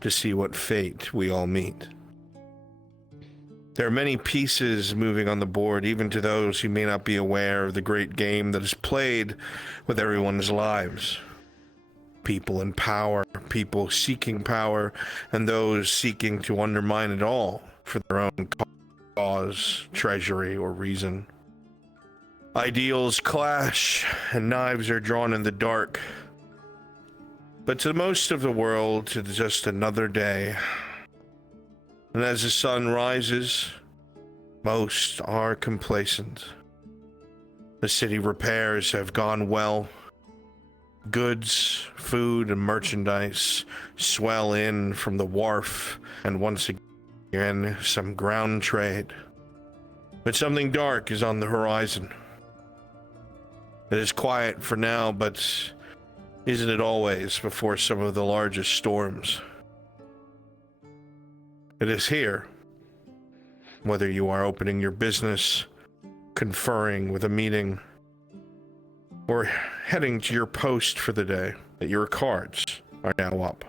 to see what fate we all meet. There are many pieces moving on the board, even to those who may not be aware of the great game that is played with everyone's lives. People in power, people seeking power, and those seeking to undermine it all for their own cause, treasury, or reason. Ideals clash, and knives are drawn in the dark. But to most of the world, it's just another day. And as the sun rises, most are complacent. The city repairs have gone well. Goods, food, and merchandise swell in from the wharf, and once again, some ground trade. But something dark is on the horizon. It is quiet for now, but isn't it always before some of the largest storms? It is here. Whether you are opening your business, conferring with a meeting, or heading to your post for the day, that your cards are now up.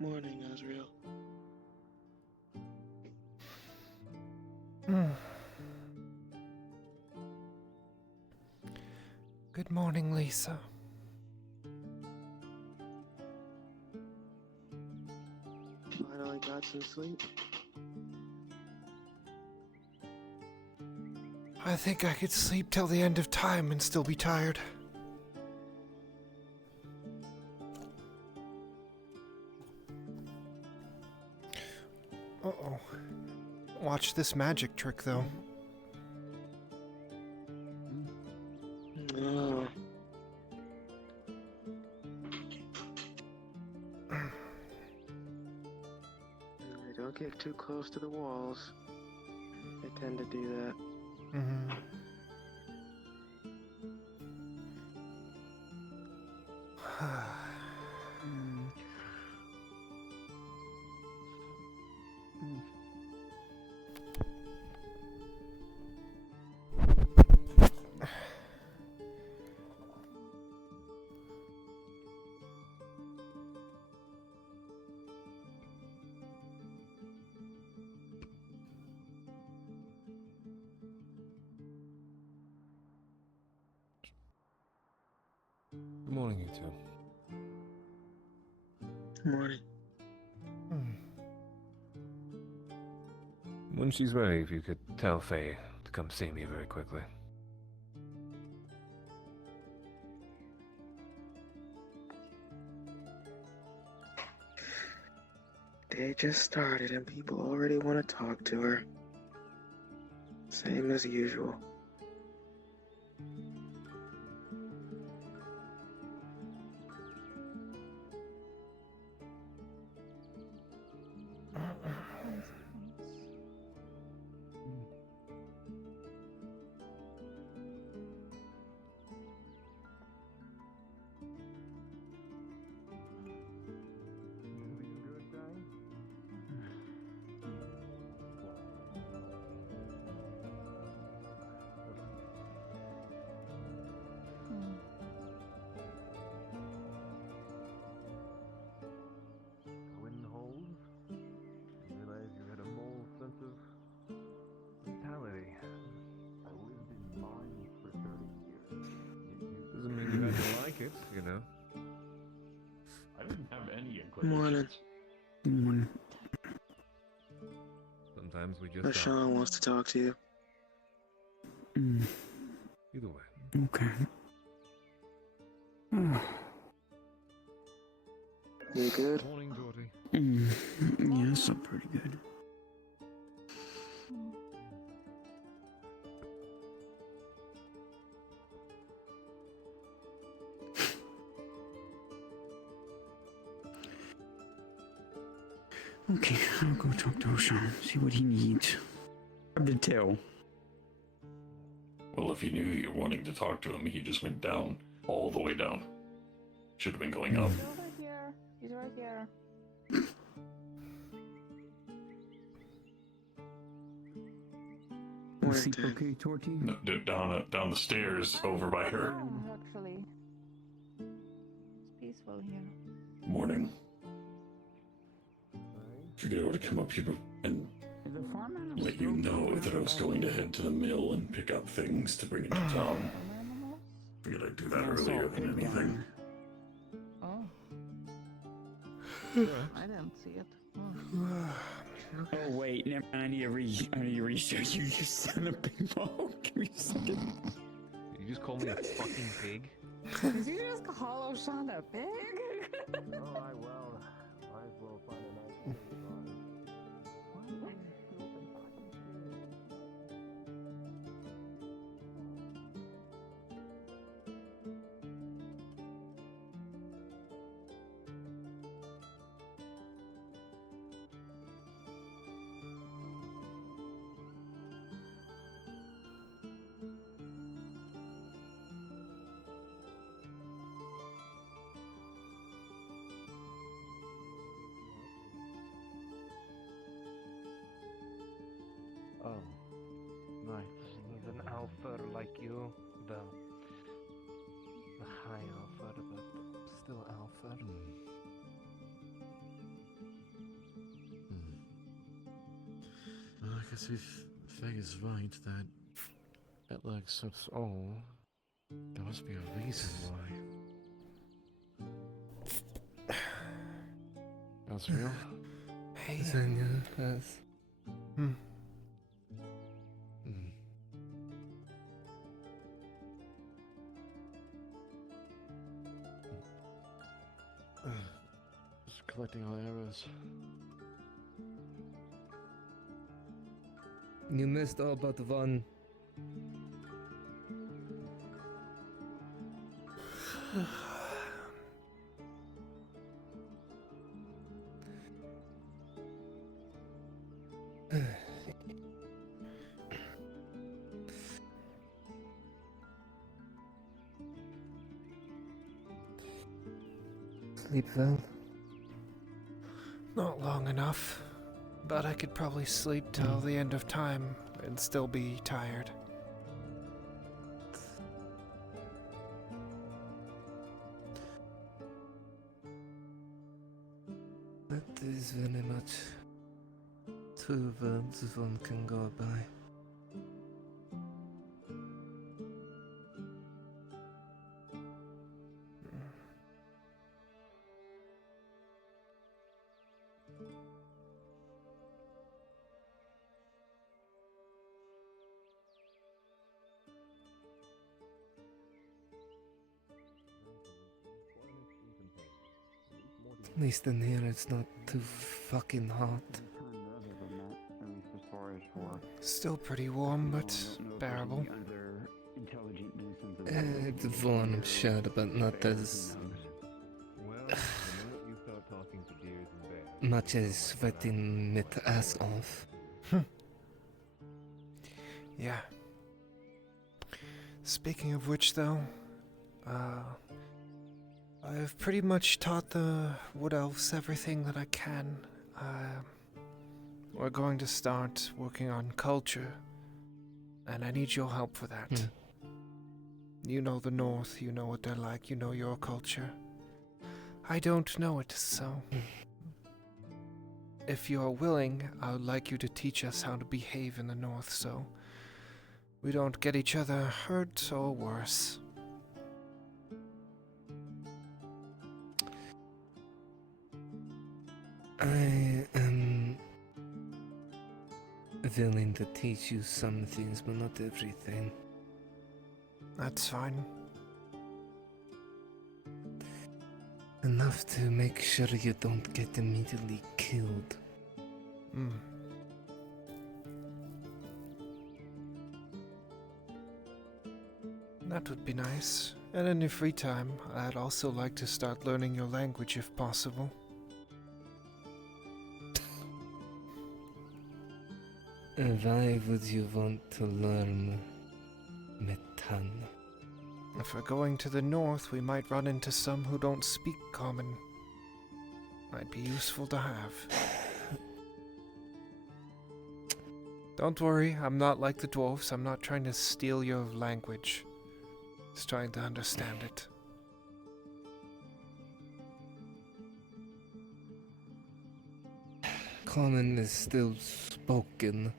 Morning, Az'Rael. Good morning, Lisa. Finally got some sleep. I think I could sleep till the end of time and still be tired. Uh-oh. Watch this magic trick, though. Oh. Don't get too close to the walls. They tend to do that. Mm-hmm. Good morning, you two. Morning. When she's ready, if you could tell Faye to come see me very quickly. Day just started and people already want to talk to her. Same as usual. You know? I didn't have any inclinations. Morning. Morning. Sometimes we just are. Sean wants to talk to you. Mm, Either way. okay. You good? Morning, Georgie. Yes, I'm pretty good. Okay, I'll go talk to Oshan, see what he needs. Grab the tail. Well, if you knew you were wanting to talk to him, he just went down, all the way down. Should have been going up. He's over here. He's right here. You Morning, sleep Dad. okay, Torty? No, down the stairs over by her. Oh, actually. It's peaceful here. Morning. Should be able to come up here and Is the farm animal let you still know that I was going to head to the mill and pick up things to bring into town. Farm animals? Figured I'd do that Yeah, I saw earlier a than pig down anything. Oh. I didn't see it. Oh. there. Oh wait, never mind. I need to research you, you son of a pinball. Give me a second. Did you just call me a fucking pig? Did you just call Oshana a pig? Oh, I will. Might as well find a nice place to run. Oh, nice. There's an alpha like you. The high alpha, but still alpha. Well, I guess if Vega's right that it looks us all, there must be a reason why. Az'Rael? Hey. Yes. Hmm. Hmm. Just collecting all arrows. You missed all but one. Sleep well. Not long enough. But I could probably sleep till the end of time and still be tired. That is very much two words one can go by. At least in here it's not too fucking hot. Still pretty warm, but bearable. It's warm, I'm sure, but not as Well, the minute you start talking to deers and bears, much as sweating my ass off. Yeah. Speaking of which, though, I've pretty much taught the Wood Elves everything that I can. We're going to start working on culture, and I need your help for that. You know the North, you know what they're like, you know your culture. I don't know it, so... If you're willing, I would like you to teach us how to behave in the North, so we don't get each other hurt or worse. I am willing to teach you some things, but not everything. That's fine. Enough to make sure you don't get immediately killed. Hmm. That would be nice. And in your free time, I'd also like to start learning your language if possible. Why would you want to learn Metan? If we're going to the north, we might run into some who don't speak common. Might be useful to have. Don't worry, I'm not like the dwarves. I'm not trying to steal your language. Just trying to understand it. Common is still spoken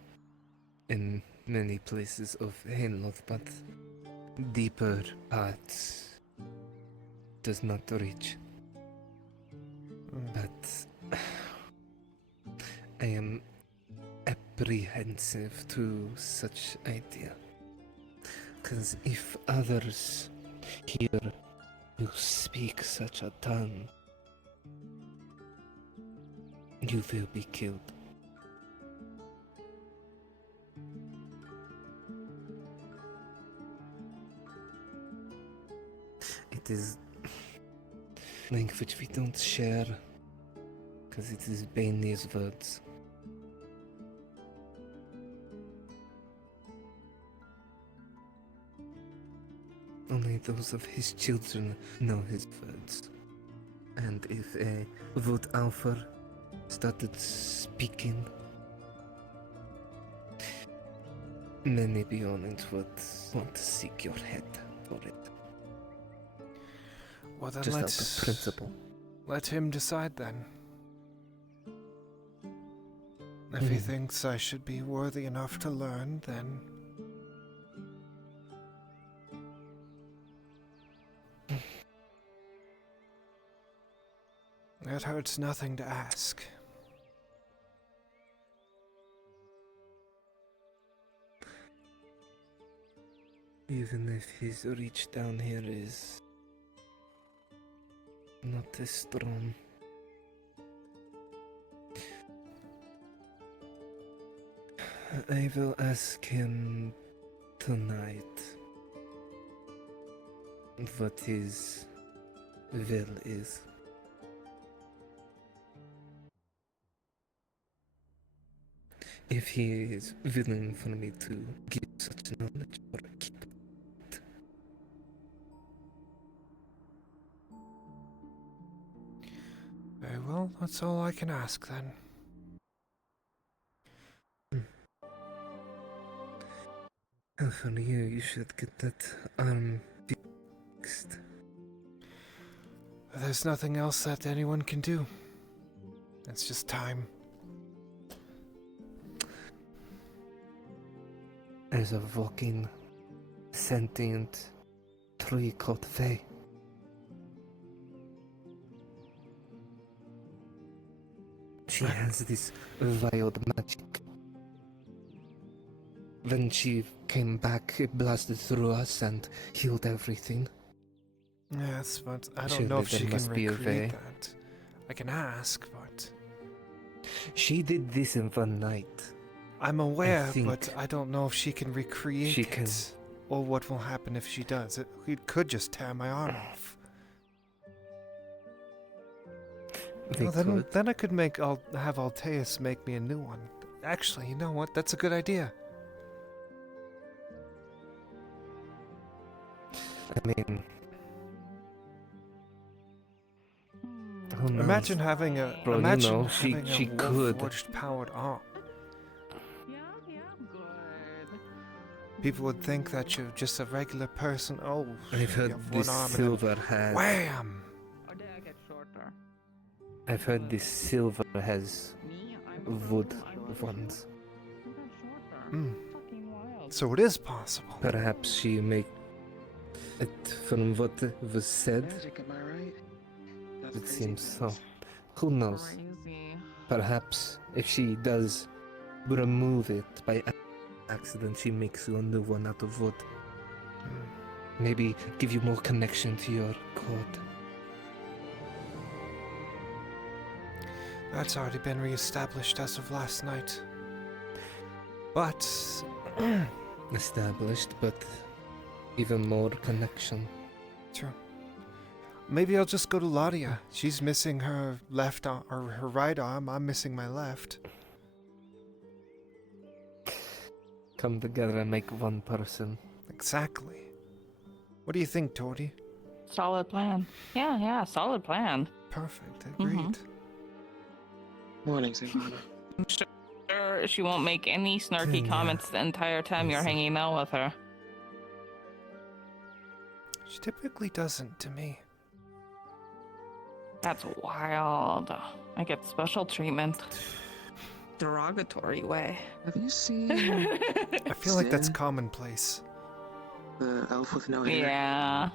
in many places of Hainloth, but deeper parts does not reach. But I am apprehensive to such idea. 'Cause if others hear you speak such a tongue, you will be killed. It is language we don't share, because it is Bainey's words. Only those of his children know his words. And if a Wood Alpha started speaking, many beyond would want to seek your head for it. Well, then Just out of principle. let him decide then. If he thinks I should be worthy enough to learn, then... It hurts nothing to ask. Even if his reach down here is not as strong. I will ask him tonight what his will is. If he is willing for me to give such knowledge or keep it. Very well, that's all I can ask then. And for you should get that arm fixed. There's nothing else that anyone can do. It's just time. As a walking, sentient tree called Fae. She has this wild magic. When she came back, it blasted through us and healed everything. Yes, but I don't Surely know if there she can must be a recreate way. that. I can ask, but... She did this in one night. I'm aware, think but I don't know if she can recreate she it. can. Or what will happen if she does. It could just tear my arm off. They Well, could. then I could have Alteus make me a new one. Actually, you know what? That's a good idea. I mean, who knows? Imagine having a Bro, you imagine know, she having a could. Warforged powered arm. Yeah, good. People would think that you're just a regular person. Oh, I've you heard have this one arm and silver then has. wham! Or did I get shorter? I've heard this silver has Me? I'm wood I ones. got shorter. Mm. Fucking wild. So it is possible. Perhaps she make it from what was said. Magic, am I right? That's It crazy seems so. things. Who knows? Crazy. Perhaps if she does remove it by accident, she makes you a new one out of wood. Maybe give you more connection to your god. That's already been reestablished as of last night. But Established, but even more connection. true. Maybe I'll just go to Ladia. She's missing her left arm, or her right arm. I'm missing my left. Come together and make one person. Exactly. What do you think, Torty? Solid plan. Yeah, solid plan. Perfect. Agreed. Morning, Savannah. I'm sure she won't make any snarky Yeah. comments the entire time you're Yes. hanging out with her. She typically doesn't to me. That's wild. I get special treatment. Derogatory way. Have you seen I feel like that's Sin? commonplace. The elf with no hair? Yeah.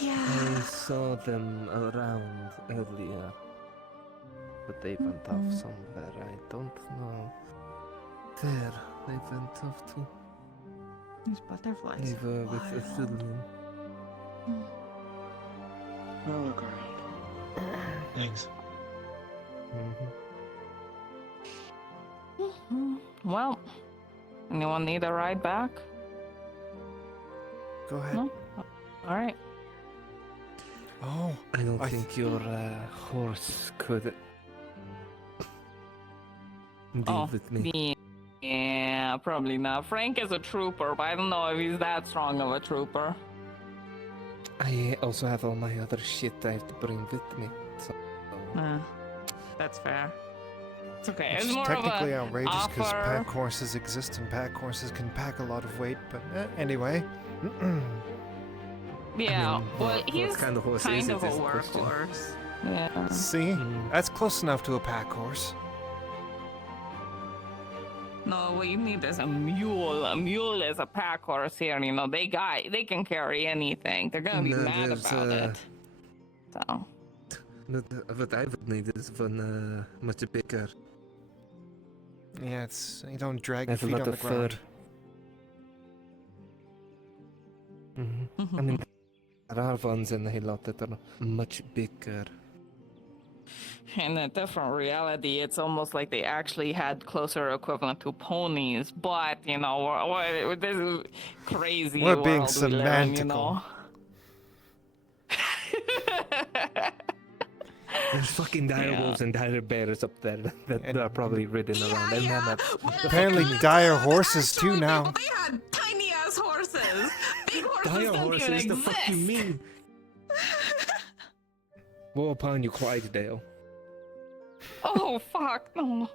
I Yeah. saw them around earlier, but they went off somewhere. I don't know where they went off to. These butterflies. They were with a Thulin. I'll look around. Thanks. Well, anyone need a ride back? Go ahead. No? All right. Oh, I don't I think your horse could deal Oh, with me. yeah, probably not. Frank is a trooper, but I don't know if he's that strong of a trooper. I also have all my other shit I have to bring with me. So, That's fair. It's okay. which It's is more technically of a outrageous because offer. pack horses exist and pack horses can pack a lot of weight. But anyway. Yeah, I mean, well, what he's kind of horse kind is it, of a is the question. workhorse. Yeah. See, Mm. that's close enough to a pack horse. No, what you need is a mule. A mule is a pack horse here. You know, they can carry anything. They're gonna be No, mad there's, about it. So. What I would need is one much bigger. Yeah, it's you don't drag I your have a feet lot on the of fur. ground. I mean, there are ones in the lot that are much bigger. In a different reality, it's almost like they actually had closer equivalent to ponies. But you know, this is crazy. We're being world we live in, you semantical. know? There's fucking dire Yeah. wolves and dire bears up there that And- are probably ridden around. And them Apparently dire horses too now. They had tiny ass horses. Big horses dire don't horses, even the exist. fuck you mean? Woe upon you, Clydesdale. Oh fuck no.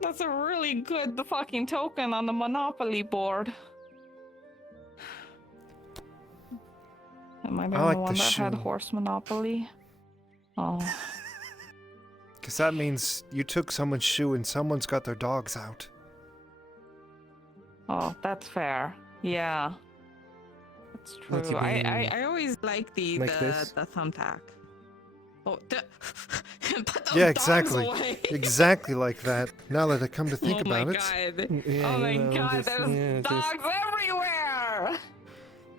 That's a really good fucking token on the Monopoly board. Am I the I only like the one that had shoe. horse Monopoly? Oh. Because that means you took someone's shoe and someone's got their dogs out. Oh, that's fair. Yeah. That's true. What do you I mean? always like the Like this? the thumbtack. Oh, put those Yeah, dogs exactly. away. Exactly like that. Now that I come to think oh about my it. god. Yeah, Oh my you know, god, just- there's yeah, just- dogs everywhere!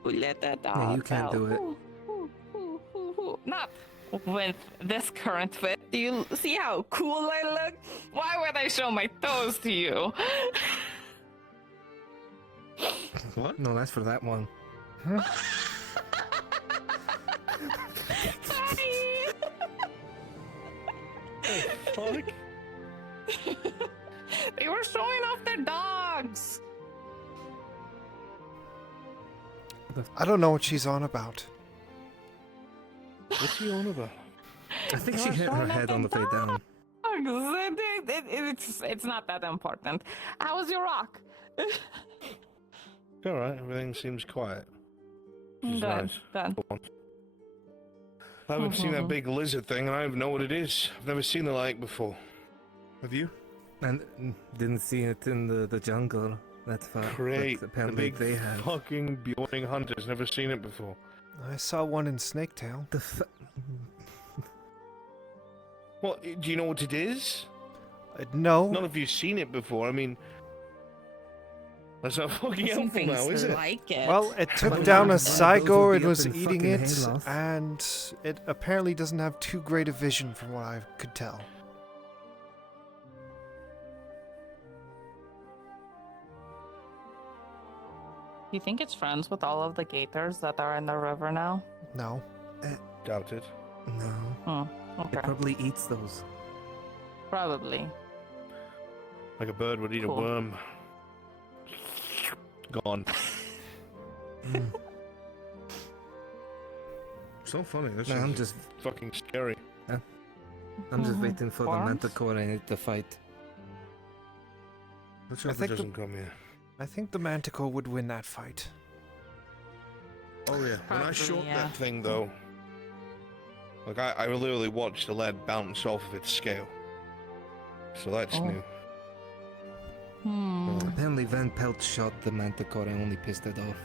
Who let that dog Yeah, you can't out? do it. Ooh. Not with this current fit. Do you see how cool I look? Why would I show my toes to you? What? No, that's for that one. Fuck. They were showing off their dogs. I don't know what she's on about. What's she on about? I think They she were hit her showing off head their on the way down. dogs. It's not that important. How was your rock? All right, everything seems quiet. Which is Done. nice. Done. I haven't seen Mhm. that big lizard thing, and I don't even know what it is. I've never seen the like before. Have you? And didn't see it in the jungle that far. Great. But The apparently big they have. fucking Bjorning hunter's never seen it before. I saw one in Snaketail. The Well, do you know what it is? No. None of you've seen it before. I mean, that's not fucking Some helpful now, things is it? like it. Well, it took But down a those would Cygor be and up was in eating fucking it, hayloft. and it apparently doesn't have too great a vision from what I could tell. You think it's friends with all of the gators that are in the river now? No. Doubt it. No. Hmm. It Okay. probably eats those. Probably. Like a bird would eat a Cool. worm. Gone. Mm. So funny. This No, is I'm just fucking scary. I'm just waiting for the Worms? manticore in it to fight. Let's I hope it think the- doesn't come here. I think the Manticore would win that fight. Oh yeah. When I Probably, shot yeah. that thing though, like I literally watched the lead bounce off of its scale. So that's Oh. new. Hmm. Apparently Van Pelt shot the manticore and only pissed it off.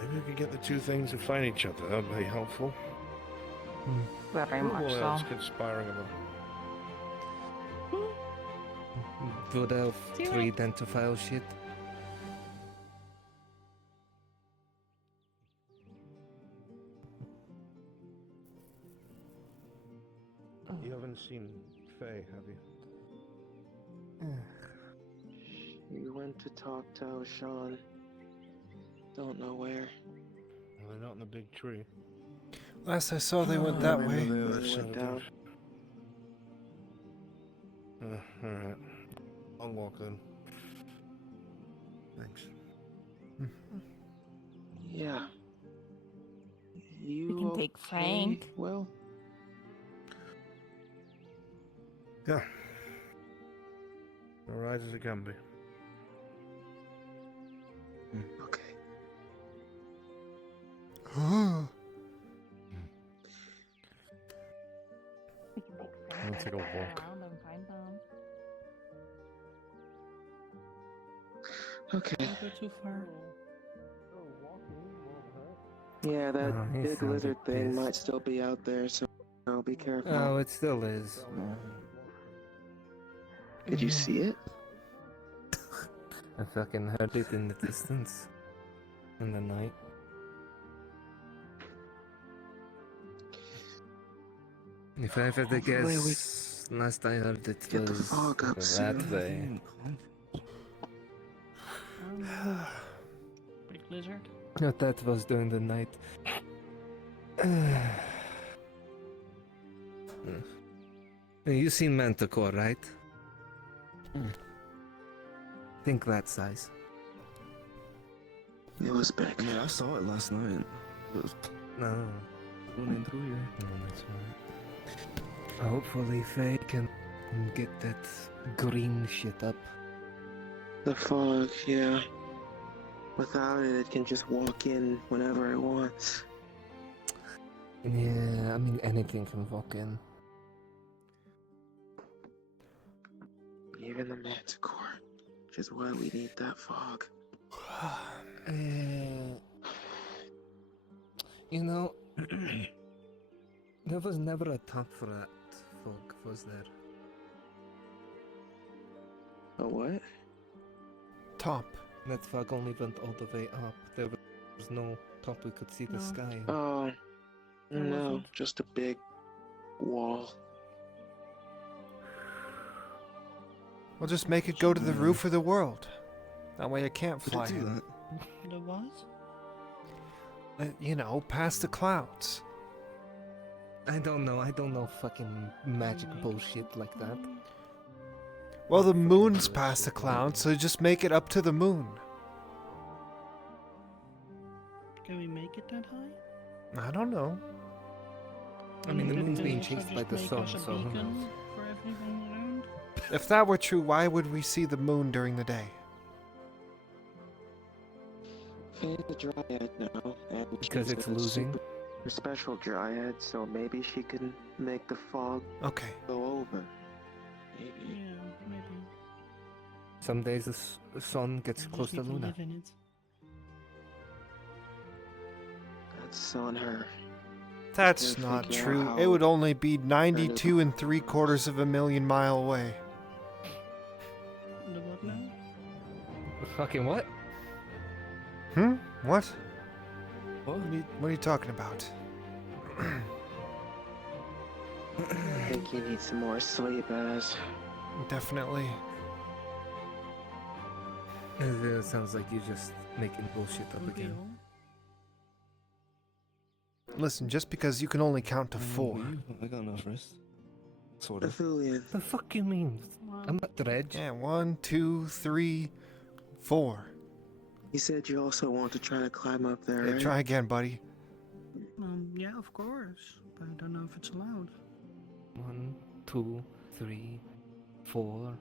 Maybe we could get the two things to find each other. That would be helpful. Very Who much else so. conspiring about? Wood Elf Do you 3 dentophile shit. You haven't seen Faye, have you? She went to talk to O'Shawn. Don't know where. Well, they're not in the big tree. Last I saw, they went that way. Maybe They they're so went down. good. Alright. Long walk then. Thanks. Yeah. You can take okay, Frank. Will? Yeah. Alright as it can be. Okay. I'm gonna take a walk. Around and find them. Okay. Don't go too far. Yeah, that Oh, he big sounded lizard thing pissed. might still be out there, so be careful. Oh, it still is. Did you see it? I fucking heard it in the distance. In the night. If I had to Hopefully we guess, last I heard it get the was fog up that soon. way. Big lizard. No, that was during the night. You seen Manticore, right? Think that size. It was big. I mean, I saw it last night. It was No. running through you. No, that's right. Hopefully Faye can get that green shit up. The fog, yeah. Without it, it can just walk in whenever it wants. Yeah, I mean anything can walk in. Even the manticore, which is why we need that fog. You know, there was never a top for that fog, was there? A what? Top. That fog only went all the way up. There was no top we could see the No. sky. Oh, There no, wasn't. just a big wall. We'll just make it go to the roof of the world. That way it can't Did fly it do in. that? The what? You know, past the clouds. I don't know fucking magic bullshit like that. Well, the moon's past the clouds, so just make it up to the moon. Can we make it that high? I don't know. I mean, the Could moon's they being also chased by just the make sun, us a so who beacon knows? for everything around? If that were true, why would we see the moon during the day? Faye's a dryad now, and Because she's it's a losing? super special dryad, so maybe she can make the fog Okay. go over. Maybe. Yeah, maybe. Some days the sun gets We just close to need to Luna. live in it. That's on her. That's Can't not figure true. out It how- would only be 92 3/4 of a million mile away. The what now? Fucking what? What? What? What are you talking about? I think you need some more sleep, Az. Definitely. It sounds like you're just making bullshit up Okay, again. Listen, just because you can only count to 4. I got enough rest. Sort The of. Thulian. The fuck you mean? I'm not Dredge. Yeah, 1, 2, 3, 4. You said you also want to try to climb up there, Yeah, right? try again, buddy. Yeah, of course. But I don't know if it's allowed. 1, 2, 3, 4,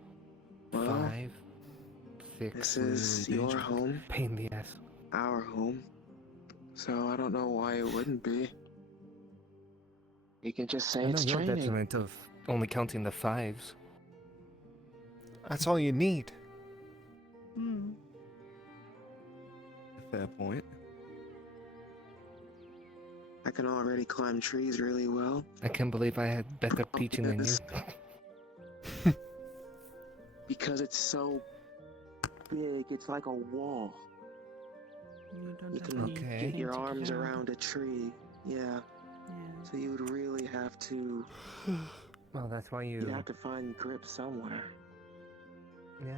Well, 5, 6. This is your home, Pain in the ass. our home. So I don't know why it wouldn't be. You can just say I know it's your training. detriment of only counting the 5s. That's all you need. Hmm. Fair point. I can already climb trees really well. I can't believe I had better teaching than you. Yes. Because it's so big, it's like a wall. You don't You have can any Okay. get your fancy arms cloud. around a tree. Yeah. Yeah. So you would really have to. Well, that's why You'd you. have to find grip somewhere. Yeah.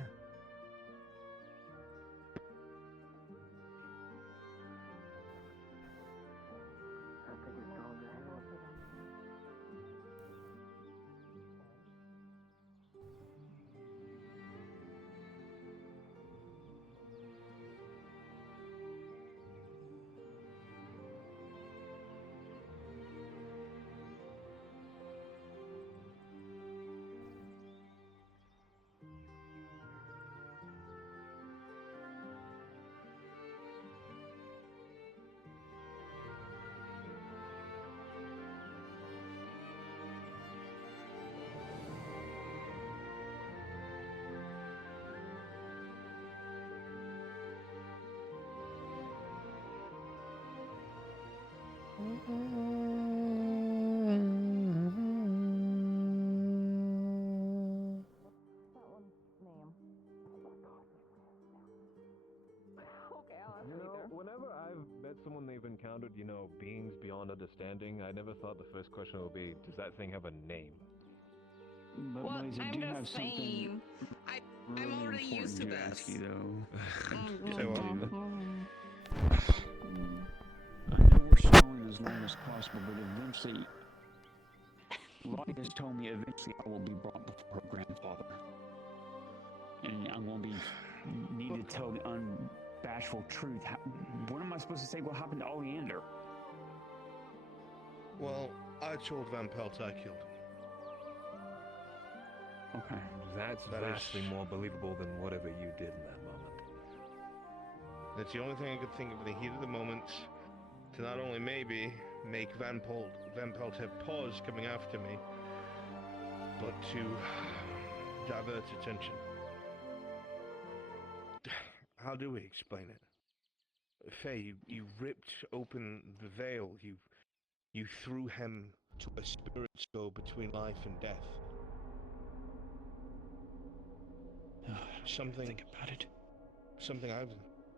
Whenever I've met someone they've encountered, beings beyond understanding, I never thought the first question would be, does that thing have a name? But Well, Blaze, I I'm do just have something saying. I'm really already used to important to this. ask you, though. Say what? I know we're stalling as long as possible, but eventually, Lottie has told me eventually I will be brought before her grandfather. And I'm going to be needed to tell the unbashful truth. What am I supposed to say? What happened to Oleander? Well, I told Van Pelt I killed him. Okay. That's That vastly is- more believable than whatever you did in that moment. That's the only thing I could think of in the heat of the moment to not only maybe make Van Pelt have pause coming after me, but to divert attention. How do we explain it? Faye, you ripped open the veil. You threw him to a spirit go between life and death. Something. Think about it. Something I've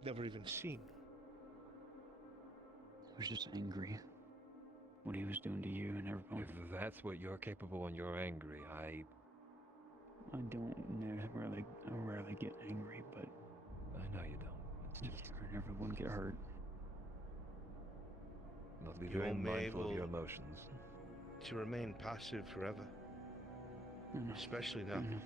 never even seen. I was just angry. What he was doing to you and everyone. If that's what you're capable and you're angry, I rarely get angry, but know you don't. It's just hearing everyone get hurt. not to be You very won't be mindful of able- your emotions. To remain passive forever. I know. Especially I now. know.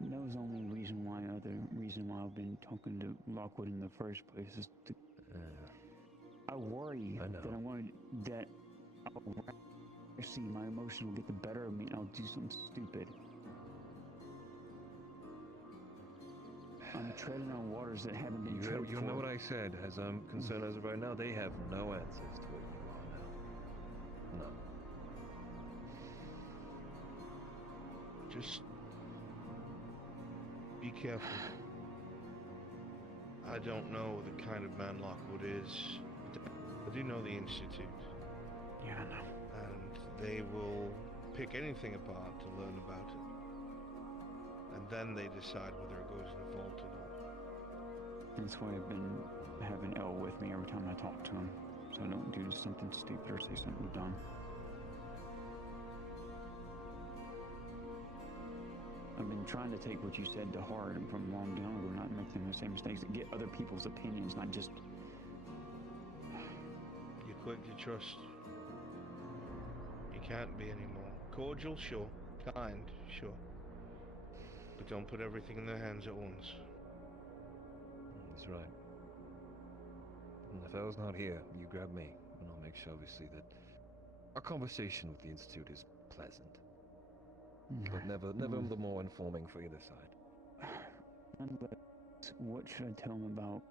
And that was the only reason why I've been talking to Lockwood in the first place is to. I worry I know. that I'll see my emotions will get the better of me and I'll do something stupid. I'm treading on waters that haven't been treaded You know for. what I said, as I'm concerned as of right now, they have no answers to what you are now. None. Just be careful. I don't know the kind of man Lockwood is. do know the Institute. Yeah, I know. And they will pick anything apart to learn about it. And then they decide whether it goes in a vault or not. That's why I've been having L with me every time I talk to him, so I don't do something stupid or say something dumb. I've been trying to take what you said to heart and from long ago, not making the same mistakes, get other people's opinions, not just... You're quick to trust. You can't be anymore. Cordial, sure. Kind, sure. But don't put everything in their hands at once. He's right. And if El's not here, you grab me, and I'll make sure we see that our conversation with the Institute is pleasant. But never the more informing for either side. Nonetheless, what should I tell him about?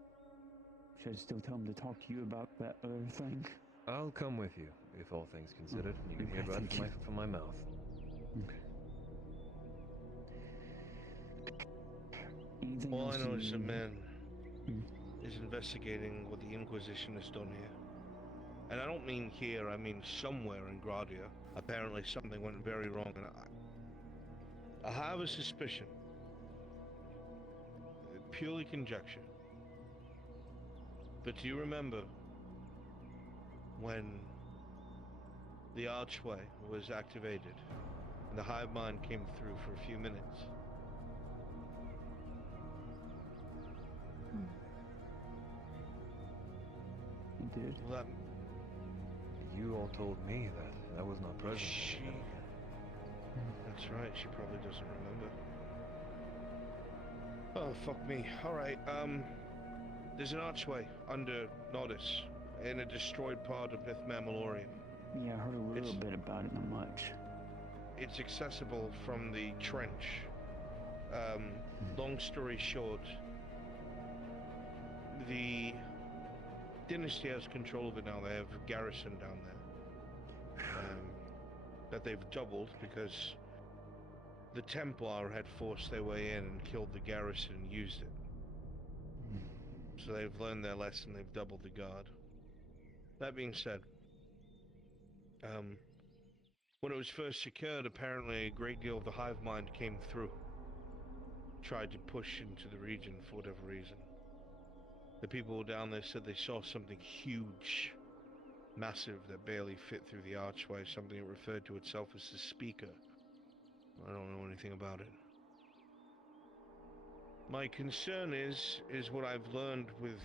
Should I still tell him to talk to you about that other thing? I'll come with you, if all things considered, and you can hear Okay, right from my mouth. Okay. Anything All I else know you is a need? man is investigating what the Inquisition has done here. And I don't mean here, I mean somewhere in Gradia. Apparently something went very wrong, and I have a suspicion. Purely conjecture. But do you remember when the archway was activated and the hive mind came through for a few minutes? You did. Well, You all told me that I was not present. That's right, she probably doesn't remember. Oh, fuck me. Alright, there's an archway under Nodus in a destroyed part of Myth Mammalorium. Yeah, I heard a little bit about it, not much. It's accessible from the trench. Long story short, the Dynasty has control of it now. They have a garrison down there. That they've doubled because the Templar had forced their way in and killed the garrison and used it. So they've learned their lesson, they've doubled the guard. That being said, when it was first secured, apparently a great deal of the hive mind came through. Tried to push into the region for whatever reason. The people down there said they saw something huge, massive, that barely fit through the archway, something that referred to itself as the Speaker. I don't know anything about it. My concern is what I've learned with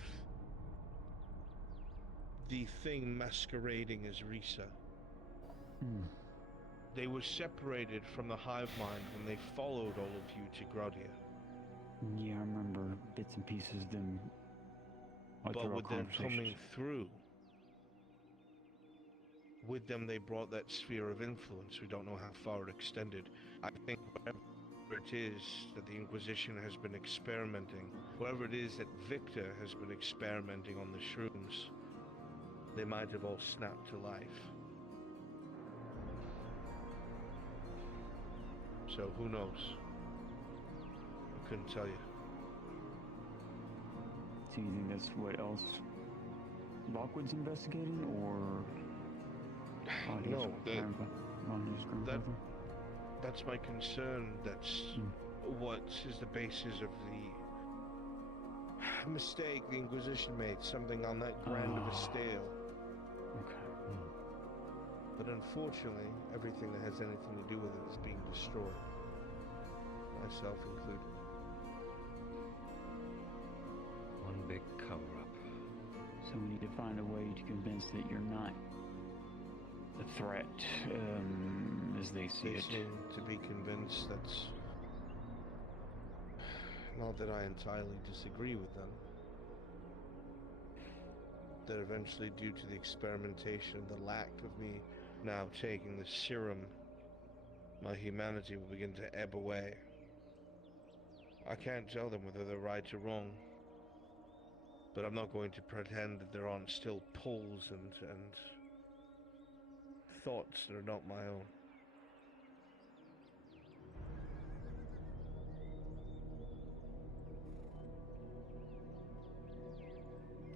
the thing masquerading as Risa. They were separated from the hive mind when they followed all of you to Gradia. Yeah, I remember bits and pieces of them. But with them coming through, with them they brought that sphere of influence. We don't know how far it extended. I think whatever it is that the Inquisition has been experimenting, whatever it is that Victor has been experimenting on the shrooms, they might have all snapped to life. So who knows? I couldn't tell you. So you think that's what else Lockwood's investigating, or... No, that's my concern. That's what is the basis of the mistake the Inquisition made, something on that grand of a scale. Okay. But unfortunately, everything that has anything to do with it is being destroyed. Myself included. One big cover-up. So we need to find a way to convince that you're not a threat, as they see They it. seem to be convinced that's... Not that I entirely disagree with them. That eventually, due to the experimentation and the lack of me now taking the serum, my humanity will begin to ebb away. I can't tell them whether they're right or wrong, but I'm not going to pretend that there aren't still pulls and thoughts that are not my own.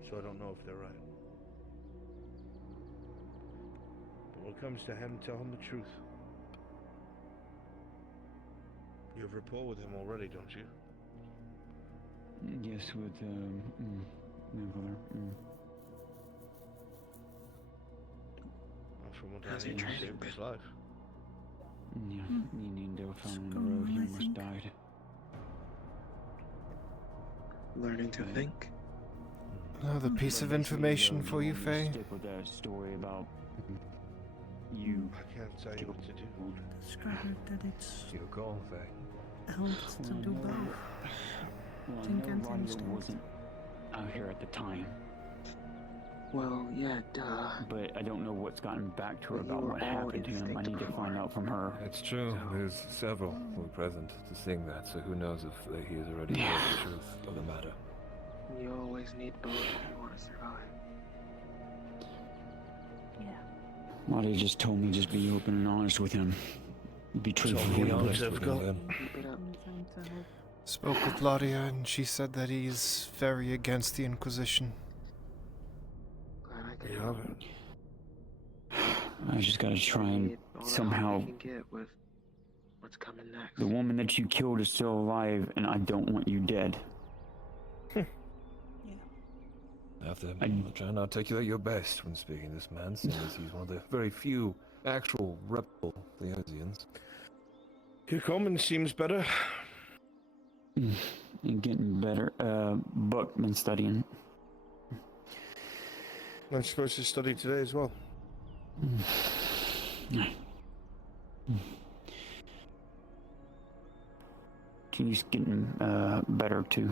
So I don't know if they're right. When it comes to him, tell him the truth. You have rapport with him already, don't you? Yes, with grandfather. Well, from what How's I your hear, you training saved his been? life. Yeah, me and Indo found him on the going road. He well, I almost think. died. Learning to think. Another piece But of basically, information Indo, for you, want me to Faye. Stick with that story about you. I can't tell you what to do. Discovered that it's Your call, Faye. helps to do both. Well, I Think know and Roger instinct. wasn't out here at the time, Well, yeah, duh. but I don't know what's gotten back to her But you about were what all happened to him. I instinct need to before. find out from her. It's true. There's several who were present to sing that, so who knows if he has already heard the truth of the matter. You always need both if you want to survive. Lottie just told me just be open and honest with him. Be truthful be with him. honest. difficult. Keep it up. Spoke with Claudia, and she said that he's very against the Inquisition. Glad I could You help. haven't. I just gotta try We and need all the help somehow. we can get with what's coming next. The woman that you killed is still alive, and I don't want you dead. I have to try and articulate your best when speaking to this man, seeing as he's one of the very few actual rebel Theosians. Your comment seems better. And getting better. Buck been studying. I'm supposed to study today as well. He's getting better too.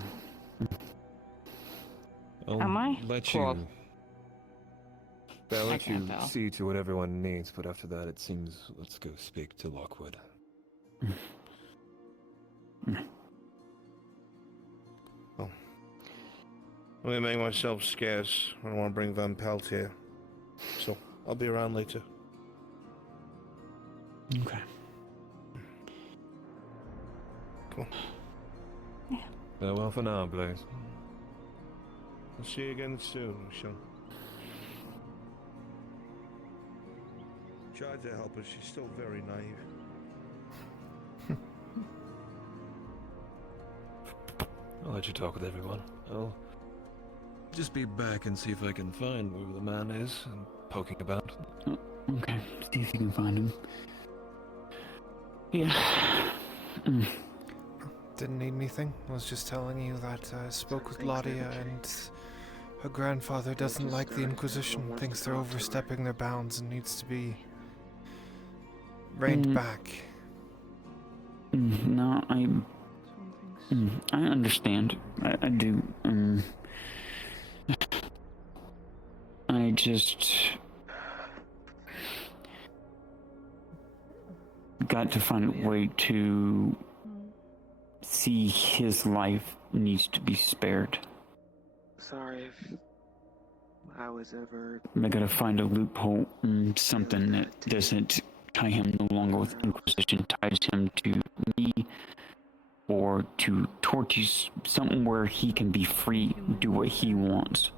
I'll Am I? let Cool. you. I'll I let you can't tell. see to what everyone needs, but after that, it seems let's go speak to Lockwood. Let me make myself scarce. I don't want to bring Van Pelt here. So, I'll be around later. Okay. Cool. Farewell for now, Blaze. I'll see you again soon, Michelle. Tried to help her. She's still very naive. I'll let you talk with everyone. I'll just be back and see if I can find where the man is and poking about. Okay. See if you can find him. Yeah. Didn't need anything. I was just telling you that I spoke with Claudia, and her grandfather doesn't like the Inquisition, thinks they're overstepping their bounds and needs to be reined back. No, I understand. I do. I just got to find a way to see his life needs to be spared. Sorry if I was ever. I gotta find a loophole, something that doesn't tie him no longer with Inquisition, ties him to me, or to Torches, something where he can be free, do what he wants,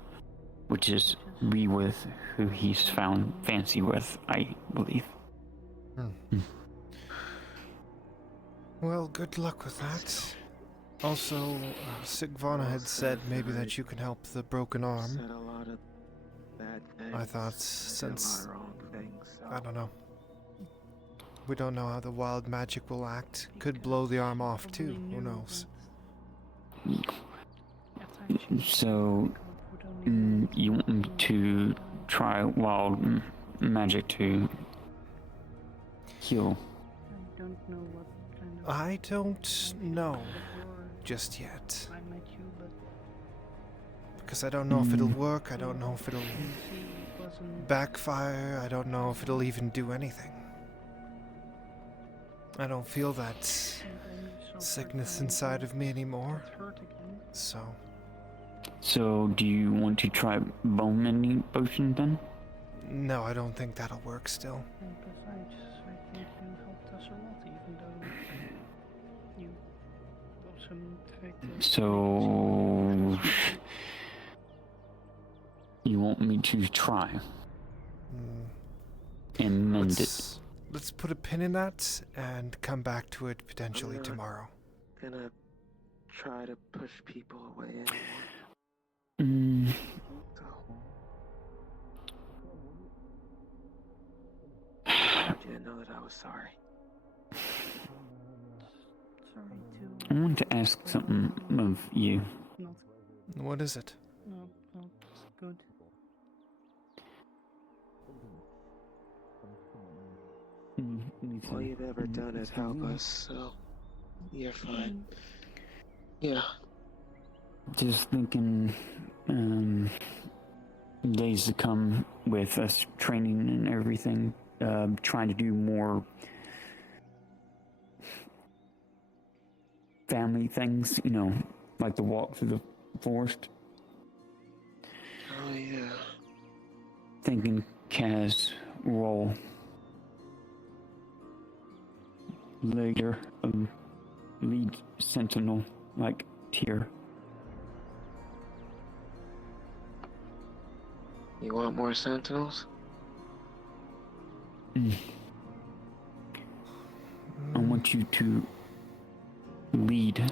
which is be with who he's found fancy with, I believe. Well, good luck with that. Also, Sigvana had said maybe that you can help the broken arm. Said a lot of bad things. I thought Did a since, lot of wrong things. So. I don't know. We don't know how the wild magic will act. Could blow the arm off too, who knows? So, you want me to try wild magic to heal? I don't know what kind of. I don't know just yet. I met you, but Because I don't know if it'll work, I don't know if it'll he wasn't. backfire, I don't know if it'll even do anything. I don't feel that sickness inside of me anymore, so... So, do you want to try bone mending potion then? No, I don't think that'll work still. And besides, I think you helped us a lot, even though you wasn't effective. So, you want me to try? and mend Let's put a pin in that and come back to it potentially I'm not tomorrow. gonna try to push people away anymore. it. So, I want you to know that I was sorry. Sorry I want to ask something of you. Not, What is it? not good. All you've ever done is help us, so you're fine. Yeah. Just thinking, days to come with us training and everything, trying to do more family things, you know, like the walk through the forest. Oh, yeah. Thinking Kaz role later, lead sentinel, like tier. You want more sentinels? I want you to lead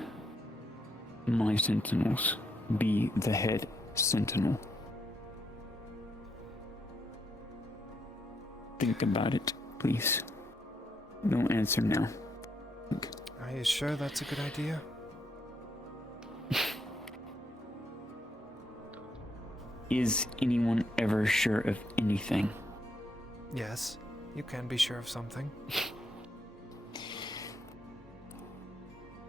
my sentinels, be the head sentinel. Think about it, please. Don't answer now. Are you sure that's a good idea? Is anyone ever sure of anything? Yes, you can be sure of something.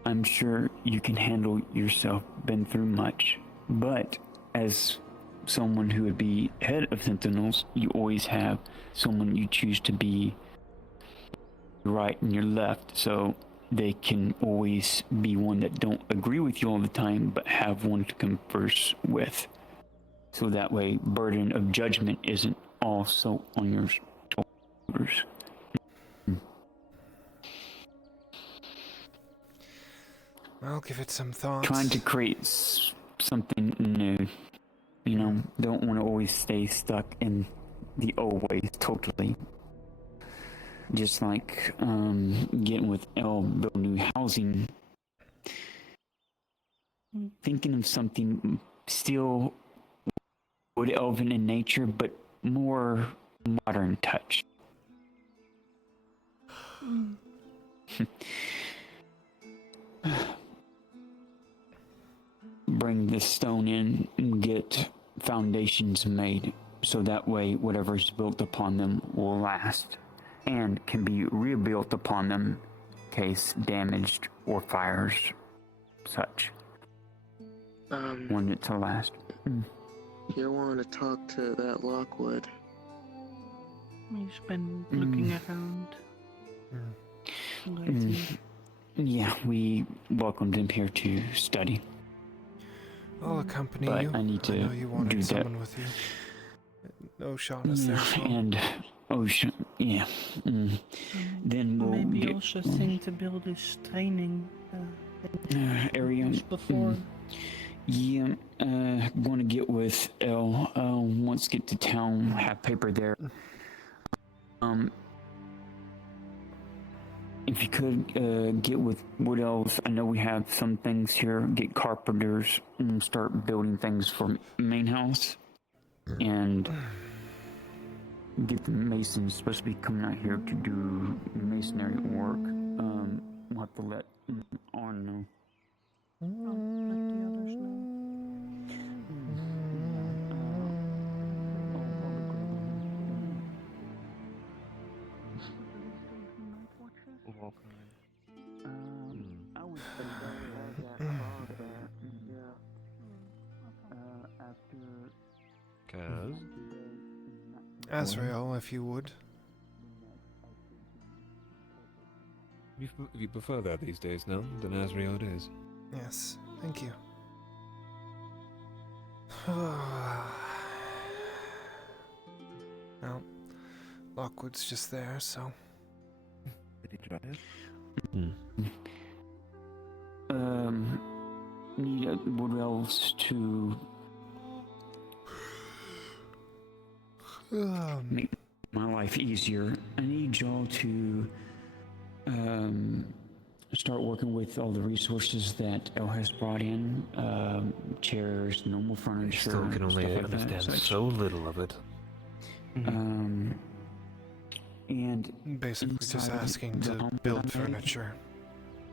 I'm sure you can handle yourself, been through much, but as someone who would be head of Sentinels, you always have someone you choose to be right and your left, so they can always be one that don't agree with you all the time, but have one to converse with. So that way, burden of judgment isn't also on your shoulders. I'll give it some thought. Trying to create something new. You know, don't want to always stay stuck in the old ways totally. Just like getting with L, build new housing. Thinking of something still wood elven in nature, but more modern touch. Bring this stone in and get foundations made, so that way whatever's built upon them will last and can be rebuilt upon them in case damaged or fires such. Want it to last. You want to talk to that Lockwood? He's been looking around. Yeah, we welcomed him here to study. I'll accompany But you. I need to know you wanted do someone that. with you. Oshana's there as well. And Ocean, yeah. Then we'll Maybe get also think to build this training area. before. Yeah, going to get with L. Once get to town, have paper there. If you could get with Wood Elves, I know we have some things here. Get carpenters and start building things for main house, and get the masons supposed to be coming out here to do masonry work. We'll have to let Arn know. Let the others know. I was Kaz? Az'Rael, if you would. If you prefer that these days now, then Az'Rael it is. Yes, thank you. Well, Lockwood's just there, so. Did he try it? Need Wood Elves to my life easier, I need y'all to start working with all the resources that El has brought in, chairs, normal furniture. Still can only stuff like understand that, so little of it. And Basically just inside asking the to home that build I made, furniture.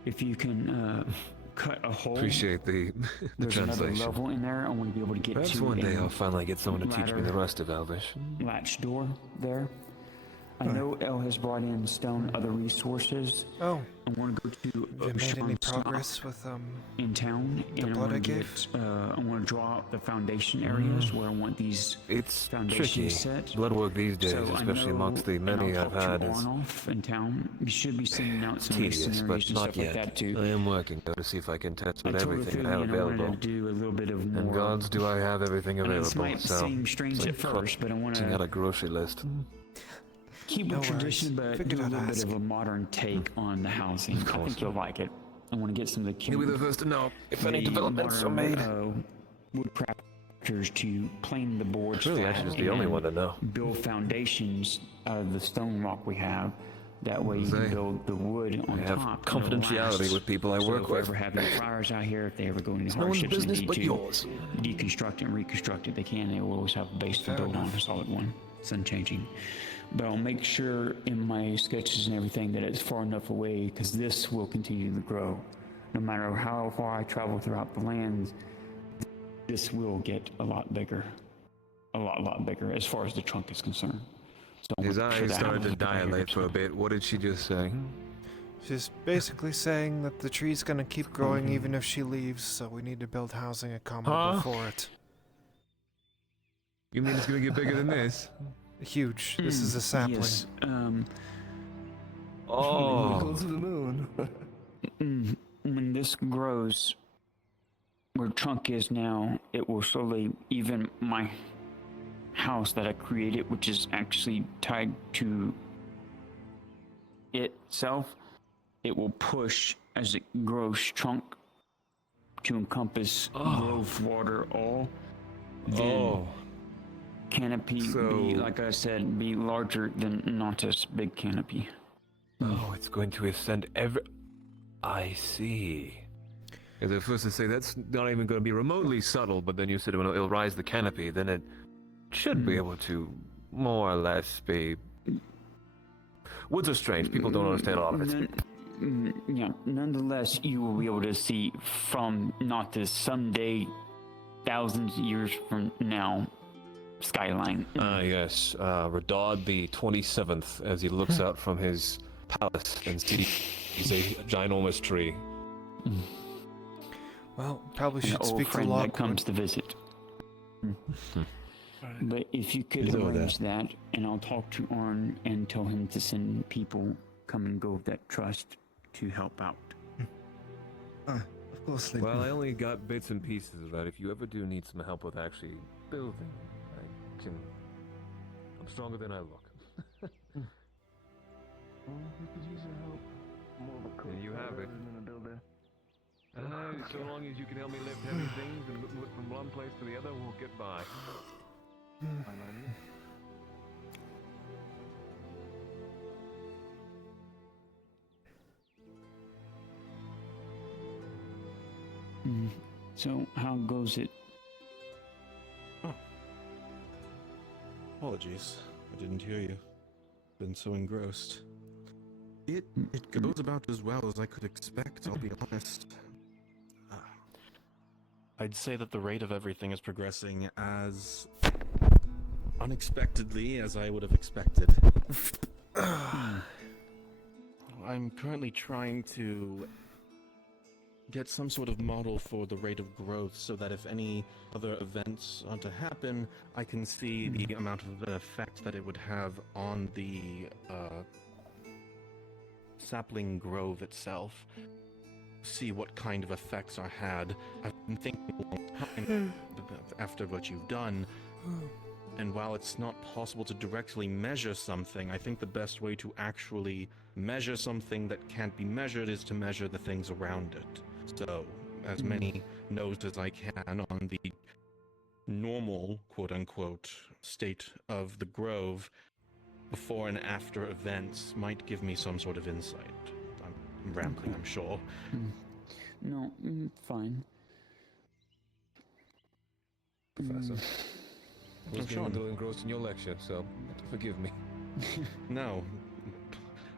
if you can cut a hole. Appreciate the There's another translation. level in there. I want to be able to get Perhaps to. one day a I'll finally get someone to teach me the ladder rest of Elvish. latch door there. I know El has brought in stone, other resources. Oh, I want to go to have you made any Sean's shop progress with in town, the and I blood I want to gave? get. I want to draw out the foundation areas where I want these It's foundations tricky. set. Blood work these days, So I especially know, amongst the and many I'll I've talk had, to is Arnulf in town. You should be sending out some tedious, mercenaries but and not stuff yet. like that too. I am working though to see if I can test I with told everything I Ophelia have I wanted available. to do a little bit of more. And gods, do I have everything And available? this might So seem strange it's at like first, but I want cutting out a to grocery list. keep No with tradition, worries. but Figured do a I'd little bit ask. of a modern take on the housing. I course. think you'll like it. I want to get some of the You'll be the first to know if any the developments are modern, made. Woodcrafters to plane the boards. Really, flat actually, just the only and one to know. Build foundations out of the stone rock we have. That way you Say, can build the wood on I have top. and it'll confidentiality last. with people I So work if we with. ever have any fires out here, if they ever go into no one's hardships and business need but to yours. deconstruct and reconstruct it, they can. They will always have a base to Fair build on, enough. a solid one. It's unchanging. But I'll make sure in my sketches and everything that it's far enough away, because this will continue to grow. No matter how far I travel throughout the lands, this will get a lot bigger. A lot bigger as far as the trunk is concerned. So I His want sure eyes that started to happens right here. dilate for a bit. What did she just say? She's basically saying that the tree's gonna keep growing even if she leaves, so we need to build housing accommodable for it. You mean it's gonna get bigger than this? Huge. This is a sapling. Yes. Oh. Close to the moon. When this grows, where trunk is now, it will slowly, even my house that I created, which is actually tied to itself, it will push as it grows trunk to encompass growth, water, all. Then canopy be, like I said, be larger than Nautis' big canopy. Oh, it's going to ascend every... I see. As I first to say, that's not even going to be remotely subtle, but then you said when it'll rise the canopy, then it should be able to more or less be... Woods are strange. People don't understand a lot of it. Yeah, nonetheless, you will be able to see from Nautis someday, thousands of years from now, skyline. Yes. Radad the 27th, as he looks out from his palace and sees a ginormous tree. Well, probably An should old speak to friend that Lockwood. comes to visit. But if you could arrange that, and I'll talk to Arn and tell him to send people come and go of that trust to help out. Of course, Lady. Well, I only got bits and pieces of that. If you ever do need some help with actually building, I can... I'm stronger than I look. We could use your help. More of a cook There you have it. than a builder. So long as you can help me lift heavy things and move it from one place to the other, we'll get by. Fine, idea. So, how goes it? Apologies, I didn't hear you. Been so engrossed. It goes about as well as I could expect, I'll be honest. I'd say that the rate of everything is progressing as unexpectedly as I would have expected. I'm currently trying to get some sort of model for the rate of growth so that if any other events are to happen, I can see the amount of effect that it would have on the sapling grove itself. See what kind of effects are had. I've been thinking a long time after what you've done, and while it's not possible to directly measure something, I think the best way to actually measure something that can't be measured is to measure the things around it. So, as many notes as I can on the normal, quote-unquote, state of the grove, before and after events might give me some sort of insight. I'm rambling, I'm sure. No, fine. Professor. I was Oh, getting Sean. a little engrossed in your lecture, so forgive me. No.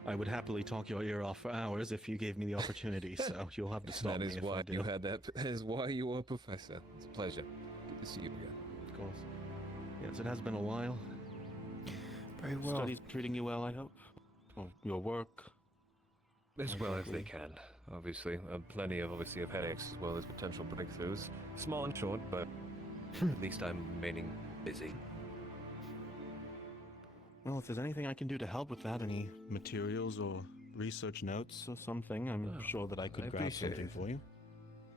I would happily talk your ear off for hours if you gave me the opportunity, so you'll have to stop That me is if why I do. you had that. That is why you were a professor. It's a pleasure. Good to see you again. Of course. Yes, it has been a while. Very well. Studies treating you well, I hope. Or your work. As well as they Exactly. can, obviously. Plenty of headaches as well as potential breakthroughs. Small and short, but at least I'm remaining busy. Well, if there's anything I can do to help with that, any materials or research notes or something, I'm Oh, sure that I could I grab appreciate something it. for you.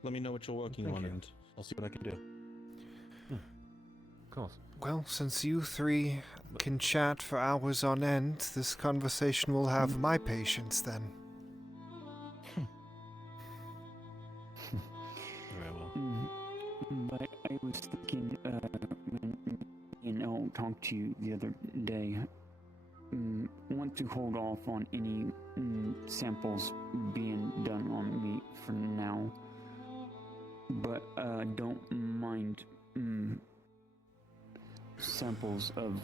Let me know what you're working Thank on you. and I'll see what I can do. Of course. Well, since you three can chat for hours on end, this conversation will have my patience then. Very well. But I was thinking, when I talked to you the other day, want to hold off on any samples being done on me for now. But don't mind samples of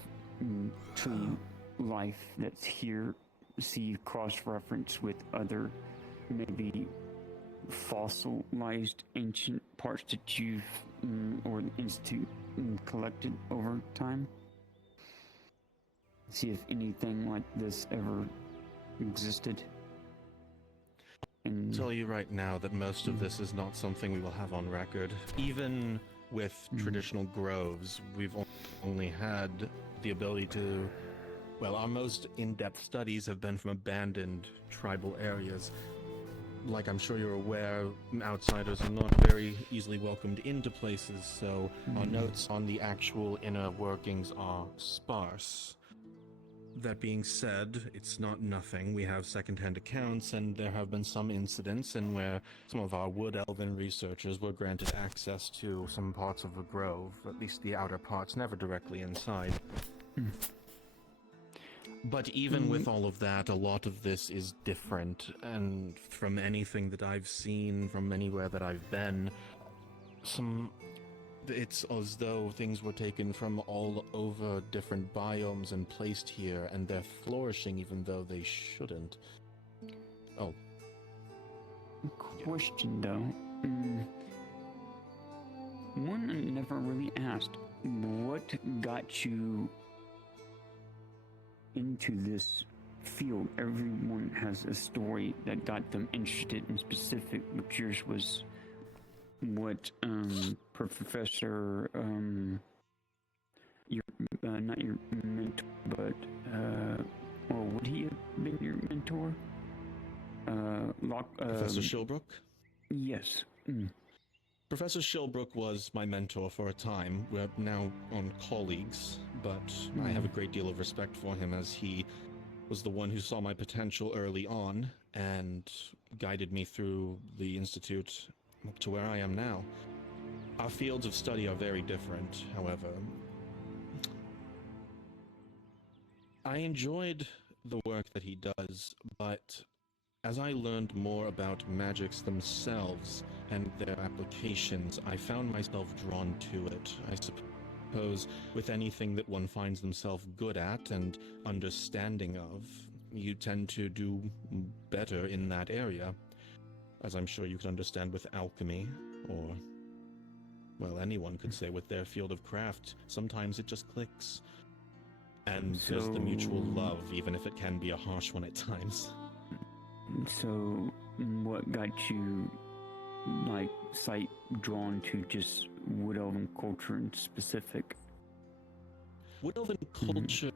tree life that's here. See cross-reference with other maybe fossilized ancient parts that you've or the Institute collected over time. See if anything like this ever existed. And I'll tell you right now that most of this is not something we will have on record. Even with traditional groves, we've only had the ability to... Well, our most in-depth studies have been from abandoned tribal areas. Like I'm sure you're aware, outsiders are not very easily welcomed into places, so our notes on the actual inner workings are sparse. That being said, it's not nothing. We have second-hand accounts, and there have been some incidents in where some of our wood elven researchers were granted access to some parts of the grove, at least the outer parts, never directly inside. But even with all of that, a lot of this is different, and from anything that I've seen, from anywhere that I've been, it's as though things were taken from all over different biomes and placed here, and they're flourishing even though they shouldn't. Oh. Question though, one I never really asked, what got you into this field? Everyone has a story that got them interested in specific, but yours was what Professor your not your mentor, but or would he have been your mentor? Professor Shilbrook? Yes. Professor Shilbrook was my mentor for a time. We're now on colleagues, but I have a great deal of respect for him as he was the one who saw my potential early on and guided me through the Institute up to where I am now. Our fields of study are very different, however. I enjoyed the work that he does, but as I learned more about magics themselves and their applications, I found myself drawn to it. I suppose with anything that one finds themselves good at and understanding of, you tend to do better in that area. As I'm sure you can understand with alchemy, or, well, anyone could say with their field of craft, sometimes it just clicks. And there's the mutual love, even if it can be a harsh one at times. So, what got you, like, sight drawn to just Wood Elven culture in specific? Wood Elven culture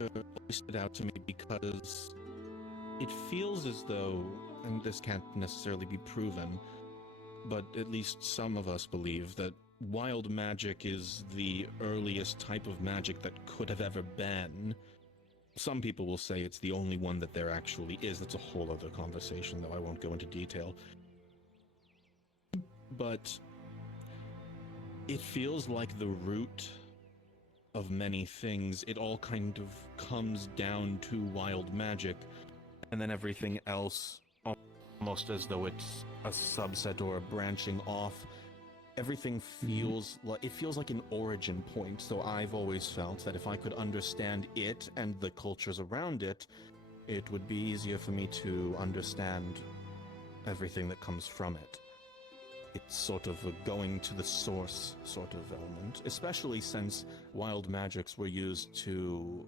stood out to me because it feels as though, and this can't necessarily be proven, but at least some of us believe that wild magic is the earliest type of magic that could have ever been. Some people will say it's the only one that there actually is. That's a whole other conversation, though I won't go into detail. But it feels like the root of many things. It all kind of comes down to wild magic, and then everything else, almost as though it's a subset or a branching off. Everything feels like it feels like an origin point. So I've always felt that if I could understand it and the cultures around it, it would be easier for me to understand everything that comes from it. It's sort of a going to the source sort of element, especially since wild magics were used to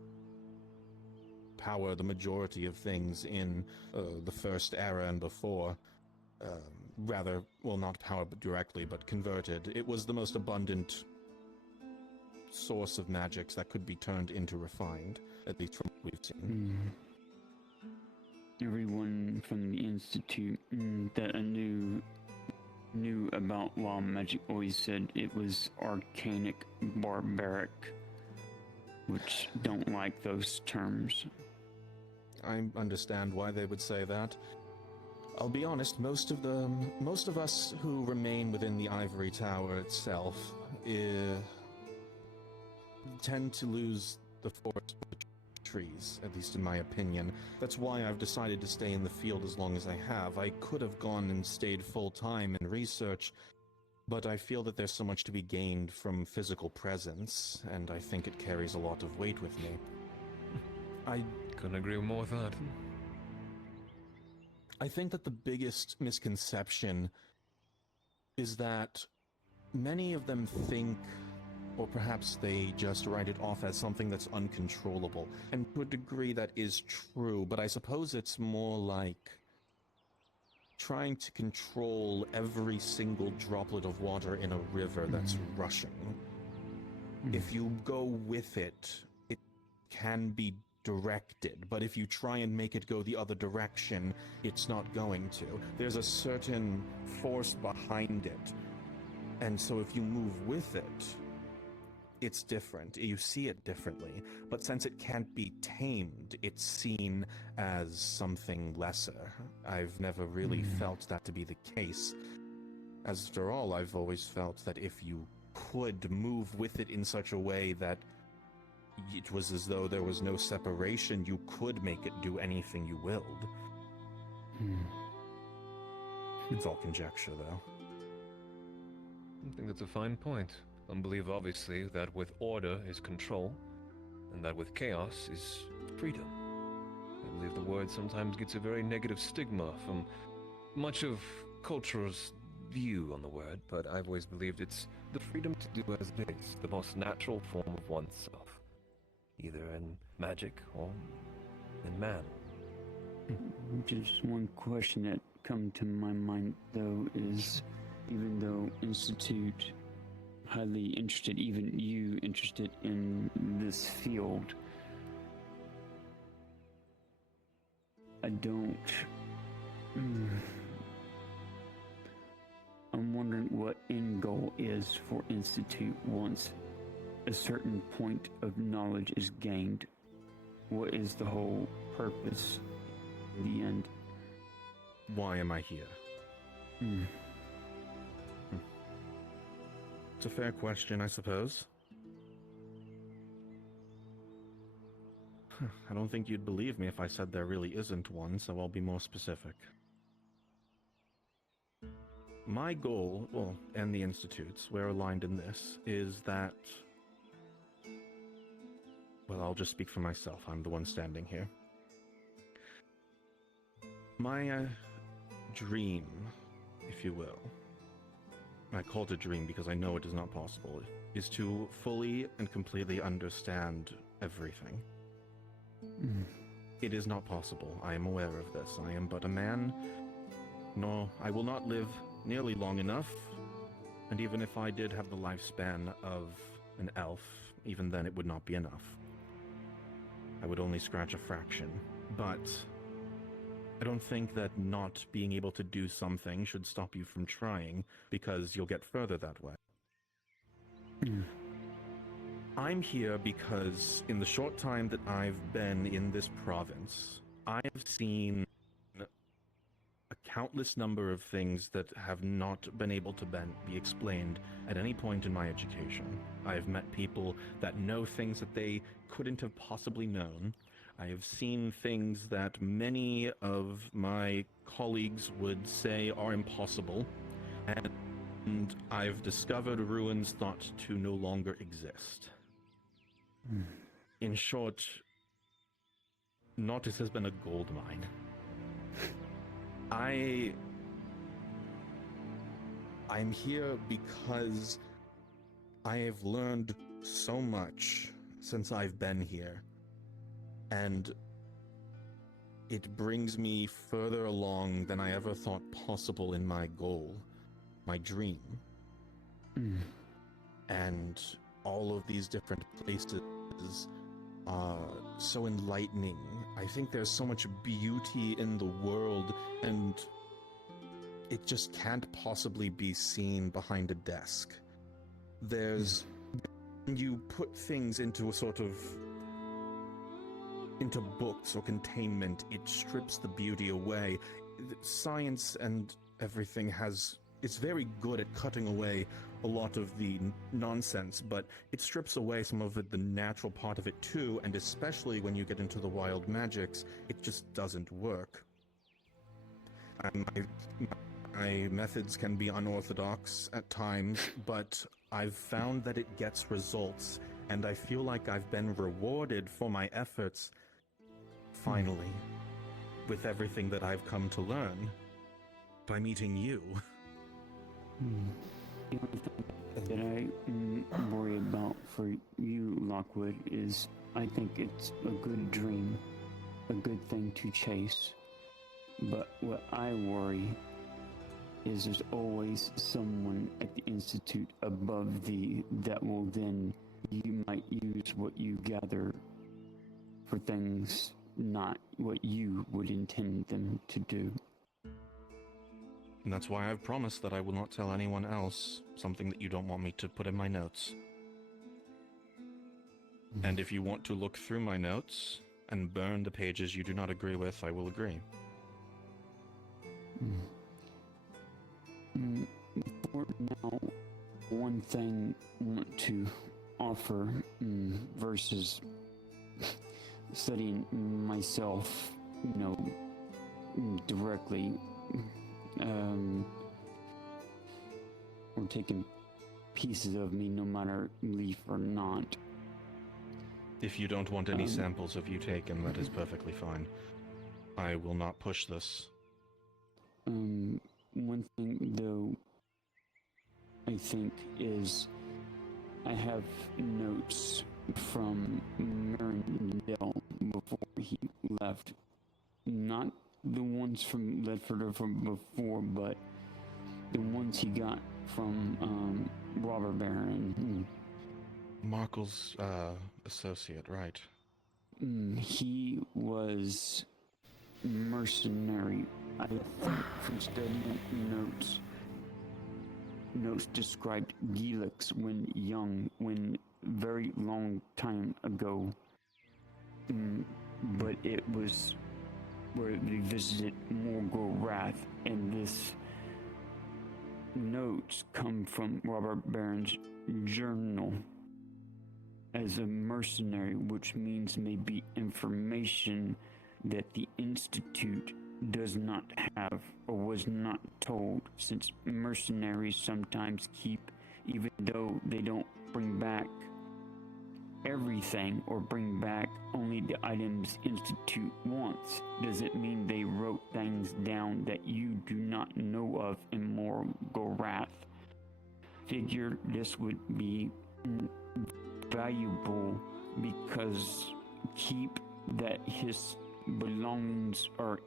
power the majority of things in the first era and before. Rather, well, not power directly, but converted. It was the most abundant source of magics that could be turned into refined, at least from what we've seen. Everyone from the Institute that I knew about wild magic always said it was arcanic, barbaric, which don't like those terms. I understand why they would say that. I'll be honest, most of us who remain within the ivory tower itself tend to lose the forest of the trees, at least in my opinion. That's why I've decided to stay in the field as long as I have. I could have gone and stayed full-time in research, but I feel that there's so much to be gained from physical presence, and I think it carries a lot of weight with me. I couldn't agree more with that. I think that the biggest misconception is that many of them think, or perhaps they just write it off as something that's uncontrollable. And to a degree that is true, but I suppose it's more like trying to control every single droplet of water in a river that's rushing. If you go with it, it can be directed, but if you try and make it go the other direction, it's not going to. There's a certain force behind it, and so if you move with it, it's different. You see it differently, but since it can't be tamed, it's seen as something lesser. I've never really felt that to be the case. After all, I've always felt that if you could move with it in such a way that it was as though there was no separation, you could make it do anything you willed. It's all conjecture, though. I think that's a fine point. I believe, obviously, that with order is control, and that with chaos is freedom. I believe the word sometimes gets a very negative stigma from much of culture's view on the word, but I've always believed it's the freedom to do as it is, the most natural form of oneself, either in magic or in man. Just one question that come to my mind, though, is even though Institute highly interested, even you interested in this field, I don't... I'm wondering what end goal is for Institute once a certain point of knowledge is gained. What is the whole purpose in the end? Why am I here? It's a fair question, I suppose. I don't think you'd believe me if I said there really isn't one, so I'll be more specific. My goal, well, and the Institute's, we're aligned in this, is that... Well, I'll just speak for myself. I'm the one standing here. My dream, if you will, I call it a dream because I know it is not possible, is to fully and completely understand everything. It is not possible. I am aware of this. I am but a man. No, I will not live nearly long enough. And even if I did have the lifespan of an elf, even then it would not be enough. I would only scratch a fraction. But I don't think that not being able to do something should stop you from trying, because you'll get further that way. I'm here because in the short time that I've been in this province, I have seen a countless number of things that have not been able to be explained at any point in my education. I have met people that know things that they couldn't have possibly known. I have seen things that many of my colleagues would say are impossible, and I've discovered ruins thought to no longer exist. In short, Nautis has been a gold mine. I'm here because I have learned so much since I've been here, and it brings me further along than I ever thought possible in my goal, my dream. And all of these different places are so enlightening. I think there's so much beauty in the world, and it just can't possibly be seen behind a desk. You put things into a sort of into books or containment, it strips the beauty away. Science and everything it's very good at cutting away a lot of the nonsense, but it strips away some of the natural part of it too, and especially when you get into the wild magics, it just doesn't work. My methods can be unorthodox at times, but I've found that it gets results, and I feel like I've been rewarded for my efforts, finally, with everything that I've come to learn by meeting you. The only thing that I worry about for you, Lockwood, is I think it's a good dream, a good thing to chase. But what I worry is there's always someone at the Institute above thee that will then, you might use what you gather for things not what you would intend them to do. And that's why I've promised that I will not tell anyone else something that you don't want me to put in my notes. And if you want to look through my notes and burn the pages you do not agree with, I will agree. For now, one thing I want to offer versus studying myself, directly, or taking pieces of me, no matter leaf or not. If you don't want any samples of you taken, that is perfectly fine. I will not push this. One thing, though, I think is I have notes from Merindale before he left. Not the ones from Ledford or from before, but the ones he got from Robber Baron. Markle's associate, right? He was mercenary. I think from studying notes described Gelix when young, when very long time ago. But it was where they visited Morgorath, and this notes come from Robert Baron's journal as a mercenary, which means maybe information that the Institute does not have or was not told, since mercenaries sometimes keep, even though they don't bring back everything or bring back only the items Institute wants, does it mean they wrote things down that you do not know of in Morgorath? Figure this would be valuable because keep that his belongings are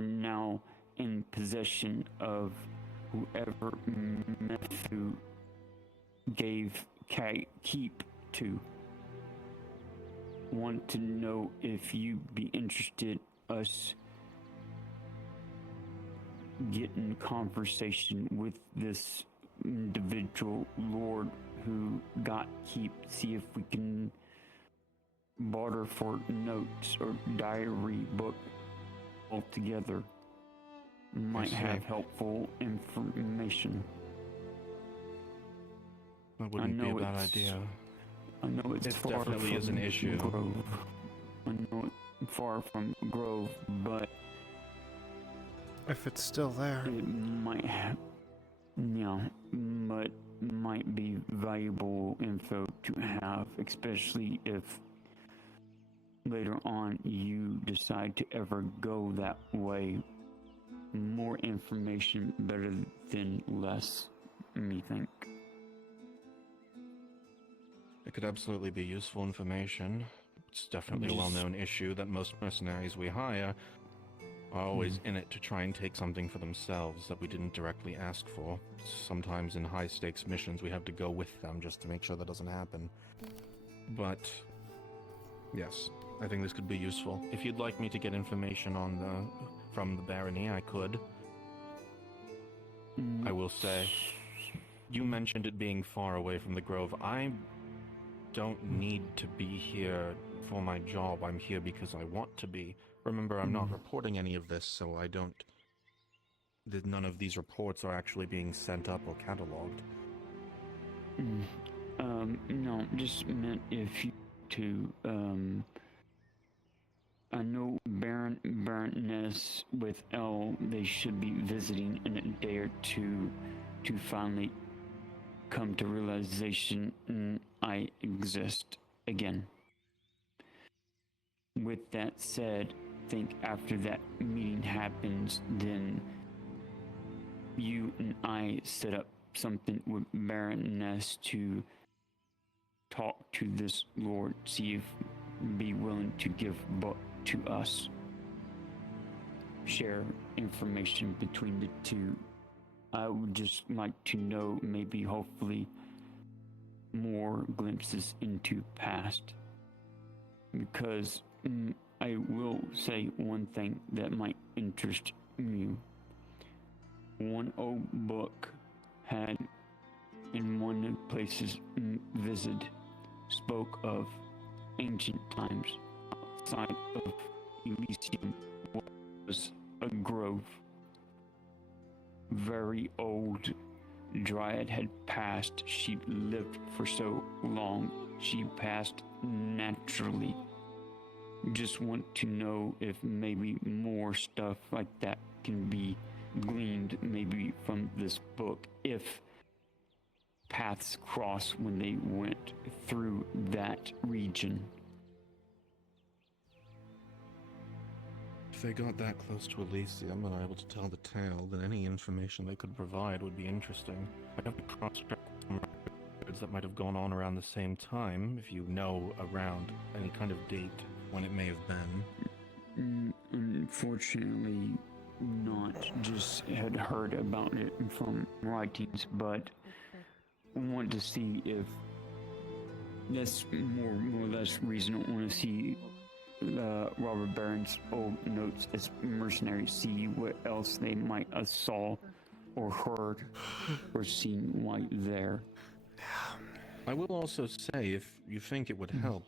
now in possession of whoever Methu gave keep to. Want to know if you'd be interested us getting conversation with this individual lord who got keep, see if we can barter for notes or diary book altogether. might see. have helpful information. That wouldn't be a know bad it's- idea. I know it's It far definitely is from an issue. Grove. I know it's far from Grove, but If it's still there. it might have, but might be valuable info to have, especially if later on you decide to ever go that way. More information better than less, me think. It could absolutely be useful information. It's definitely a well-known issue that most mercenaries we hire are always in it to try and take something for themselves that we didn't directly ask for. Sometimes in high-stakes missions we have to go with them just to make sure that doesn't happen. But, yes, I think this could be useful. If you'd like me to get information from the barony, I could. I will say, you mentioned it being far away from the Grove. I don't need to be here for my job. I'm here because I want to be. Remember, I'm not reporting any of this, so I don't... None of these reports are actually being sent up or cataloged. No, just meant if you to, I know Baroness with L, they should be visiting in a day or two to finally come to realization I exist again. With that said, I think after that meeting happens, then you and I set up something with Baroness to talk to this lord, see if be willing to give book to us. Share information between the two. I would just like to know, maybe hopefully, more glimpses into past. Because I will say one thing that might interest you. One old book had, in one of the places visited, spoke of ancient times outside of Elysium was a grove. Very old dryad had passed. She lived for so long. She passed naturally. Just want to know if maybe more stuff like that can be gleaned maybe from this book, if paths cross when they went through that region. If they got that close to Elysium and are able to tell the tale, then any information they could provide would be interesting. I'd have to cross-check some records that might have gone on around the same time, if you know around any kind of date when it may have been. Unfortunately, not. Just had heard about it from writings, but I want to see if that's more or less reason I want to see Robert Barron's old notes as mercenaries, see what else they might have saw or heard or seen while there. I will also say, if you think it would help,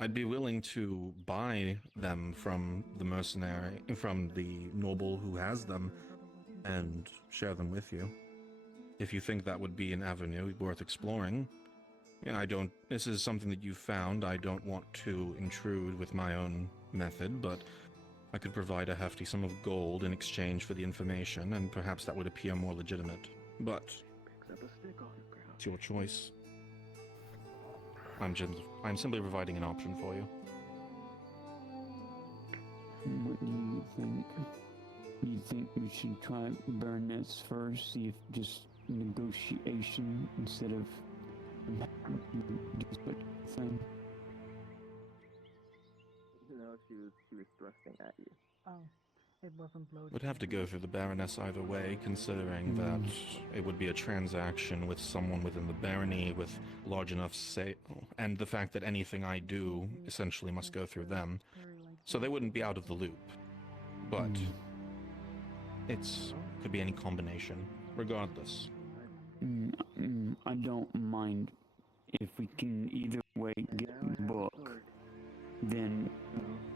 I'd be willing to buy them from the mercenary, from the noble who has them, and share them with you. If you think that would be an avenue worth exploring. Yeah, this is something that you found. I don't want to intrude with my own method, but I could provide a hefty sum of gold in exchange for the information, and perhaps that would appear more legitimate. But it's your choice. I'm simply providing an option for you. What do you think? Do you think we should try Baroness first, see if just negotiation instead of just what thing? No, she was thrusting at you. Oh, it wasn't loaded. Would have to go through the Baroness either way, considering that it would be a transaction with someone within the barony with large enough say, and the fact that anything I do essentially must go through them. So they wouldn't be out of the loop. But could be any combination, regardless. I don't mind if we can either way get the book. Then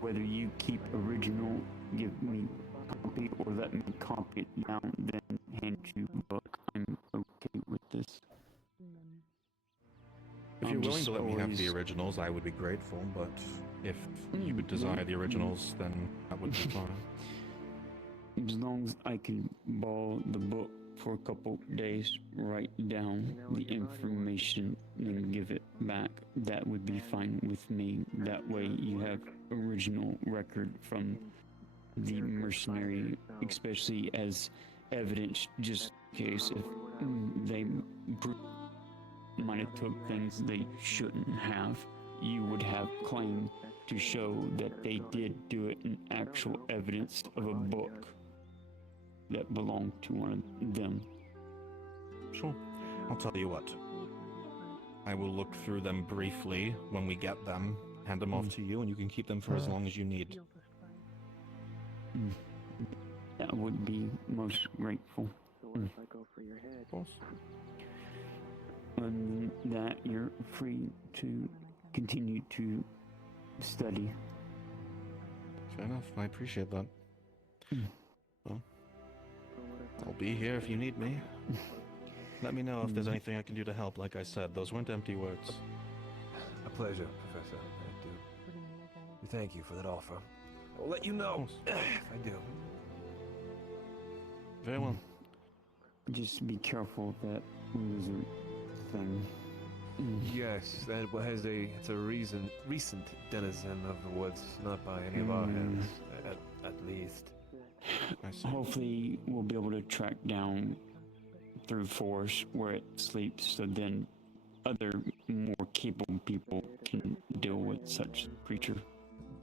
whether you keep original, give me copy, or let me copy it down, then hand you a book. I'm okay with this. If you're I'm willing just to let me have the always- originals, I would be grateful, but if you would desire the originals, then that would be fine. As long as I can borrow the book for a couple days, write down the information, and give it back, that would be fine with me. That way you have original record from the mercenary, especially as evidence, just in case if they might have took things they shouldn't have. You would have claim to show that they did do it in actual evidence of a book that belonged to one of them. Sure. I'll tell you what. I will look through them briefly when we get them, hand them off to you, and you can keep them for as long as you need. That would be most grateful. Of course. And that you're free to continue to study. Fair enough. I appreciate that. Well, I'll be here if you need me. Let me know if there's anything I can do to help. Like I said, those weren't empty words. A pleasure, Professor. I do. Thank you for that offer. I'll let you know if I do. Very well. Just be careful of that lizard thing. Yes, that it's a recent denizen of the woods, not by any of our hands, at least. Hopefully we'll be able to track down through forest where it sleeps, so then other more capable people can deal with such creature.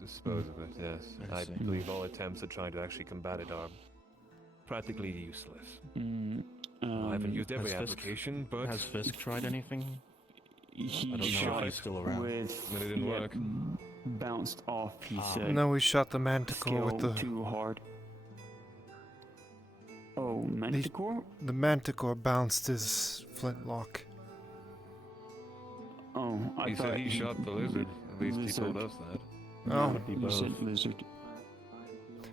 Dispose of it, yes. I believe all attempts at trying to actually combat it are practically useless. I haven't used every application, but... Has Fisk tried anything? He I don't know if shot he's still around. But it didn't work. Bounced off, he said. No, we shot the manticore with the... too hard. Oh, manticore? The manticore bounced his flintlock. Oh, He said he shot the lizard. At least he told us that. Oh. You said lizard.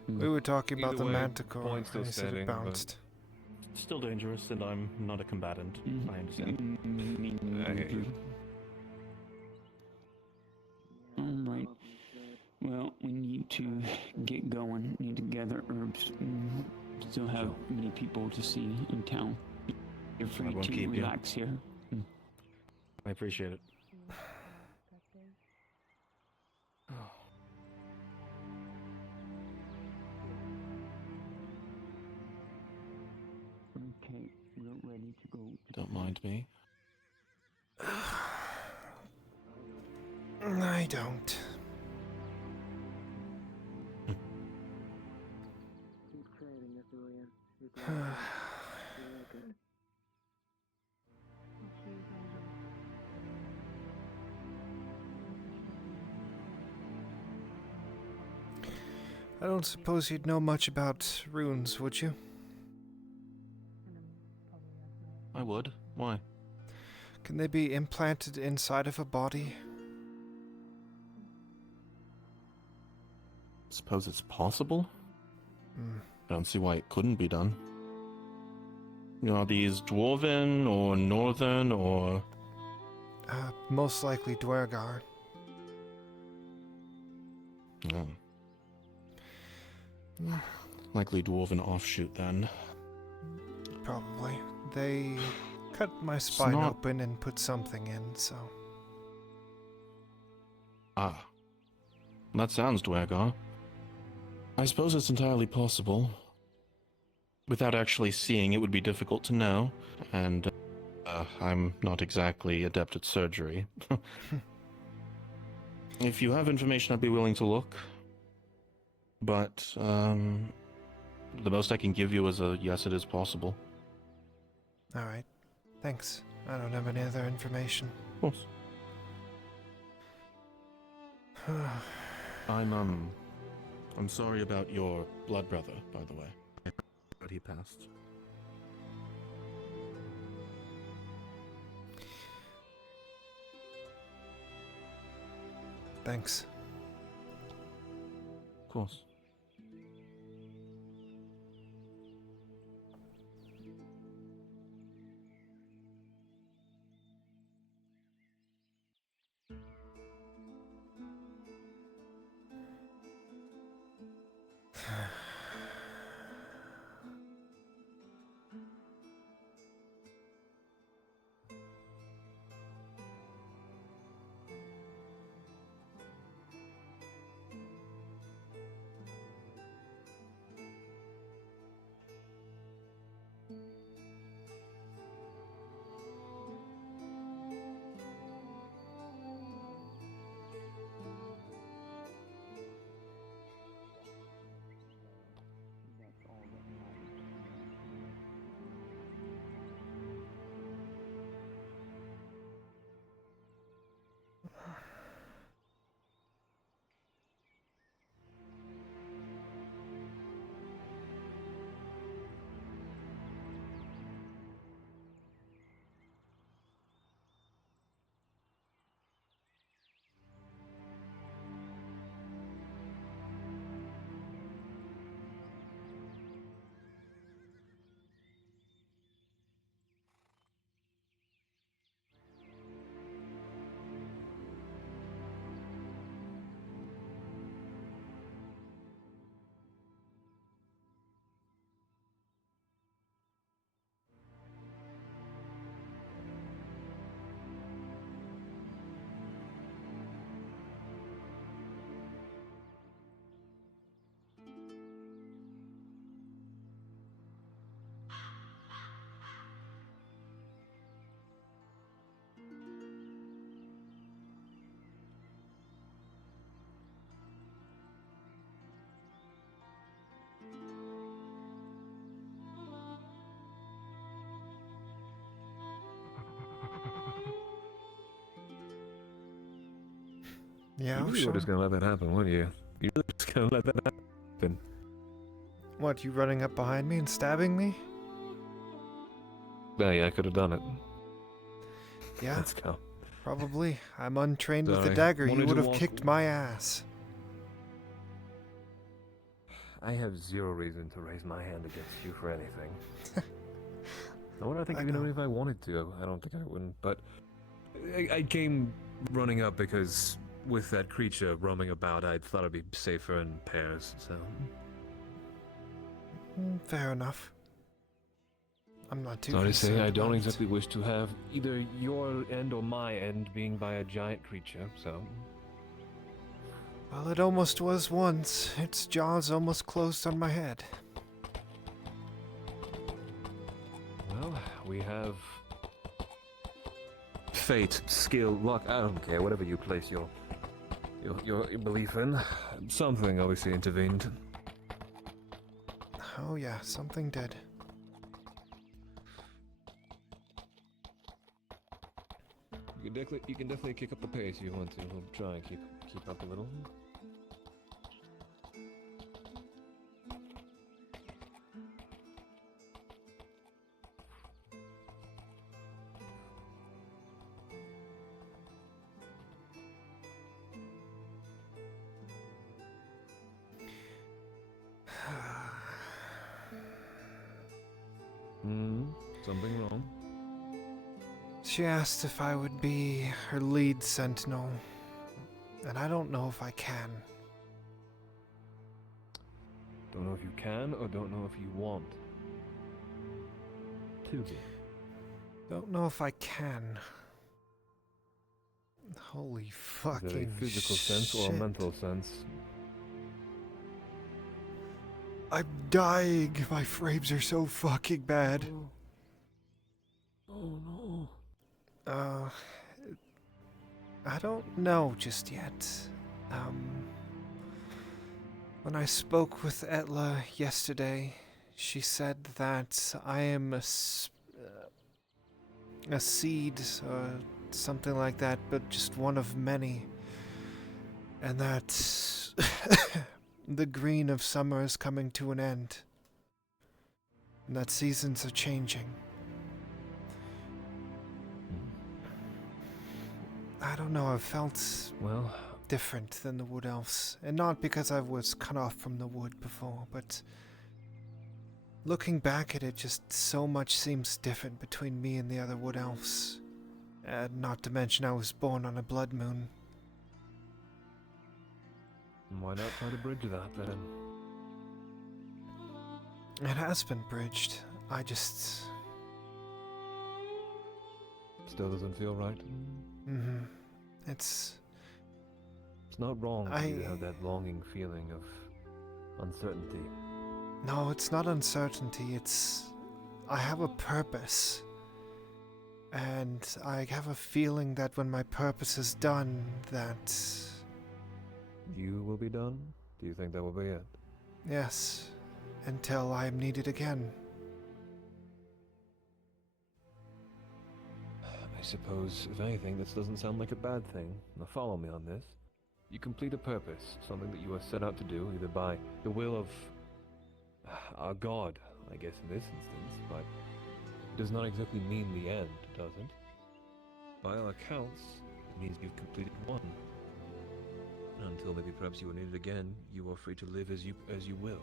We were talking about Either the way, manticore, point's still and he said it standing, but- bounced. Still dangerous, and I'm not a combatant. I understand. I hear you. Alright. Well, we need to get going. Need to gather herbs. Still have many people to see in town. You're free won't to keep you. relax here. I appreciate it. Okay, we're ready to go. Don't mind me. I don't. Keep trading, Az'Rael. You're doing good. You're really good. I don't suppose you'd know much about runes, would you? I would. Why? Can they be implanted inside of a body? Suppose it's possible? Hmm. I don't see why it couldn't be done. Are these dwarven or northern or... Most likely Dwergar. Oh. Likely dwarven offshoot then. Probably. They cut my spine not- open and put something in, so... Ah. That sounds Dwergar. I suppose it's entirely possible. Without actually seeing, it would be difficult to know, and I'm not exactly adept at surgery. If you have information, I'd be willing to look. But, the most I can give you is a yes, it is possible. Alright. Thanks. I don't have any other information. Of course. I'm sorry about your blood brother, by the way. But he passed. Thanks. Of course. Yeah, You really sure. were just gonna let that happen, weren't you? You really just gonna let that happen. What, you running up behind me and stabbing me? Yeah, I could have done it. Yeah, Let's go. probably. I'm untrained with the Sorry. dagger. You Wanted would to have walk- kicked my ass. I have zero reason to raise my hand against you for anything. Nor I think I even know. if I wanted to, I don't think I wouldn't. But I came running up because with that creature roaming about, I thought it'd be safer in pairs. So Fair enough. I'm not too sorry to say, I concerned don't about exactly wish to have either your end or my end being by a giant creature. So Well, it almost was once. Its jaws almost closed on my head. well, we have fate, skill, luck. I don't care. Whatever you place your belief in, something obviously intervened. Oh yeah, something did. You can definitely kick up the pace if you want to. We'll try and keep up a little. Something wrong? She asked if I would be her lead sentinel, and I don't know if I can. Don't know if you can or don't know if you want to be. Don't know if I can. Holy fucking Is it a physical sense or a shit. mental sense? I'm dying. My frames are so fucking bad. Oh no. I don't know just yet. When I spoke with Etla yesterday, she said that I am a seed or something like that, but just one of many. And that the green of summer is coming to an end. And that seasons are changing. I don't know, I've felt Well, different than the wood elves. And not because I was cut off from the wood before, but looking back at it, just so much seems different between me and the other wood elves. And not to mention I was born on a blood moon. why not try to bridge that then? It has been bridged. I just... Still doesn't feel right. It's not wrong for you to I- have that longing feeling of uncertainty. No, it's not uncertainty. It's... I have a purpose. And I have a feeling that when my purpose is done, that... You will be done? Do you think that will be it? Yes, until I am needed again. I suppose, if anything, this doesn't sound like a bad thing. Now follow me on this. You complete a purpose, something that you are set out to do, either by the will of our God, I guess in this instance, but it does not exactly mean the end, does it? By all accounts, it means you've completed one. Until maybe perhaps you are needed again, you are free to live as you will.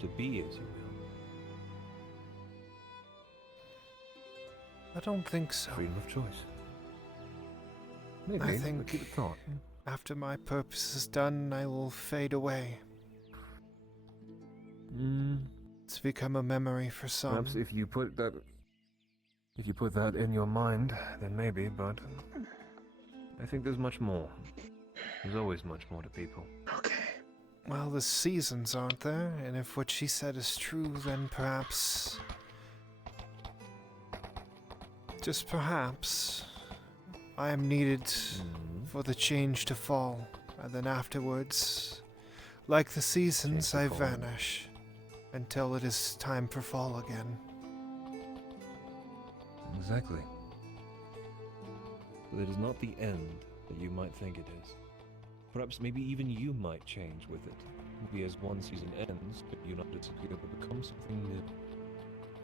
To be as you will. I don't think so. Freedom of choice. Maybe, I but think keep it thought. after my purpose is done, I will fade away. It's become a memory for some. Perhaps if you put that in your mind, then maybe, but I think there's much more. There's always much more to people. Okay. Well, the seasons, aren't there? And if what she said is true, then perhaps... just perhaps... I am needed for the change to fall. And then afterwards, like the seasons, I vanish. Until it is time for fall again. Exactly. But it is not the end that you might think it is. Perhaps maybe even you might change with it. Maybe as one season ends, you not disappear but become something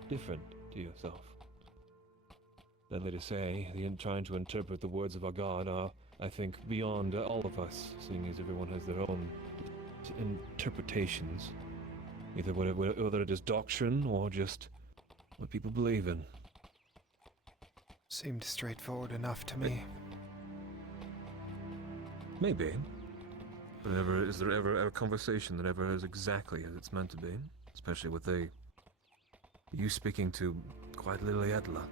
different to yourself. Sadly to say, trying to interpret the words of our God are, I think, beyond all of us, seeing as everyone has their own interpretations. Either whether it is doctrine or just what people believe in. Seemed straightforward enough to me. Maybe. But is there ever a conversation that ever is exactly as it's meant to be? Especially with you speaking to quite literally Edla.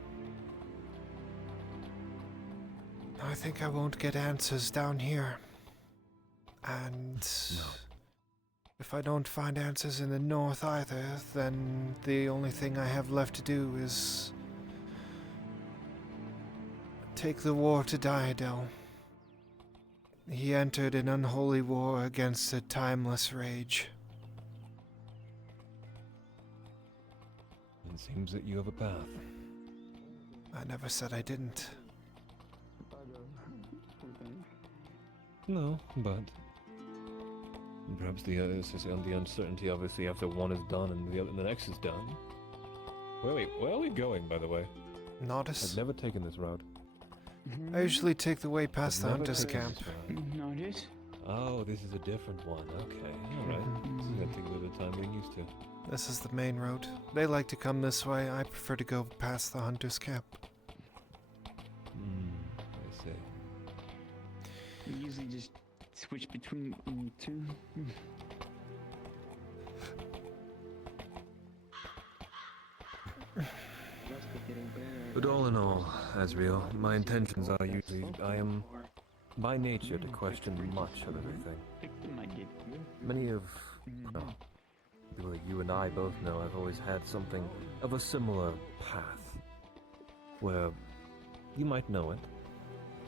I think I won't get answers down here. And No. if I don't find answers in the north either, then the only thing I have left to do is take the war to Diadel. He entered an unholy war against a timeless rage. It seems that you have a path. I never said I didn't. No, but perhaps the uncertainty, obviously, after one is done and the next is done. Where are we going, by the way? Nodus? I've never taken this route. I usually take the way past the Never hunter's taken camp. this route. Notice? Oh, this is a different one. Okay, alright. This is gonna take a little bit of time getting used to. This is the main road. They like to come this way. I prefer to go past the hunter's camp. I see. We usually just switch between two. But all in all, Az'Rael, my intentions are usually, I am by nature to question much of everything. Many of, well, people that you and I both know have always had something of a similar path, where you might know it,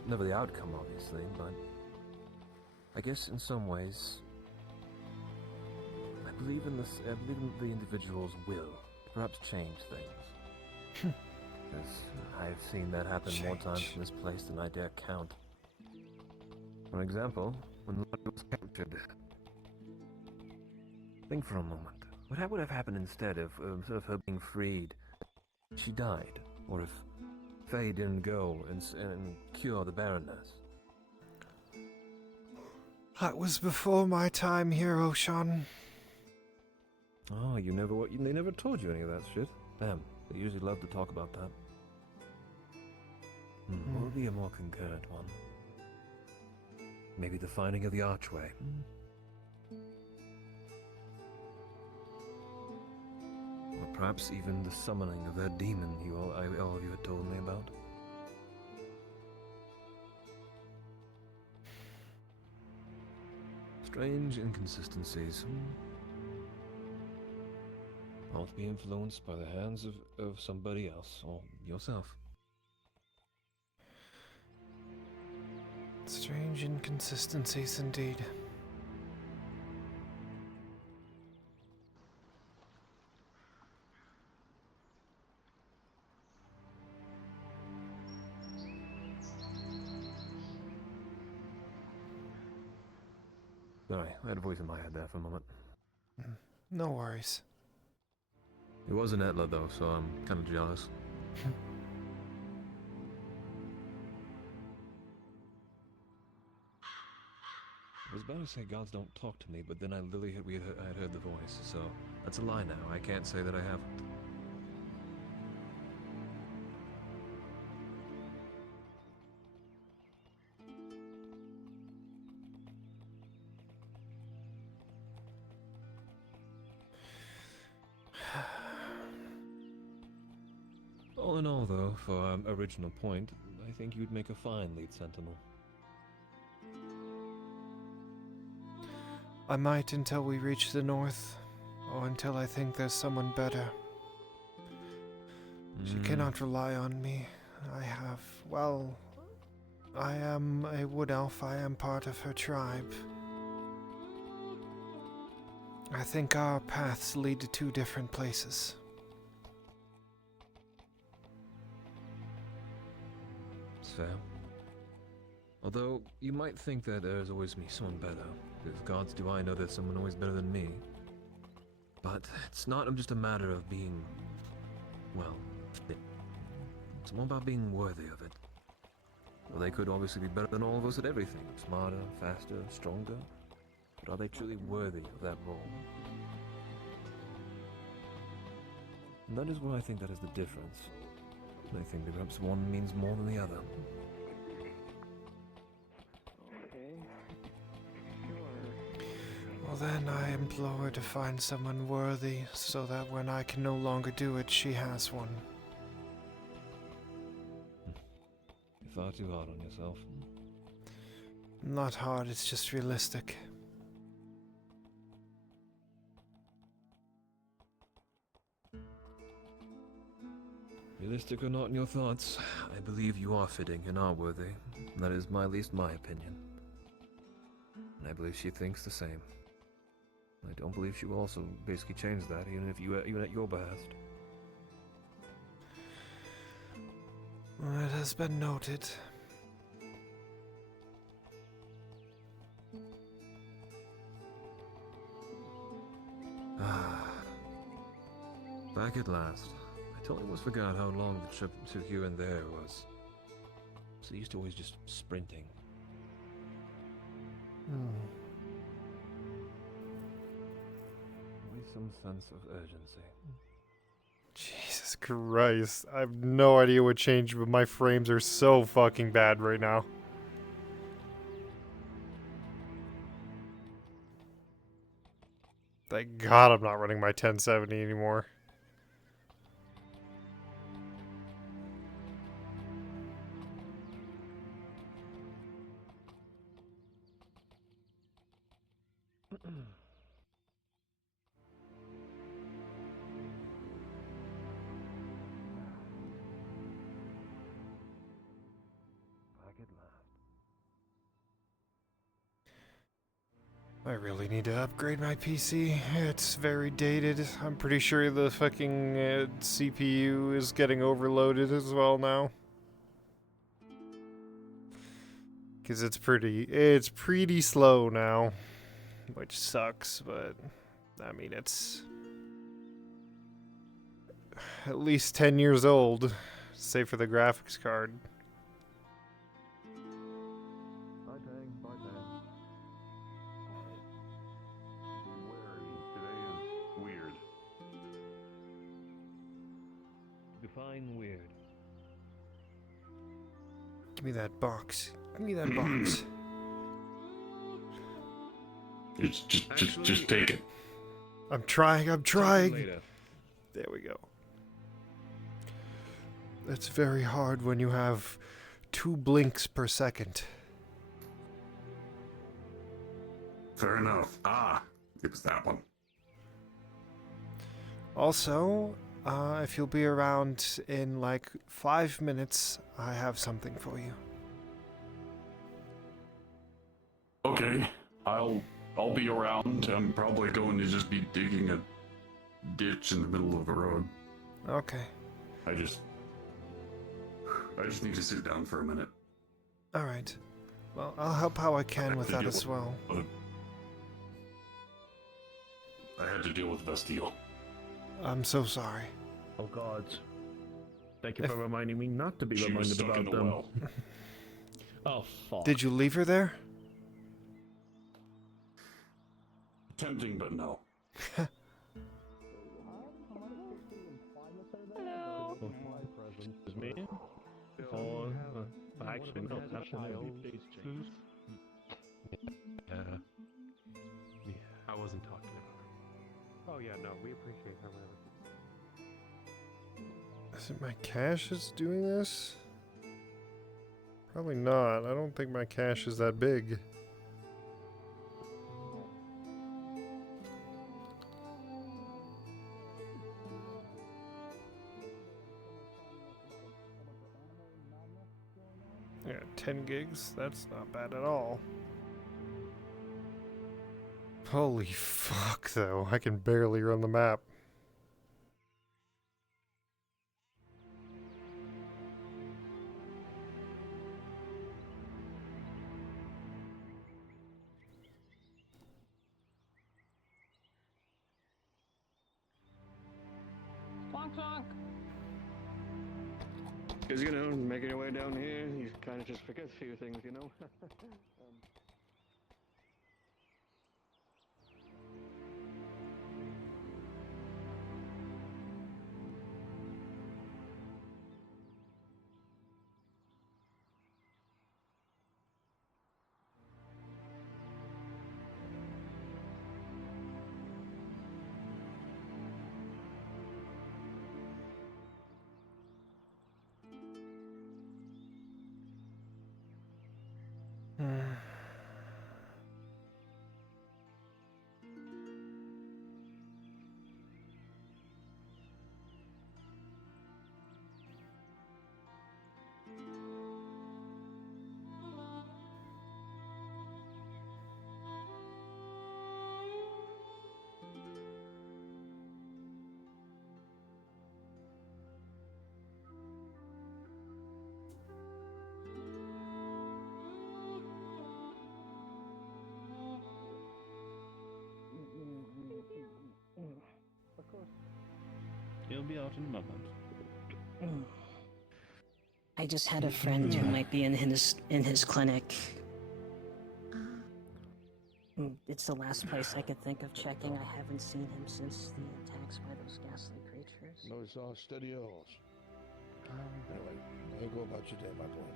never the outcome obviously, but I guess in some ways, I believe in the individual's will to perhaps change things. Because I've seen that happen more times in this place than I dare count. For example, when Lottie was captured. Think for a moment. What would have happened instead if, instead of her being freed, she died? Or if Faye didn't go and cure the Baroness? That was before my time here, Oshan. Oh, they never told you any of that shit? Damn, they usually love to talk about that. What would be a more concurrent one? Maybe the finding of the archway. Or perhaps even the summoning of that demon all of you had told me about. Strange inconsistencies. All to be influenced by the hands of somebody else, or yourself. Strange inconsistencies indeed. Sorry, I had a voice in my head there for a moment. No worries. It wasn't Etla though, so I'm kind of jealous. I was about to say gods don't talk to me, but then I literally I had heard the voice, so that's a lie now. I can't say that I haven't. All in all, though, for original point, I think you'd make a fine lead sentinel. I might until we reach the north, or until I think there's someone better. She cannot rely on me. I am a wood elf. I am part of her tribe. I think our paths lead to two different places. It's fair. Although, you might think that there's always me someone better, because gods do I know there's someone always better than me. But it's not just a matter of being, well, fit. It's more about being worthy of it. Well, they could obviously be better than all of us at everything. Smarter, faster, stronger. But are they truly worthy of that role? And that is where I think that is the difference. I think that perhaps one means more than the other. Well, then I implore her to find someone worthy, so that when I can no longer do it, she has one. You're far too hard on yourself. Not hard, it's just realistic. Realistic or not in your thoughts, I believe you are fitting and are worthy. That is at least my opinion. And I believe she thinks the same. I don't believe she will also basically change that, even at your behest. Well, it has been noted. Back at last. I totally almost forgot how long the trip to here and there was. So used to always just sprinting. Always some sense of urgency. Jesus Christ. I have no idea what changed, but my frames are so fucking bad right now. Thank God I'm not running my 1070 anymore. I really need to upgrade my PC. It's very dated. I'm pretty sure the fucking CPU is getting overloaded as well now. Because it's pretty slow now. Which sucks, but I mean, it's at least 10 years old, save for the graphics card. Bye, Tang. Bye, Tang. Today is weird. Define weird. Give me that box. Give me that box. Just take it. I'm trying. Later. There we go. It's very hard when you have 2 blinks per second. Fair enough. It was that one. Also, if you'll be around in like 5 minutes, I have something for you. Okay, I'll be around. I'm probably going to just be digging a ditch in the middle of the road. Okay. I just need to sit down for a minute. Alright. Well, I'll help how I can with that as well. I had to deal with Bastille. I'm so sorry. Oh gods. Thank you for reminding me not to be She was reminded stuck in about a them. well. Oh fuck. Did you leave her there? Tempting, but no. Hello. Is me? Or actually no, that's phase 2. Yeah. Yeah, I wasn't talking about her. Oh yeah, no, we appreciate her. Is it my cache that's doing this? Probably not. I don't think my cache is that big. Yeah, 10 gigs. That's not bad at all. Holy fuck, though. I can barely run the map. Honk honk. Because, you know, making your way down here, you kind of just forget a few things, you know? Of course. He'll be out in a moment. I just had a friend who might be in his clinic. It's the last place I could think of checking. I haven't seen him since the attacks by those ghastly creatures. No, it's all steady horse. Anyway, you go about your day, my boy.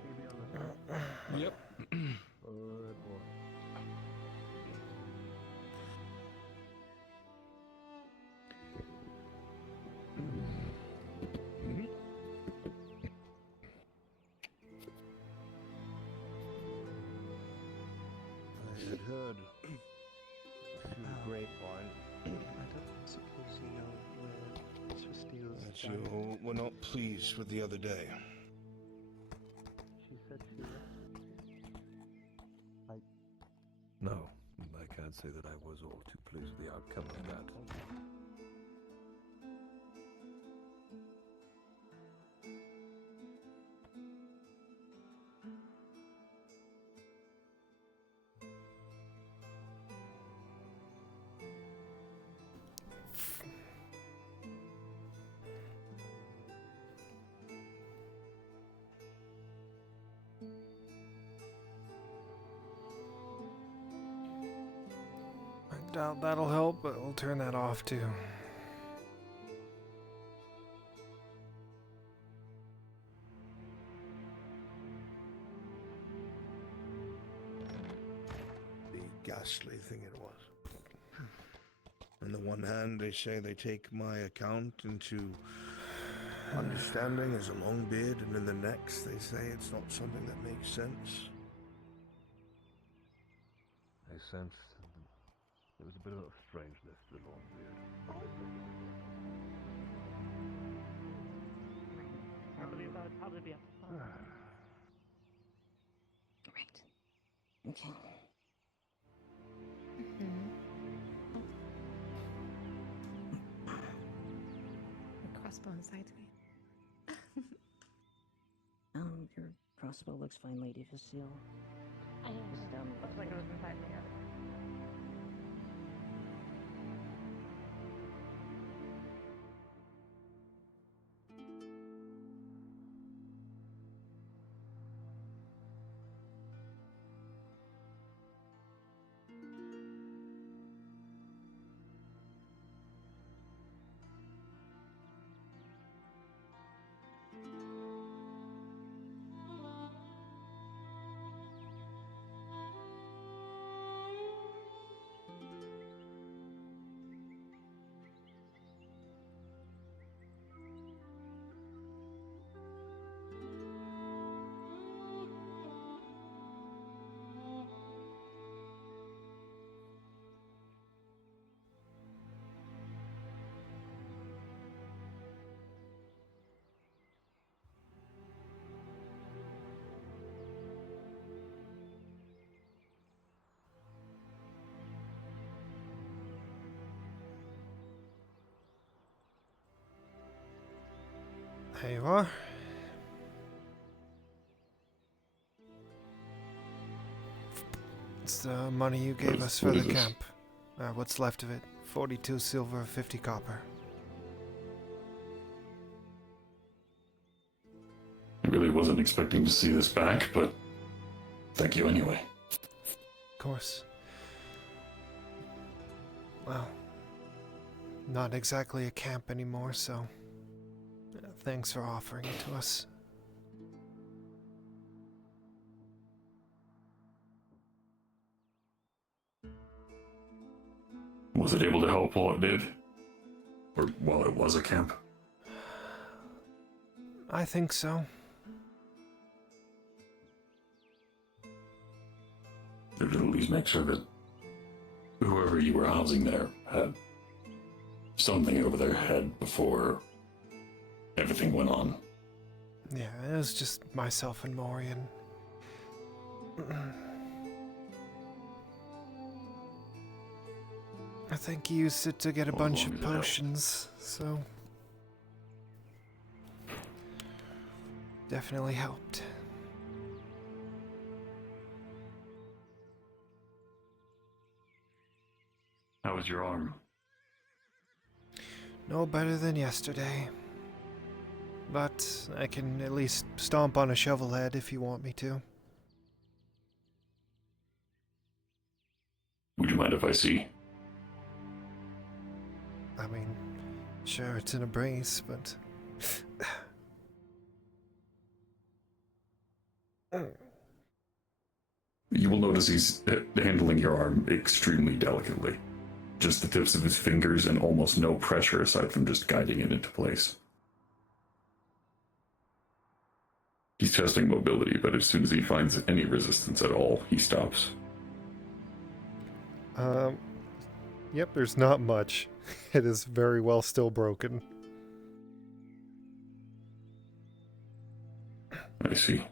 Yep. Good boy. I had heard through the grapevine. I don't suppose you know where Mr. Steele's That you were not pleased with the other day. She said she left. No, I can't say that I was all too pleased with the outcome of that. I doubt that'll help, but we'll turn that off too. The ghastly thing it was. On the one hand, they say they take my account into understanding as a long beard, and in the next, they say it's not something that makes sense. I sensed there was a bit of a strangeness to the long beard. I believe that would probably be a Right. Okay. A crossbow inside me. Your crossbow looks fine, Lady Facile. I am. Looks like it was inside me. There you are. It's the money you gave us for the camp. What's left of it? 42 silver, 50 copper. really wasn't expecting to see this back, but thank you anyway. Of course. Well, not exactly a camp anymore, so thanks for offering it to us. Was it able to help while it did? Or while it was a camp? I think so. It would at least make sure that whoever you were housing there had something over their head before everything went on. Yeah, it was just myself and Morian. I think he used it to get a bunch of potions, so definitely helped. How was your arm? No better than yesterday. But I can at least stomp on a shovel head if you want me to. Would you mind if I see? I mean, sure, it's in a brace, but... You will notice he's handling your arm extremely delicately. Just the tips of his fingers and almost no pressure aside from just guiding it into place. He's testing mobility, but as soon as he finds any resistance at all, he stops. Yep, there's not much. It is very well still broken. I see.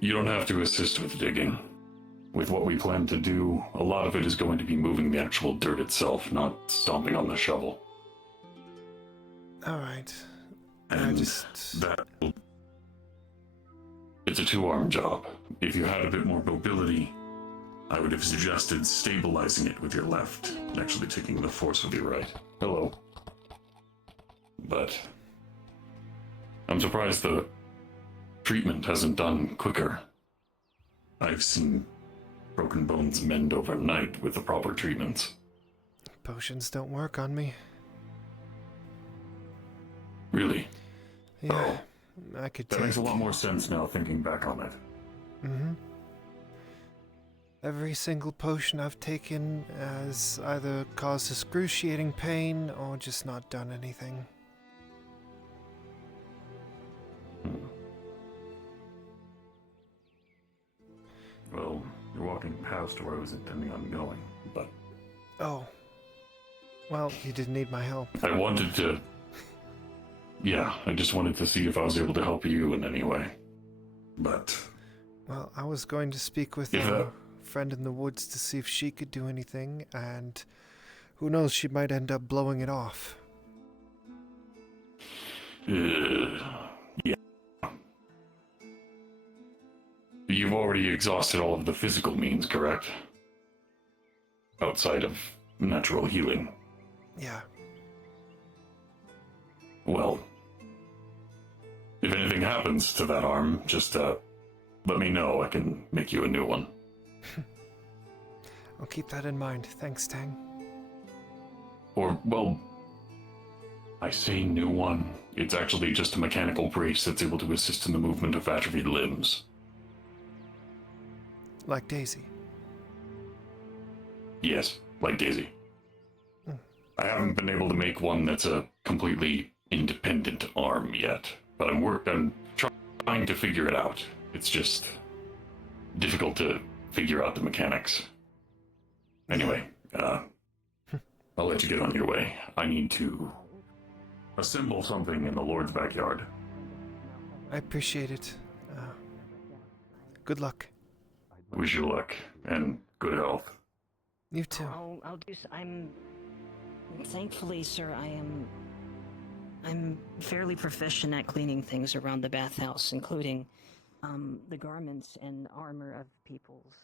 You don't have to assist with digging. With what we plan to do, a lot of it is going to be moving the actual dirt itself, not stomping on the shovel. Alright. And it's a two-arm job. If you had a bit more mobility, I would have suggested stabilizing it with your left and actually taking the force with your right. Hello. But I'm surprised the treatment hasn't done quicker. I've seen broken bones mend overnight with the proper treatments. Potions don't work on me. Really? Yeah, I could That take... makes a lot more sense now, thinking back on it. Mm-hmm. Every single potion I've taken has either caused excruciating pain or just not done anything. Well, you're walking past where I was intending on going, but... Oh. Well, you didn't need my help. I wanted to... Yeah, I just wanted to see if I was able to help you in any way. But... Well, I was going to speak with a friend in the woods to see if she could do anything, and who knows, she might end up blowing it off. Yeah. You've already exhausted all of the physical means, correct? Outside of natural healing. Yeah. Well, if anything happens to that arm, just let me know. I can make you a new one. I'll keep that in mind. Thanks, Tang. Or, well, I say new one. It's actually just a mechanical brace that's able to assist in the movement of atrophied limbs. Like Daisy. Yes, like Daisy. I haven't been able to make one that's a completely independent arm yet, but I'm trying to figure it out. It's just difficult to figure out the mechanics. Anyway, I'll let you get on your way. I need to assemble something in the Lord's backyard. I appreciate it. Good luck. Wish you luck and good health. You too. I'll do. Thankfully, sir, I'm fairly proficient at cleaning things around the bathhouse, including the garments and armor of people's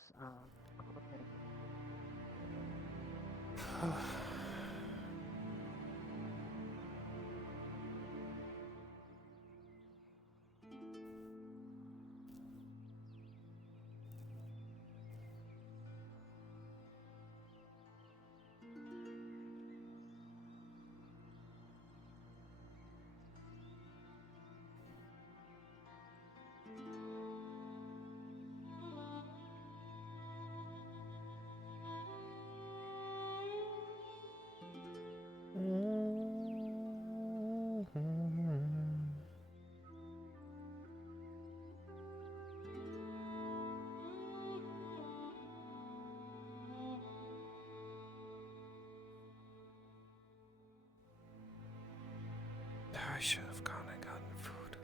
I should have gone and gotten food.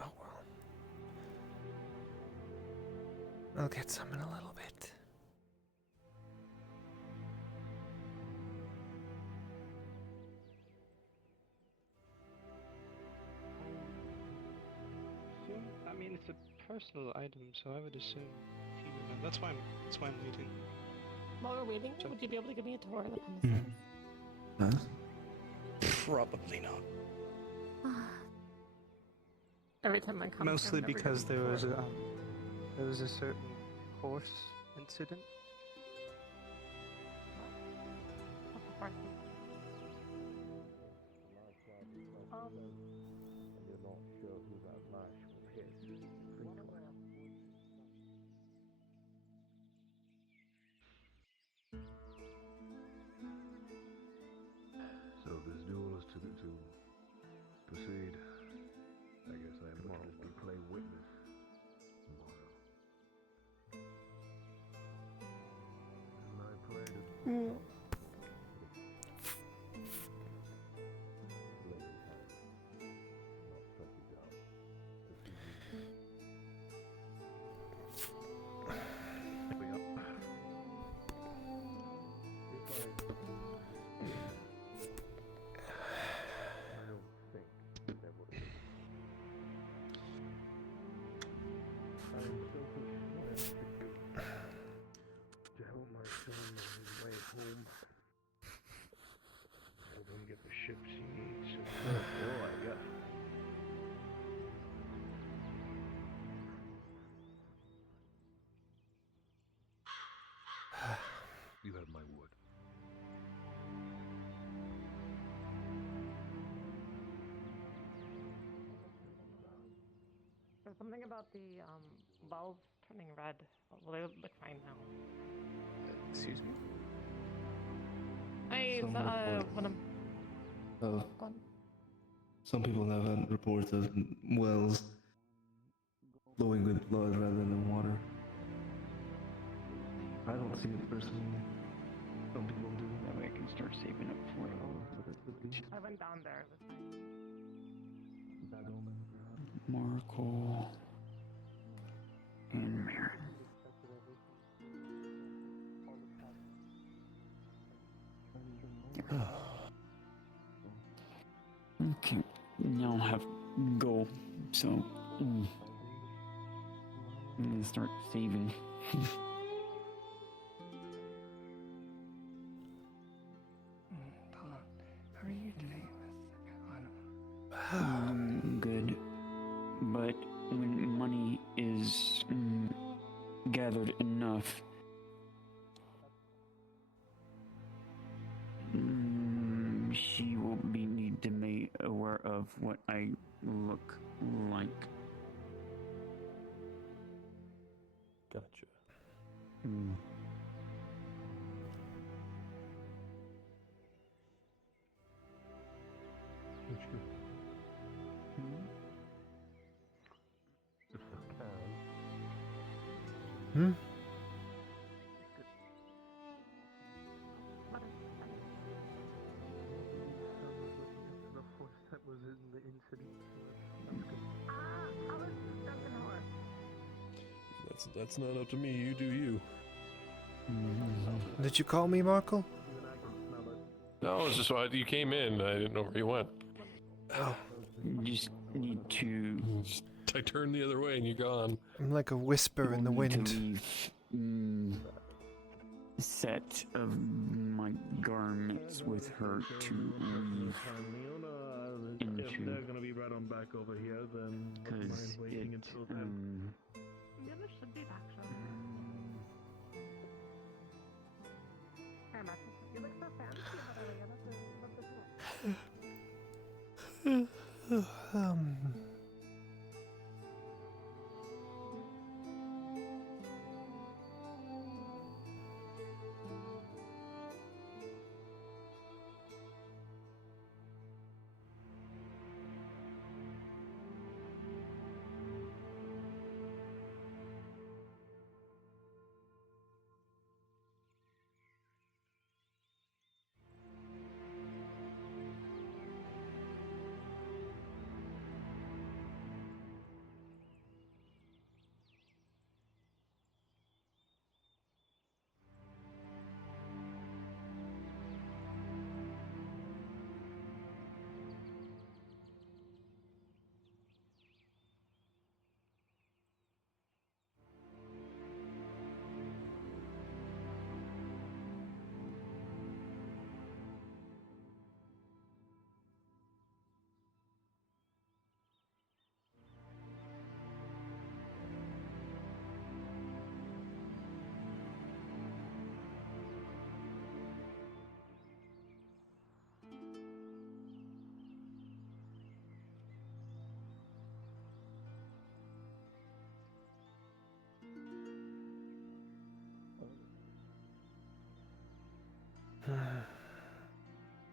Oh well. I'll get some in a little bit. I mean, it's a personal item, so I would assume he would know. That's why I'm waiting. While we're waiting, would you be able to give me a tour of the premises? Probably not. Every time I come. Mostly I've never because done there it before. was a certain horse incident. You're not sure who that lash will hit. So if this duel is to proceed, I guess I must just be play witness. And I pray to to help my son on his way home. Help him get the ships he needs. Oh boy, yeah. You have my word. There's something about the wells turning red. Well, they look fine now. Excuse me? I Some when I'm of some people have had reports of wells flowing with blood rather than water. I don't see it personally. Some people do. That way I can start saving up for it. I went down there. It was fine. Markle and Marin. Okay, now I'll have go. So I'm gonna start saving. How are you today? Good, but when money is gathered enough, she will be need to be aware of what I look like. Gotcha. Hmm? The horse that was in the incident. That's not up to me. You do you. Did you call me, Markle? No, it's just why you came in. I didn't know where you went. Oh. You just need to. I turned the other way and you're gone. I'm like a whisper in the wind. set of my garments with her to leave into. They're gonna be right on back over here, then wouldn't mind waiting until then. Yeah, this should be actually. Hey, Matt, you look so fancy, but I love this.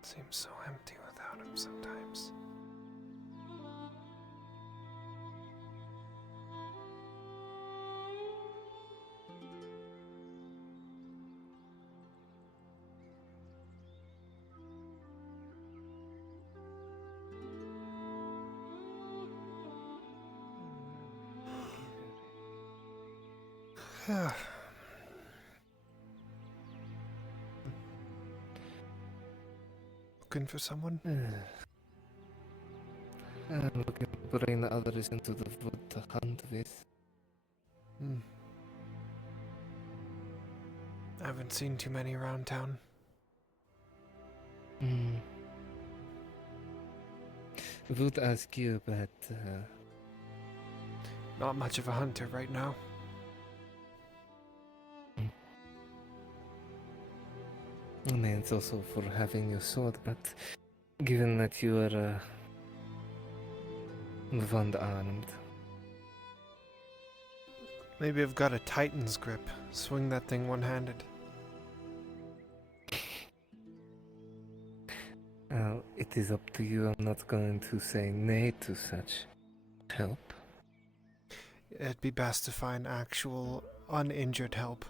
Seems so empty without him sometimes. Looking for someone? I'm looking to bring the others into the wood to hunt with. I haven't seen too many around town. Would ask you, but not much of a hunter right now. I mean, it's also for having your sword, but given that you are one-armed. Maybe I've got a Titan's grip. Swing that thing one-handed. It is up to you. I'm not going to say nay to such help. It'd be best to find actual uninjured help.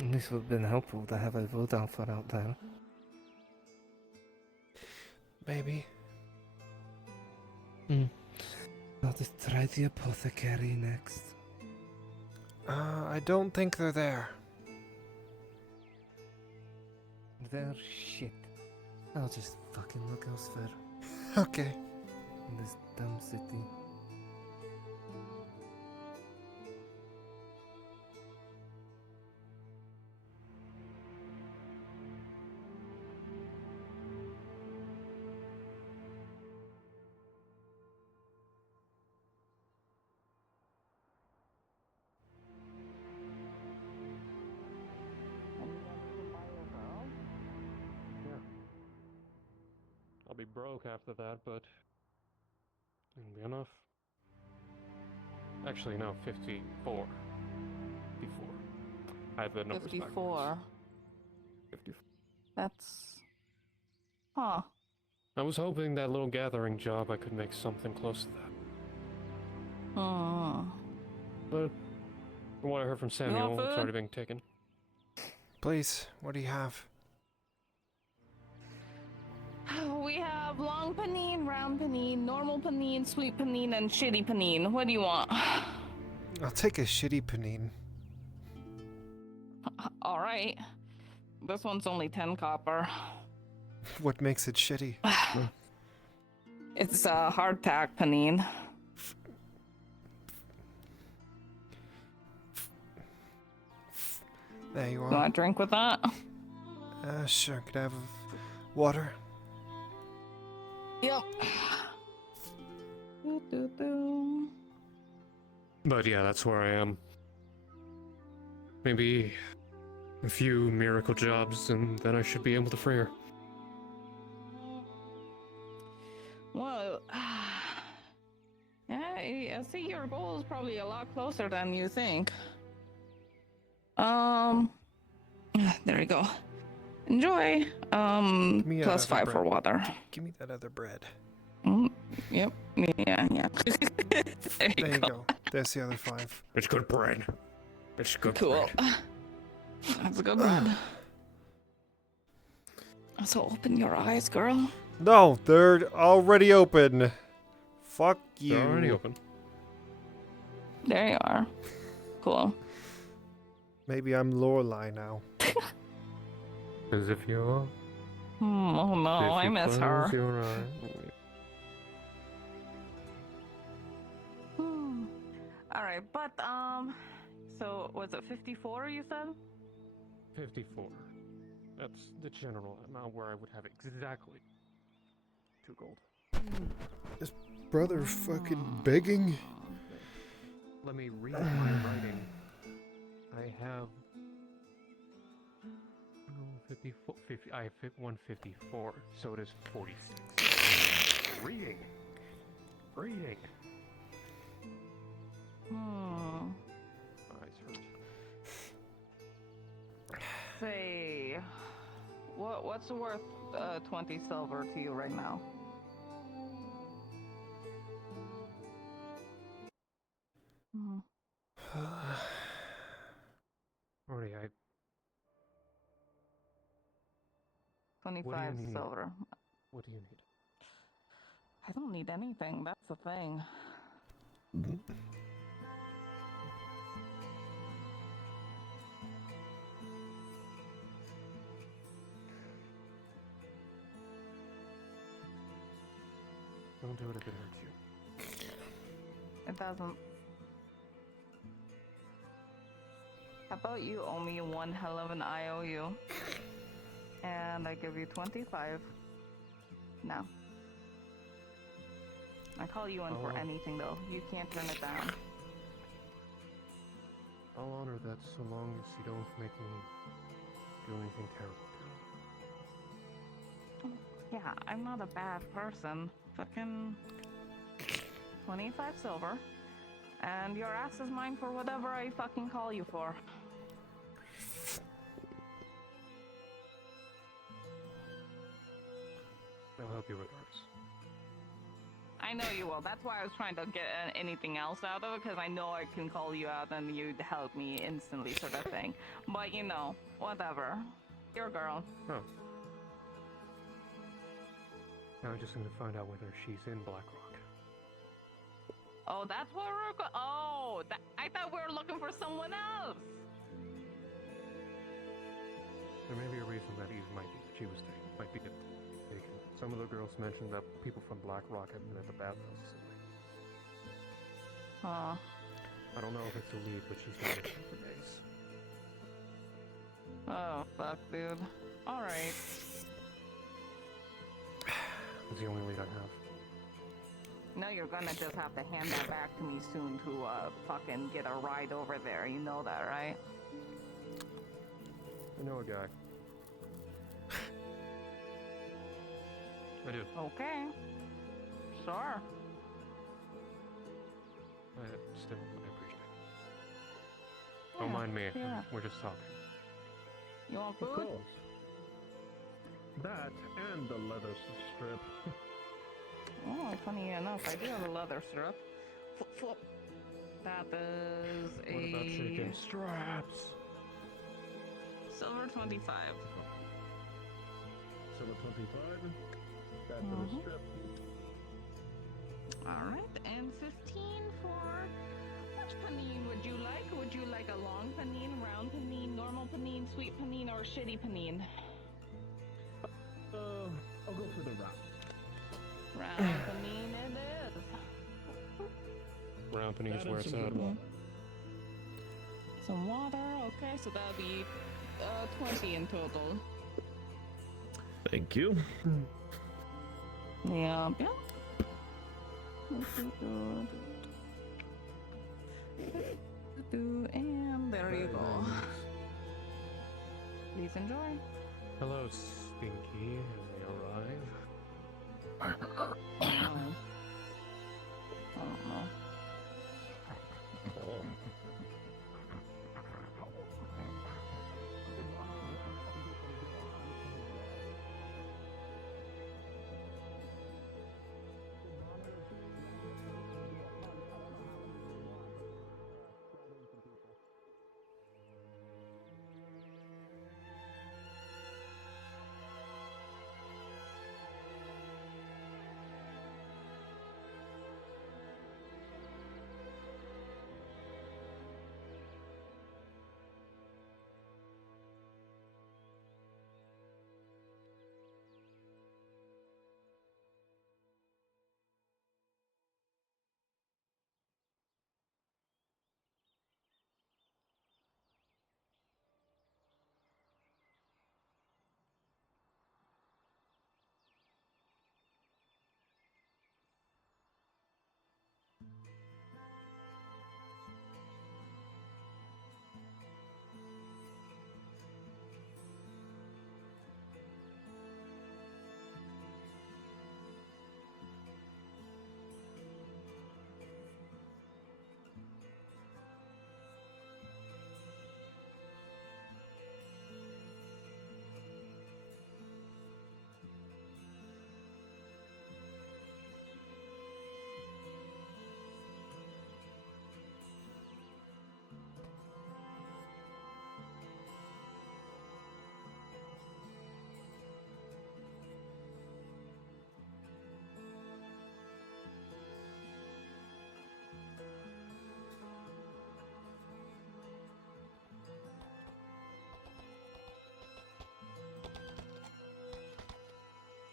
This would have been helpful to have a wood alpha out there. Maybe. I'll just try the apothecary next. I don't think they're there. They're shit. I'll just fucking look elsewhere. Okay. In this dumb city. I'll be broke after that, but it'll be enough. Actually, no, 54. 54. I have the numbers 54. backwards. 54. That's... Huh. I was hoping that little gathering job I could make something close to that. But from what I heard from Samuel, it's already been taken. Please, what do you have? We have long panine, round panine, normal panine, sweet panine, and shitty panine. What do you want? I'll take a shitty panine. Alright. This one's only 10 copper. What makes it shitty? It's a hardtack panine. There you You are. want a drink with that? Sure. Could I have water? Yep. But yeah, that's where I am. Maybe a few miracle jobs, and then I should be able to free her. Well, yeah, I see your goal is probably a lot closer than you think. There we go. Enjoy. Me Plus other 5 for bread. water. Give me that other bread. Yep. Yeah. There you go. There's the other 5. It's good bread. It's good Cool. bread. That's a good bread. So open your eyes, girl. No, they're already open. Fuck you. They're already open. There you are. Cool. Maybe I'm Lorelai now. As if you're. Oh no, I miss her. All right, but so was it 54 you said? 54. That's the general amount where I would have exactly 2 gold. Is brother fucking begging? Let me read my writing. I have 54, 50, I have 154, so it is 46. Reading. Eyes hurt. Say, what's worth 20 silver to you right now? Alright, I 25 need? silver. What do you need? I don't need anything, that's the thing. Don't do it if it hurts you. It doesn't. How about you owe me 1 hell of an IOU? And I give you 25. No. I call you in for anything though. You can't turn it down. I'll honor that so long as you don't make me do anything terrible. Yeah, I'm not a bad person. Fucking 25 silver. And your ass is mine for whatever I fucking call you for. I'll help you regardless. I know you will. That's why I was trying to get anything else out of it, because I know I can call you out and you'd help me instantly, sort of thing. But you know, whatever. You're a girl. Oh. Now I just need to find out whether she's in Blackrock. Oh, that's where we're going. Oh, I thought we were looking for someone else. There may be a reason that she was taken. Might be taken. Some of the girls mentioned that people from Blackrock have been at the bathhouse facility. Huh. I don't know if it's a lead, but she's been missing for days. Oh, fuck, dude. Alright. It's the only lead I have. No, you're gonna just have to hand that back to me soon to fucking get a ride over there. You know that, right? I know a guy. I do. Okay. Sure. Still, I appreciate it. Yeah, Don't mind me. yeah. We're just talking. You want food? Of course. That and the leather strip. Oh, funny enough, I do have a leather strip. Flip. That is a... What about chicken straps? Silver 25. Silver 25. That for the strip. Alright, and 15 for... Which panini would you like? Would you like a long panini, round panini, normal panini, sweet panini, or shitty panini? I'll go for the round. Round panini it is. Round panini's where it's at. some water. Okay, so that'll be 20 in total. Thank you. Yeah. And there you go. Please enjoy. Hello, Stinky. Has he arrived? Oh. I don't know.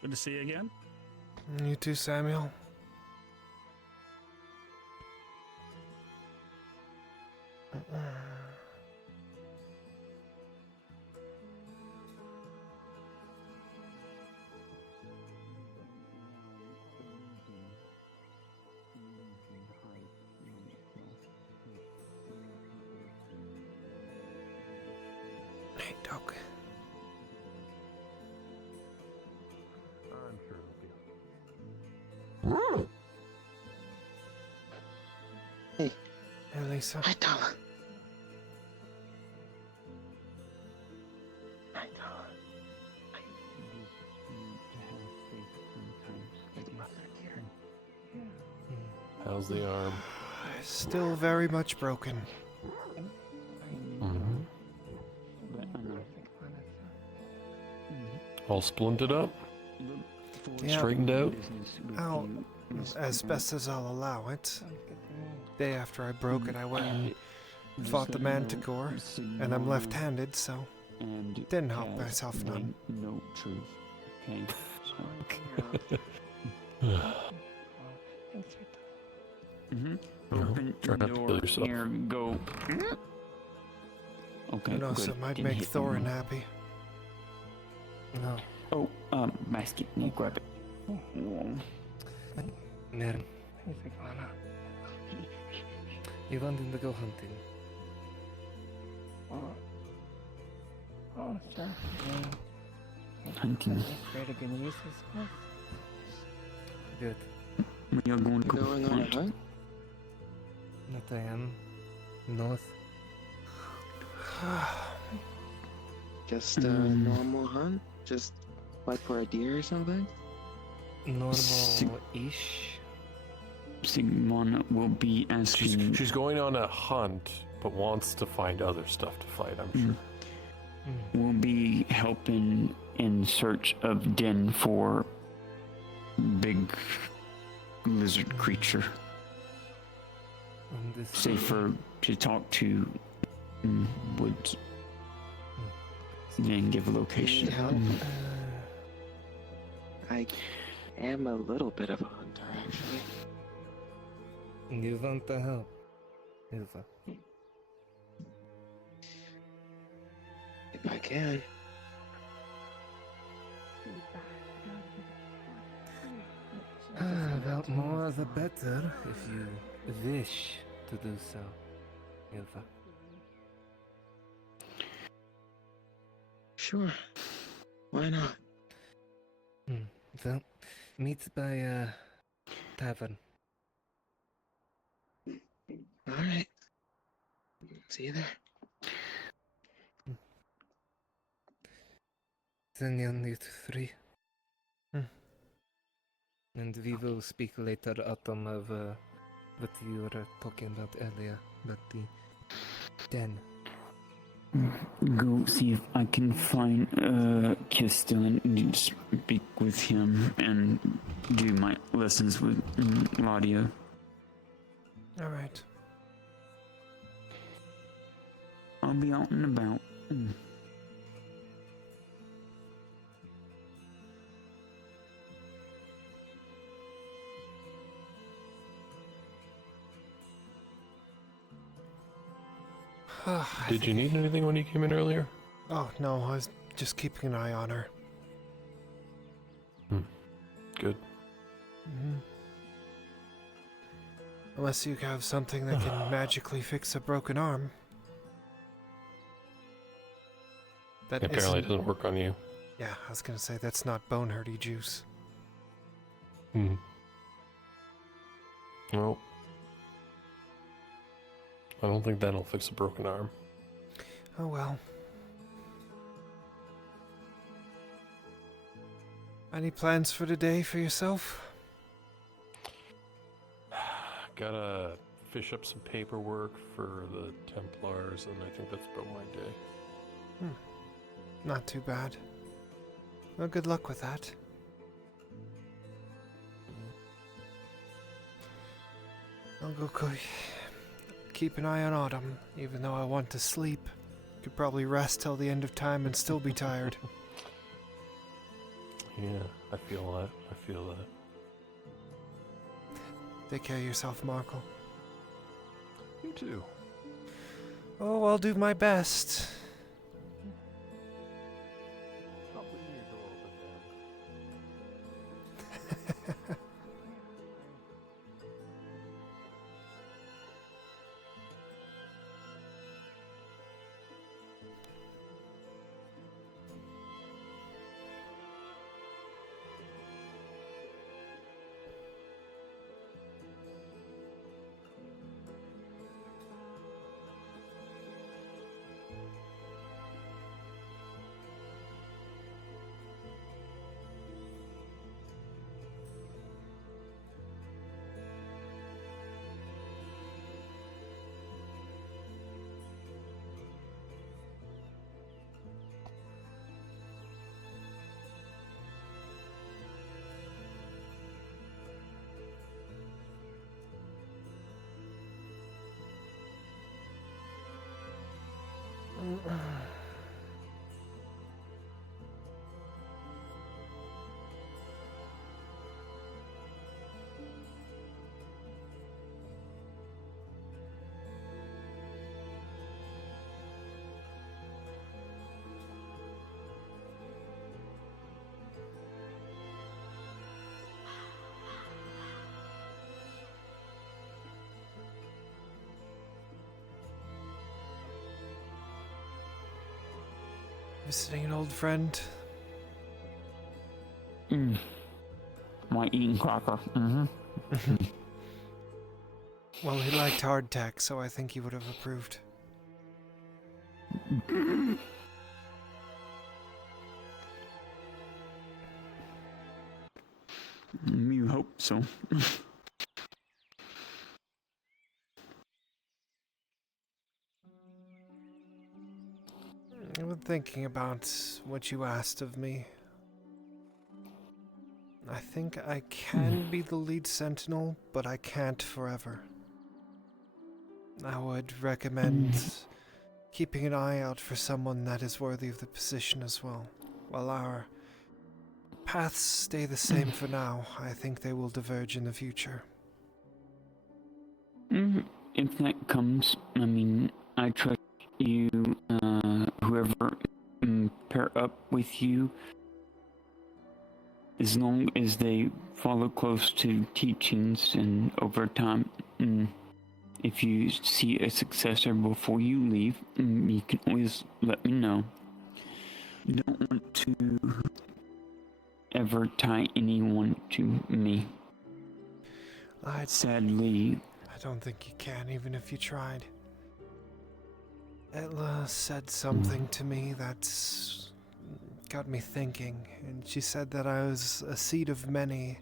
Good to see you again. You too, Samuel. Hey, Doc. I'm sure he'll be. Hey. Hey, Lisa. Hi, Dollar. Hi, Dollar. How's the arm? Still very much broken. Mm-hmm. All splintered up? Yeah. Straightened out? I'll, as best as I'll allow it. Day after I broke it, I went and fought the Manticore, and I'm left-handed, so didn't help myself none. No truth. Okay. Open Try the not to door. kill yourself. Here, go. Okay. Who knows, good. it might Didn't make hit Thorin anyone. happy. No. Oh, basket. Yeah, grab it. Mary, you wanted to go hunting. Oh, sure. Hunting. Pretty good news, I suppose. Good. We are going to Going on a hunt? Not I am. North. Just a normal hunt? Just like for a deer or something? Normal-ish. Sigmon will be asking. She's going on a hunt, but wants to find other stuff to fight, I'm sure. We'll be helping in search of den for big lizard creature. Safer to talk to woods. Then give a location. Need help? I am a little bit of a hunter, actually. You want the help, Ilva? If I can. Well, more the better if you wish to do so, Ilva. Sure. Why not? So, meet by tavern. Alright. See you there. Then you'll need 3. And we will speak later, Autumn, of what you were talking about earlier, about the den. Go see if I can find Kistel and speak with him and do my lessons with Ladia. Alright. I'll be out and about. Did you need anything when you came in earlier? Oh, no, I was just keeping an eye on her. Good. Unless you have something that can magically fix a broken arm. That apparently doesn't work on you. Yeah, I was gonna say that's not bone hurty juice. Well, I don't think that'll fix a broken arm. Oh well. Any plans for today for yourself? Gotta fish up some paperwork for the Templars, and I think that's about my day. Not too bad. Well, good luck with that. I'll go keep an eye on Autumn, even though I want to sleep. Could probably rest till the end of time and still be tired. Yeah, I feel that. I feel that. Take care of yourself, Markle. You too. Oh, I'll do my best. Probably need to open Visiting an old friend. My eating cracker. Well, he liked hardtack, so I think he would have approved. You hope so. I've been thinking about what you asked of me. I think I can be the lead sentinel, but I can't forever. I would recommend keeping an eye out for someone that is worthy of the position as well. While our paths stay the same for now, I think they will diverge in the future. If that comes, I mean, I trust you, whoever pair up with you as long as they follow close to teachings and over time. If you see a successor before you leave, you can always let me know. Don't want to ever tie anyone to me. Sadly, I don't think you can, even if you tried. Etla said something to me that's got me thinking, and she said that I was a seed of many,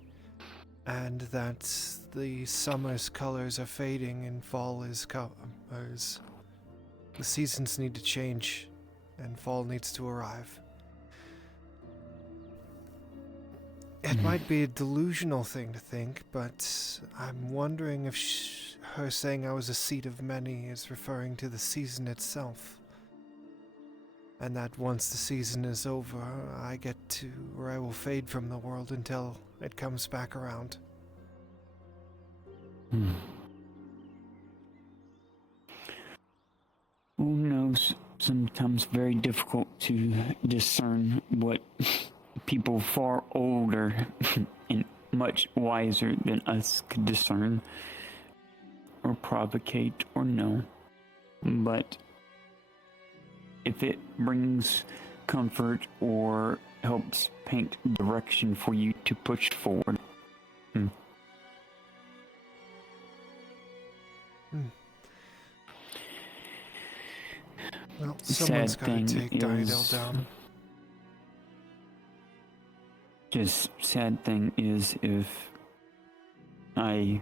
and that the summer's colors are fading and fall is colors. The seasons need to change, and fall needs to arrive. It might be a delusional thing to think, but I'm wondering if her saying I was a seed of many is referring to the season itself. And that once the season is over, I get to, or I will fade from the world until it comes back around. Who knows? Sometimes very difficult to discern what people far older and much wiser than us could discern or provocate or know. But if it brings comfort or helps paint direction for you to push forward. Well, someone's Sad got to thing take Diadel down. Just sad thing is if I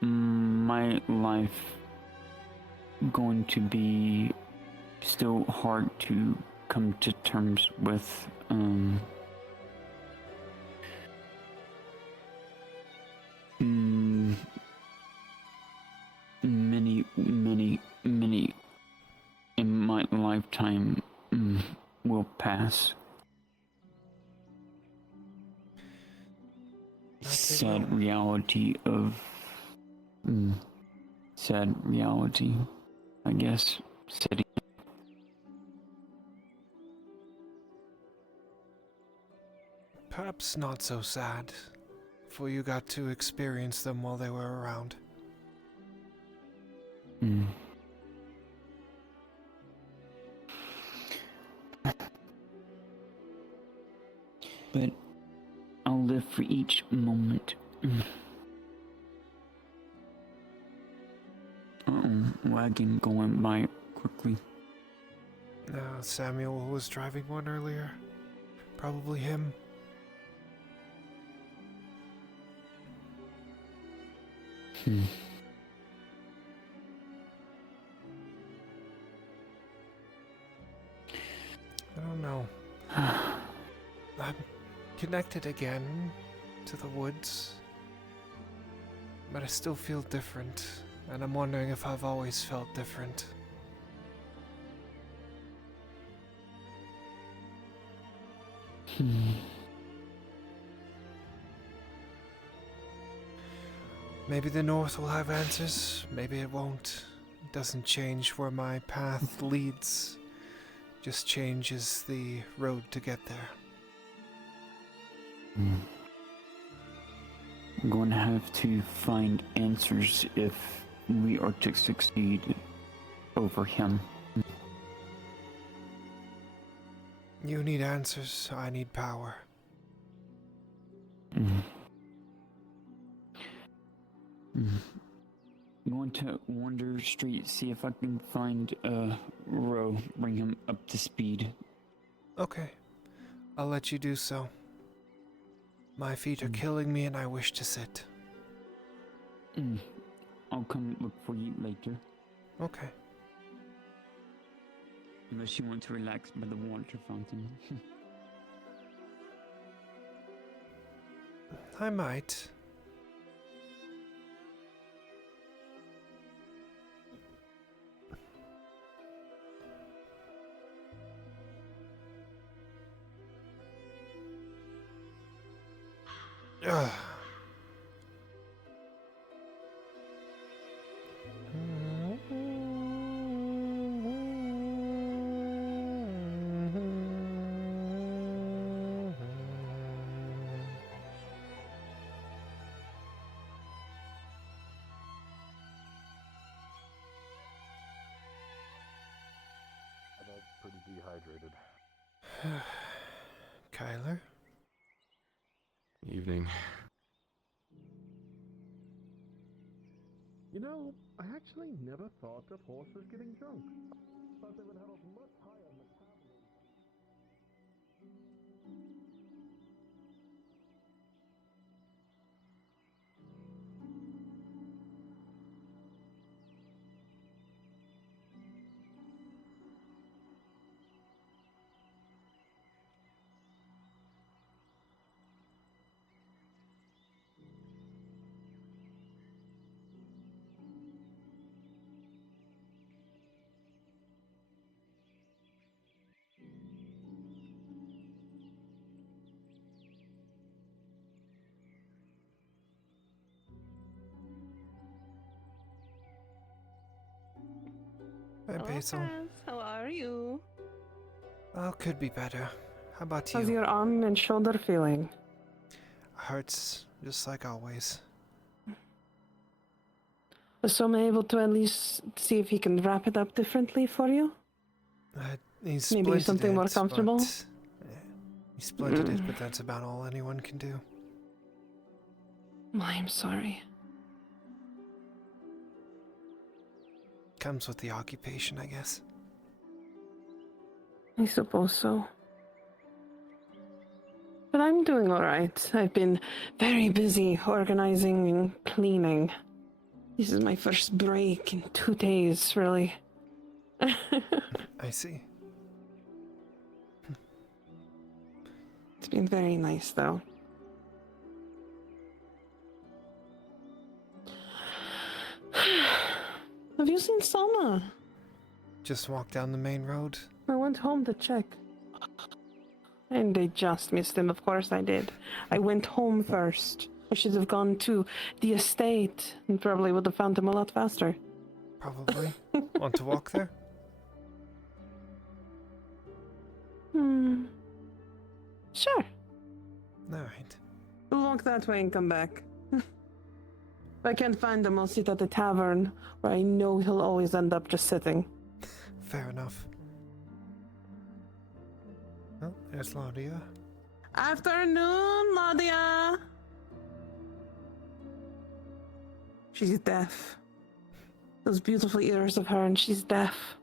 my life going to be still hard to come to terms with many in my lifetime will pass. Sad reality, I guess, setting. Perhaps not so sad, for you got to experience them while they were around. But I'll live for each moment. Wagon going by quickly. Samuel was driving one earlier. Probably him. I don't know. I'm connected again to the woods, but I still feel different, and I'm wondering if I've always felt different. Maybe the North will have answers, maybe it won't. It doesn't change where my path leads, just changes the road to get there. I'm going to have to find answers if we are to succeed over him. You need answers, I need power. I'm going to wander street, see if I can find Ro, bring him up to speed. Okay, I'll let you do so. My feet are killing me and I wish to sit. I'll come look for you later. Okay. Unless you want to relax by the water fountain. I might. evening. You know, I actually never thought of horses getting drunk. Thought they would have a much higher metabolism. Hi, Basil. How are you? Oh, could be better. How about you? How's your arm and shoulder feeling? Hurts, just like always. Was Soma able to at least see if he can wrap it up differently for you? He's Maybe something more comfortable? He splinted it, but that's about all anyone can do. I'm sorry. Comes with the occupation, I guess. I suppose so. But I'm doing alright. I've been very busy organizing and cleaning. This is my first break in 2 days, really. I see. It's been very nice, though. Have you seen Soma? Just walked down the main road. I went home to check. And I just missed him, of course I did. I went home first. I should have gone to the estate and probably would have found him a lot faster. Probably. Want to walk there? Sure. Alright. We'll walk that way and come back. If I can't find him, I'll sit at the tavern, where I know he'll always end up just sitting. Fair enough. Oh, there's Laudia. Afternoon, Nadia! She's deaf. Those beautiful ears of her, and she's deaf.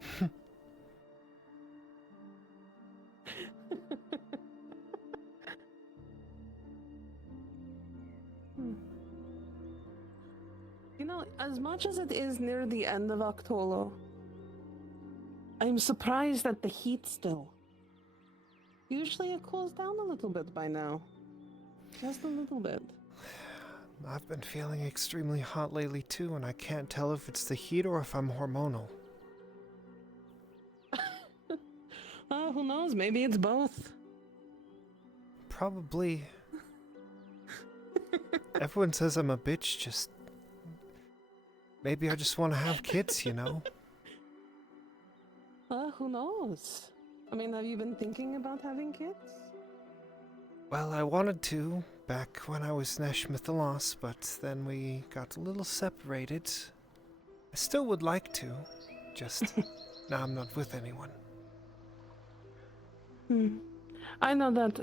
You know, as much as it is near the end of October, I'm surprised at the heat still. Usually it cools down a little bit by now. Just a little bit. I've been feeling extremely hot lately too, and I can't tell if it's the heat or if I'm hormonal. Who knows? Maybe it's both. Probably. Everyone says I'm a bitch, just... Maybe I just want to have kids, you know? Who knows? I mean, have you been thinking about having kids? Well, I wanted to, back when I was Nesh Mythalos, but then we got a little separated. I still would like to, just now I'm not with anyone. I know that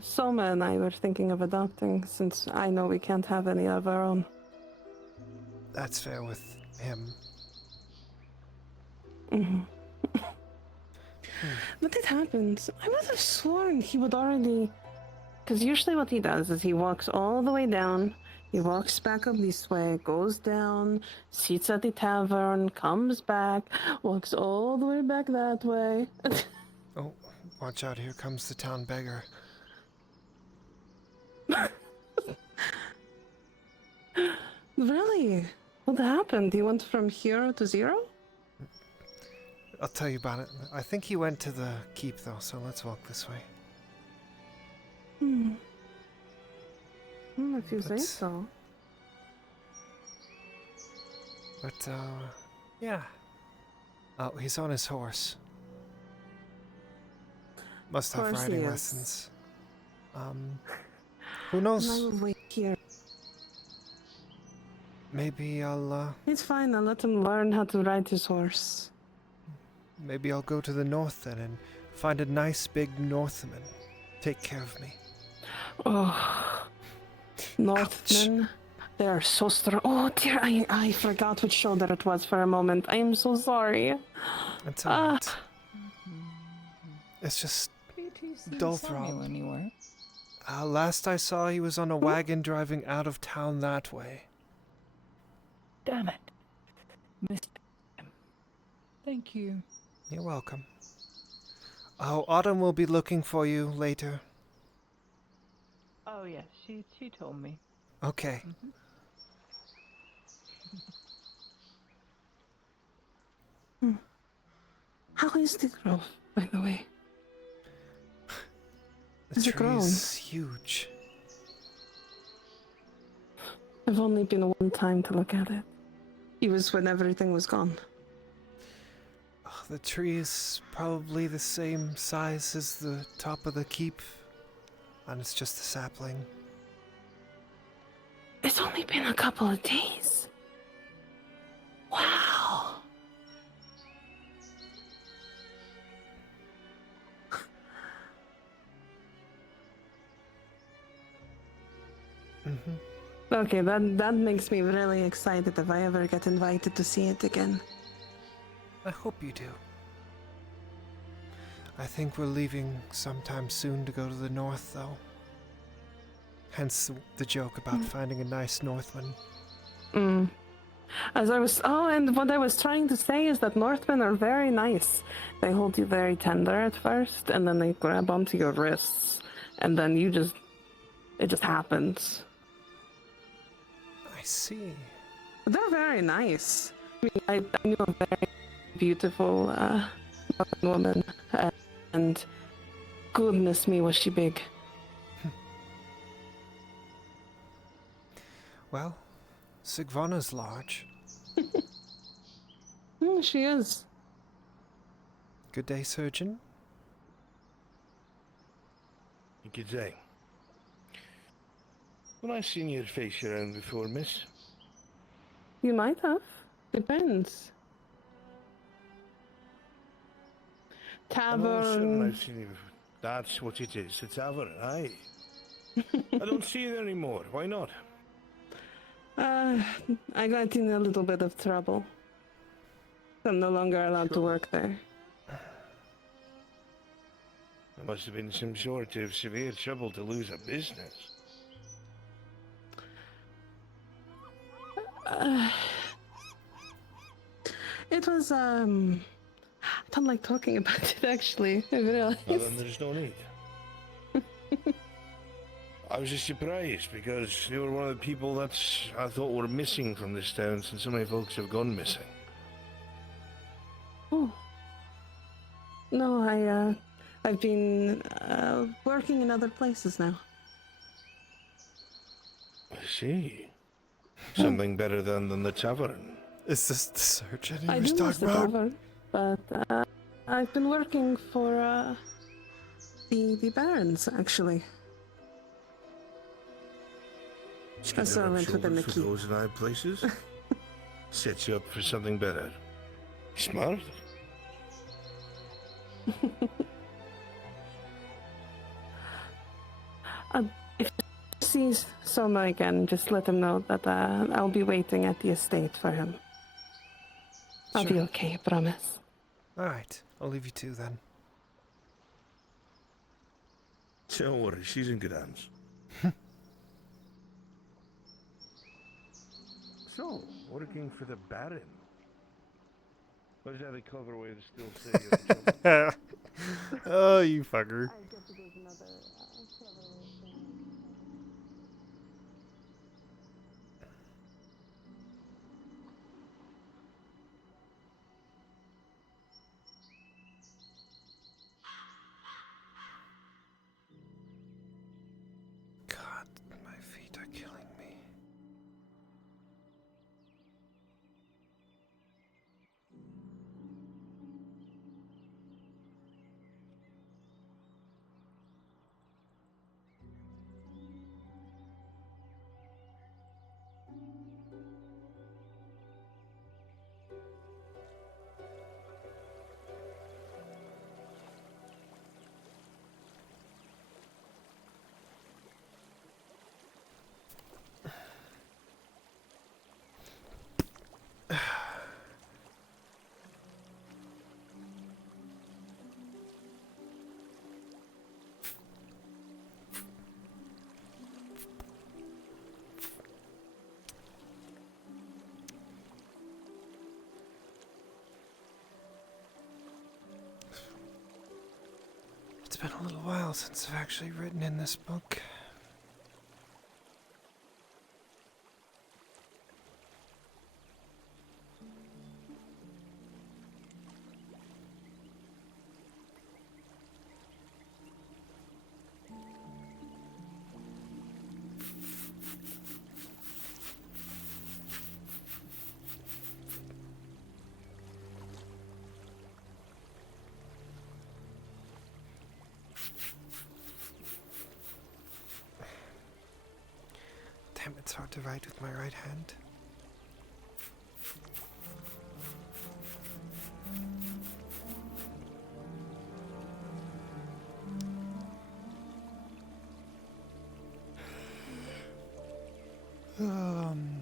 Soma and I were thinking of adopting, since I know we can't have any of our own. That's fair with him. But it happens. I would have sworn he would already... Because usually what he does is he walks all the way down, he walks back up this way, goes down, sits at the tavern, comes back, walks all the way back that way. Oh, watch out, here comes the town beggar. Really? What happened? He went from hero to zero? I'll tell you about it. I think he went to the keep though, so let's walk this way. If you say so. But, yeah. Oh, he's on his horse. Must have Course he riding is. lessons. Who knows? I will wait here. Maybe I'll, It's fine, I'll let him learn how to ride his horse. maybe I'll go to the north then and find a nice big Northman. Take care of me. Oh, Northmen. They are so strong. Oh dear, I forgot which shoulder it was for a moment. I am so sorry. It's alright. It's just Samuel anywhere? last I saw, he was on a wagon driving out of town that way. Damn it. Missed him. Thank you. You're welcome. Oh, Autumn will be looking for you later. Oh yeah, she told me. Okay. How is the grove, by the way? The Is it tree grown? is huge. I've only been one time to look at it. It was when everything was gone. Oh, the tree is probably the same size as the top of the keep, and it's just a sapling. It's only been a couple of days. Wow. Okay, that makes me really excited if I ever get invited to see it again. I hope you do. I think we're leaving sometime soon to go to the north, though. Hence the joke about finding a nice Northman. As I was, and what I was trying to say is that Northmen are very nice. They hold you very tender at first, and then they grab onto your wrists, and then it just happens. I see. They're very nice. I mean, I knew a very beautiful Northern woman, and goodness me, was she big. Well, Sigvana's large. She is. Good day, surgeon. Good day. Have I seen your face around before, miss? You might have. Depends. Oh, certain Tavern. I've seen you before. That's what it is, the tavern, aye. I don't see you there anymore. Why not? I got in a little bit of trouble. I'm no longer allowed to work there. There must have been some sort of severe trouble to lose a business. It was, I don't like talking about it, actually. I realized. Well, then there's no need. I was just surprised because you were one of the people that I thought were missing from this town since so many folks have gone missing. Oh. No, I've been, working in other places now. I see. Something better than the tavern. Is this the surgeon he I was do miss talking the about? tavern, but, I've been working for, the Barons, actually. Skin A servant within the for keep. those in high places. Sets you up for something better. Smart. If he sees Soma again, just let him know that I'll be waiting at the estate for him. I'll be Sure. okay, I promise. Alright, I'll leave you two then. Don't worry, she's in good hands. So, working for the Baron. What is that a clever way to still say you're in trouble? Oh, you fucker. God, my feet are killing me. a little while since I've actually written in this book. Damn, it's hard to write with my right hand. Um...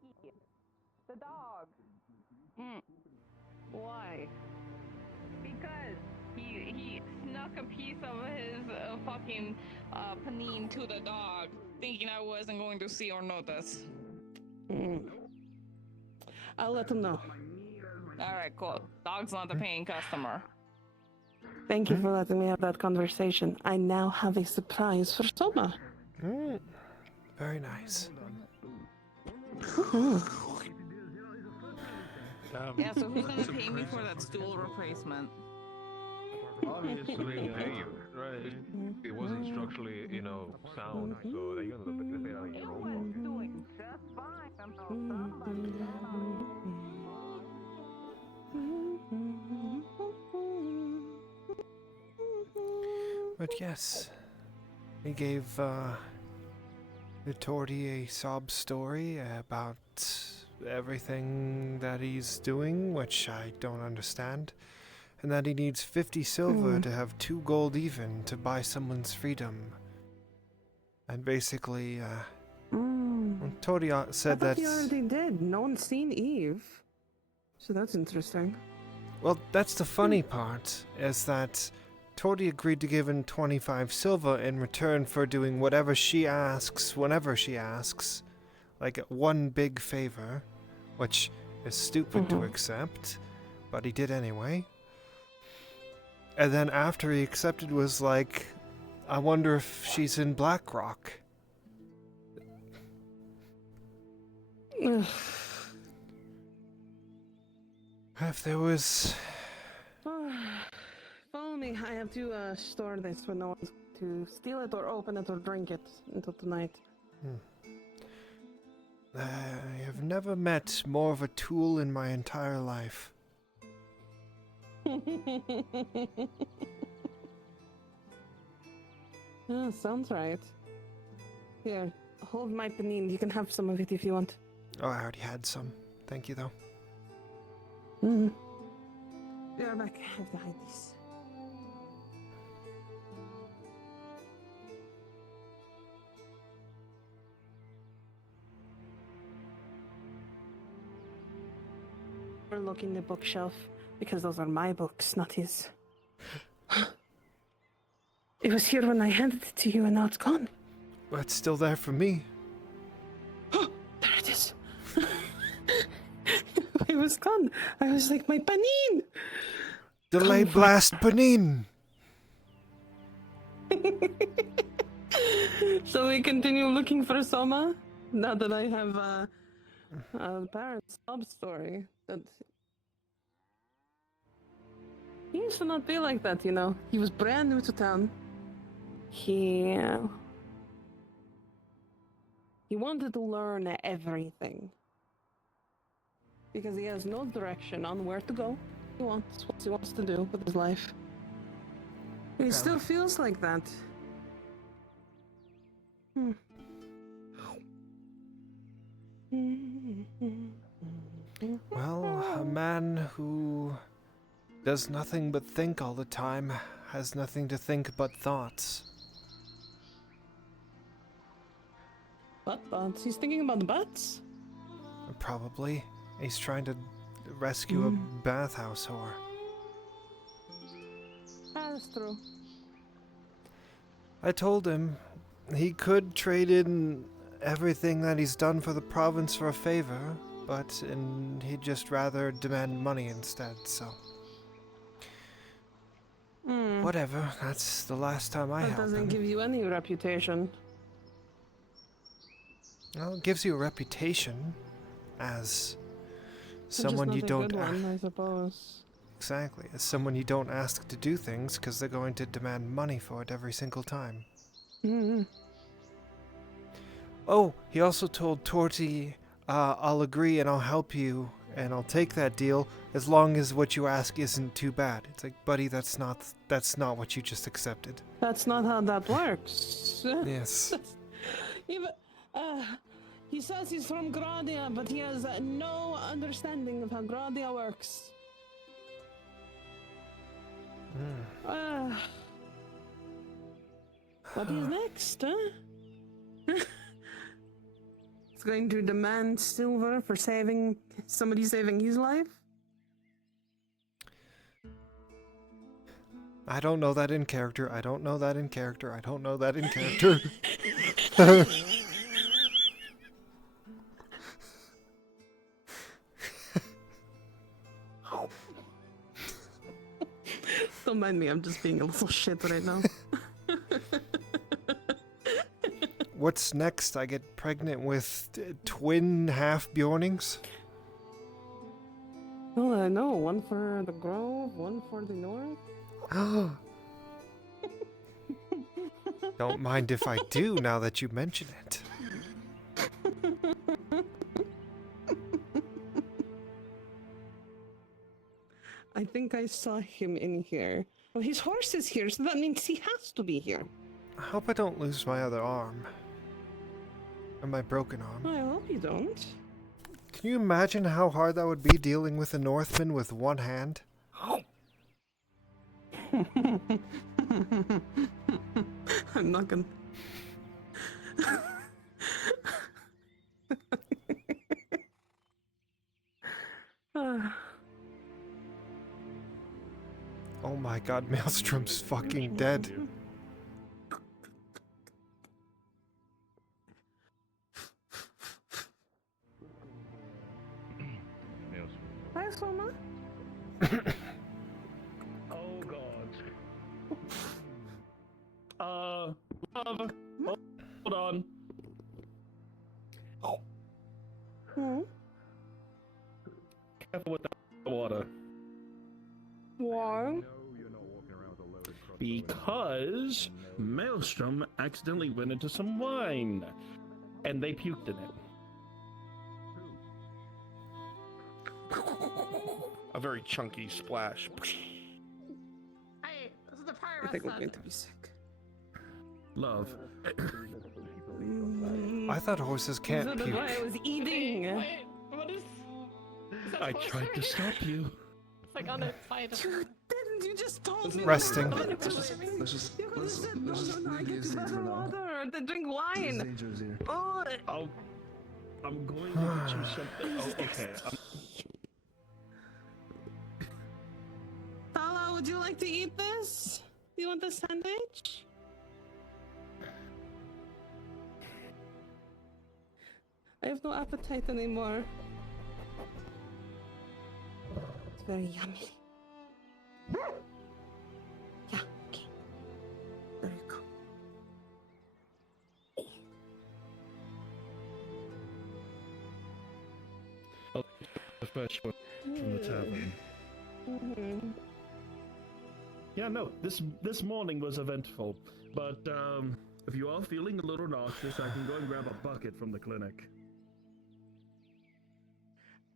Stinky. The dog. Why? Because he snuck a piece of his fucking panini to the dog, thinking I wasn't going to see or notice. I'll let him know. Alright, cool. Dog's not a paying customer. Thank you for letting me have that conversation. I now have a surprise for Soma. Very nice. Yeah, so who's gonna pay me for that stool replacement? Obviously, pay you, right? It wasn't structurally, sound, so you're gonna pay it out of your own pocket. Doing just fine until somebody But yes, he gave Torty a sob story about everything that he's doing, which I don't understand, and that he needs 50 silver to have 2 gold even to buy someone's freedom. And basically, Torty said I thought that... he already did. No one's seen Eve. So that's interesting. Well, that's the funny part, is that Torty agreed to give him 25 silver in return for doing whatever she asks, whenever she asks. Like one big favor, which is stupid to accept, but he did anyway. And then after he accepted was like, I wonder if she's in Blackrock. If there was... Follow me. I have to store this when no one's to steal it or open it or drink it until tonight. I have never met more of a tool in my entire life. Yeah, sounds right. Here, hold my panini. You can have some of it if you want. Oh, I already had some. Thank you, though. You're back. I have to hide these. We're looking the bookshelf because those are my books, not his. It was here when I handed it to you, and now it's gone. Well, it's still there for me. There it is. It was gone. I was like, my panin! Delay blast panin! Shall we continue looking for Soma? Now that I have parents' sob story. That he used to not be like that, you know. He was brand new to town. He wanted to learn everything. Because he has no direction on where to go. He wants what he wants to do with his life. He still feels like that. Well, a man who does nothing but think all the time has nothing to think but thoughts. What thoughts? He's thinking about the butts? Probably. He's trying to rescue a bathhouse whore. That's true. I told him he could trade in everything that he's done for the province for a favor, but he'd just rather demand money instead, so... Whatever, that's the last time I help him. That doesn't give you any reputation. Well, it gives you a reputation as someone you don't... One, I suppose. Exactly, as someone you don't ask to do things because they're going to demand money for it every single time. Oh, he also told Torty, I'll agree and I'll help you and I'll take that deal as long as what you ask isn't too bad. It's like, buddy, that's not what you just accepted. That's not how that works. Yes. Even, he says he's from Gradia, but he has no understanding of how Gradia works. What is next, huh? It's going to demand silver for saving his life? I don't know that in character. I don't know that in character. I don't know that in character. Don't mind me, I'm just being a little shit right now. What's next? I get pregnant with twin half Bjornings? Oh, I know. One for the Grove, one for the North. Don't mind if I do now that you mention it. I think I saw him in here. Well, his horse is here, so that means he has to be here. I hope I don't lose my other arm. Or my broken arm. I hope you don't. Can you imagine how hard that would be dealing with a Northman with one hand? I'm not gonna... Oh my god, Maelstrom's fucking dead. Hi, Soma. Oh god. Love. Hold on. Careful with the water. Why? Because Maelstrom accidentally went into some wine, and they puked in it. A very chunky splash. Hey, this is the pirate. I think we're going to be sick. Love. I thought horses can't That's puke. why I was eating. Wait, what is that I supposed tried to stop you. It's like on its side. You didn't. You just told me. Resting. Let's just I get to better water. Then drink wine. Oh. I'm going to get you something. Oh, okay. Tala, would you like to eat this? Do you want the sandwich? I have no appetite anymore. It's very yummy. Yeah, okay. There you go. I'll take the fresh one from the tavern. Yeah, no, this morning was eventful, but if you are feeling a little nauseous, I can go and grab a bucket from the clinic.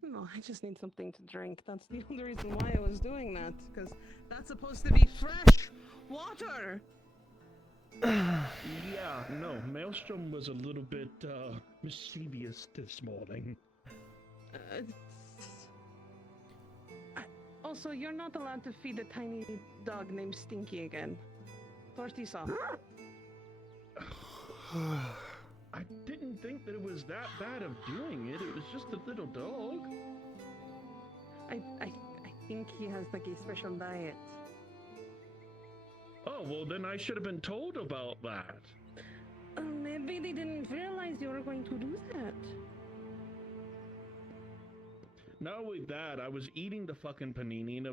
No, I just need something to drink. That's the only reason why I was doing that, because that's supposed to be fresh water. Yeah, no, Maelstrom was a little bit mischievous this morning. Also, you're not allowed to feed a tiny dog named Stinky again. Tortisa. I didn't think that it was that bad of doing it. It was just a little dog. I think he has like a special diet. Oh, well then I should have been told about that. Maybe they didn't realize you were going to do that. Not only that, I was eating the fucking panini and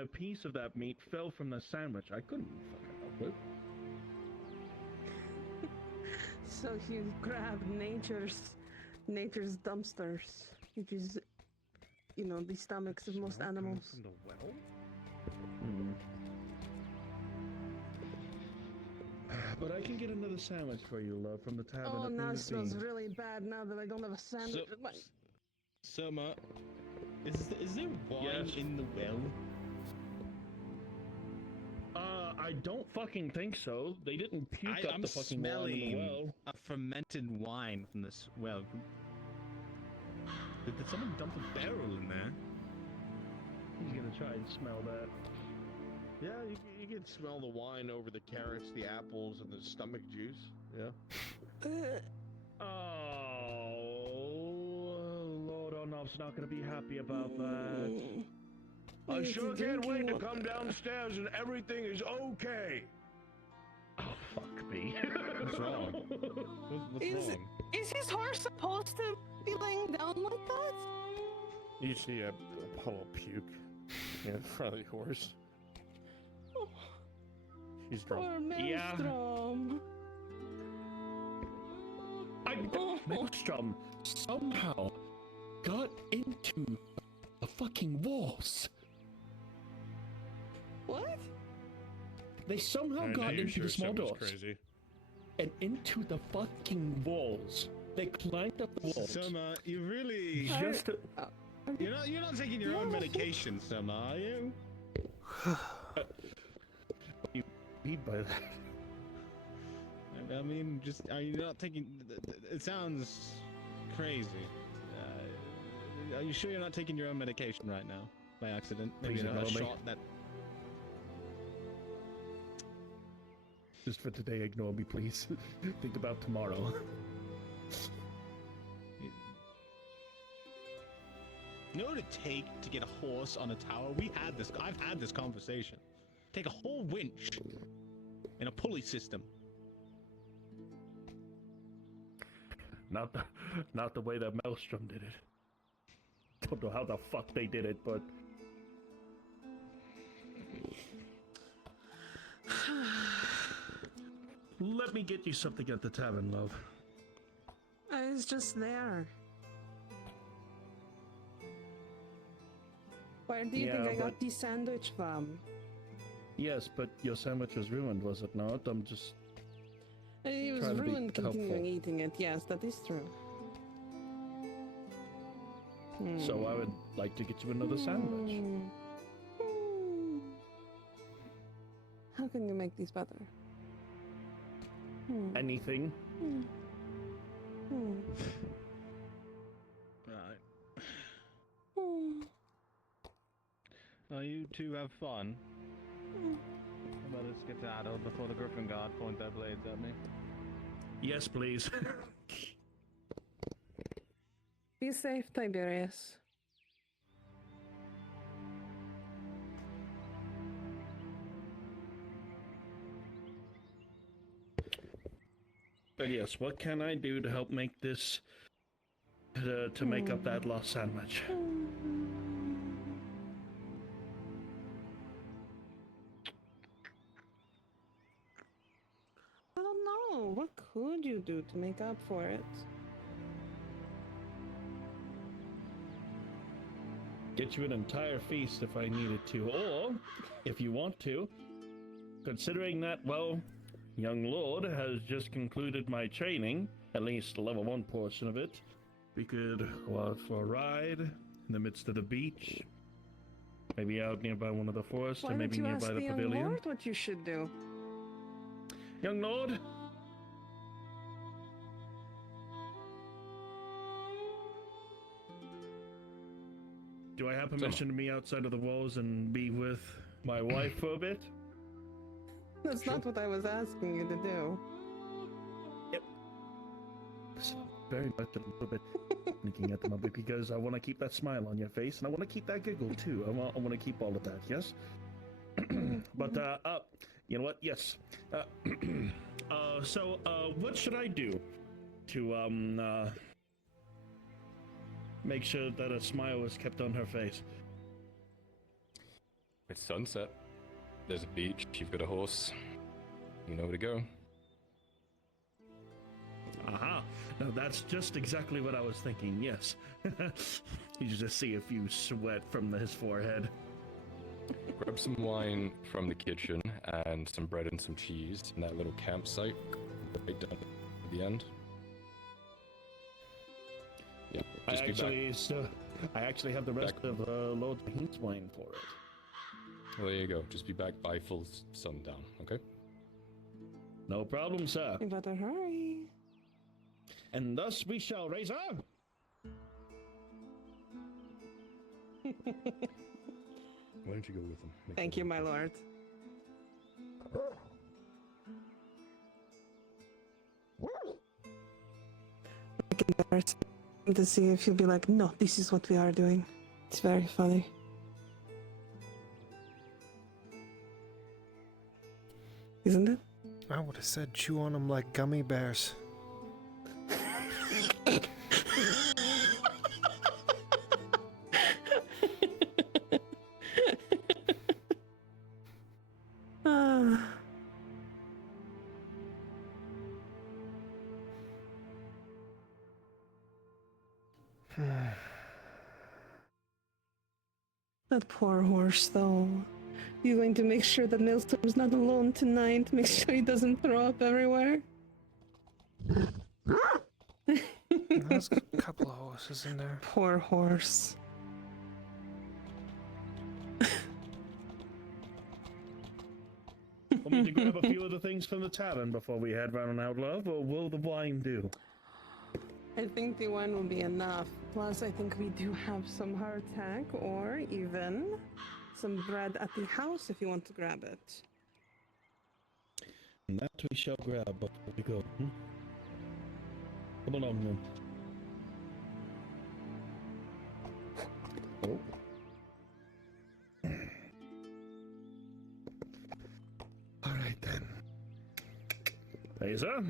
a piece of that meat fell from the sandwich. I couldn't fucking help it. So you grabbed nature's dumpsters, which is, you know, the stomachs of most animals. From the well? But I can get another sandwich for you, love, from the tavern. Oh, at now the it smells Bean. really bad now that I don't have a sandwich. Summer, is there wine in the well? I don't fucking think so. They didn't puke up I'm the fucking wine in the smelling well. a fermented wine from this well. Did someone dump a barrel in there? He's gonna try and smell that. Yeah, you can smell the wine over the carrots, the apples, and the stomach juice. Yeah. Oh, Lord Ornov's not gonna be happy about that. I sure can't wait to come downstairs and everything is okay. Oh, fuck me. What's wrong? What's wrong? Is his horse supposed to be laying down like that? You see a puddle of puke in front of the horse. He's drunk. Poor Maelstrom. Maelstrom somehow got into the fucking walls. What? They somehow got into the small doors. Crazy. And into the fucking walls. They climbed up the walls. Summer, you really Just to... you're not taking your own medication, Summer, are you? What do you mean by that? I mean, just are you not taking? It sounds crazy. Are you sure you're not taking your own medication right now by accident? Maybe Please a ignore me. shot that. Just for today, ignore me, please. Think about tomorrow. You know what it'd take to get a horse on a tower? I've had this conversation. Take a whole winch and a pulley system. Not the way that Maelstrom did it. Don't know how the fuck they did it, but let me get you something at the tavern, love. I was just there. Where do you think I got the sandwich from? Yes, but your sandwich was ruined, was it not? I'm just... It was trying to be ruined continuing helpful. eating it. Yes, that is true. So I would like to get you another sandwich. How can you make these better? Anything. Right. Well, you two have fun. Let us get skedaddle before the Griffin God point their blades at me. Yes, please. Be safe, Tiberius. But yes, what can I do to help make this to make up that lost sandwich. I don't know. What could you do to make up for it? Get you an entire feast if I needed to, or if you want to, considering that, well, young lord has just concluded my training, at least the level 1 portion of it, we could go out for a ride in the midst of the beach, maybe out nearby one of the forests, Why or don't maybe you nearby ask the the young pavilion. lord what you should do? Young lord? Do I have permission to be outside of the walls and be with my wife for a bit? That's not what I was asking you to do. Very much a little bit looking at them a bit because I want to keep that smile on your face and I want to keep that giggle too. I want to keep all of that, yes? But, you know what? Yes. So, what should I do to, make sure that a smile is kept on her face? It's sunset. There's a beach. You've got a horse. You know where to go. Aha! Now that's just exactly what I was thinking, yes. You just see a few sweat from his forehead. Grab some wine from the kitchen and some bread and some cheese in that little campsite right down at the end. Yeah, I just be back. actually have the rest of Lord Heen's wine for it. Well, there you go. Just be back by full sundown, okay? No problem, sir. You better hurry. And thus we shall raise up. Why don't you go with him? Thank you, my lord. I can embarrass him to see if he'll be like, no, this is what we are doing. It's very funny. Isn't it? I would have said chew on them like gummy bears. That poor horse, though. You're going to make sure that Maelstrom's not alone tonight. Make sure he doesn't throw up everywhere. There's a couple of horses in there. Poor horse. Want me to grab a few of the things from the tavern before we head round out, love, or will the wine do? I think the wine will be enough. Plus, I think we do have some hardtack or even some bread at the house if you want to grab it. And that we shall grab before we go. Come along then. Oh. All right then. Hey, sir.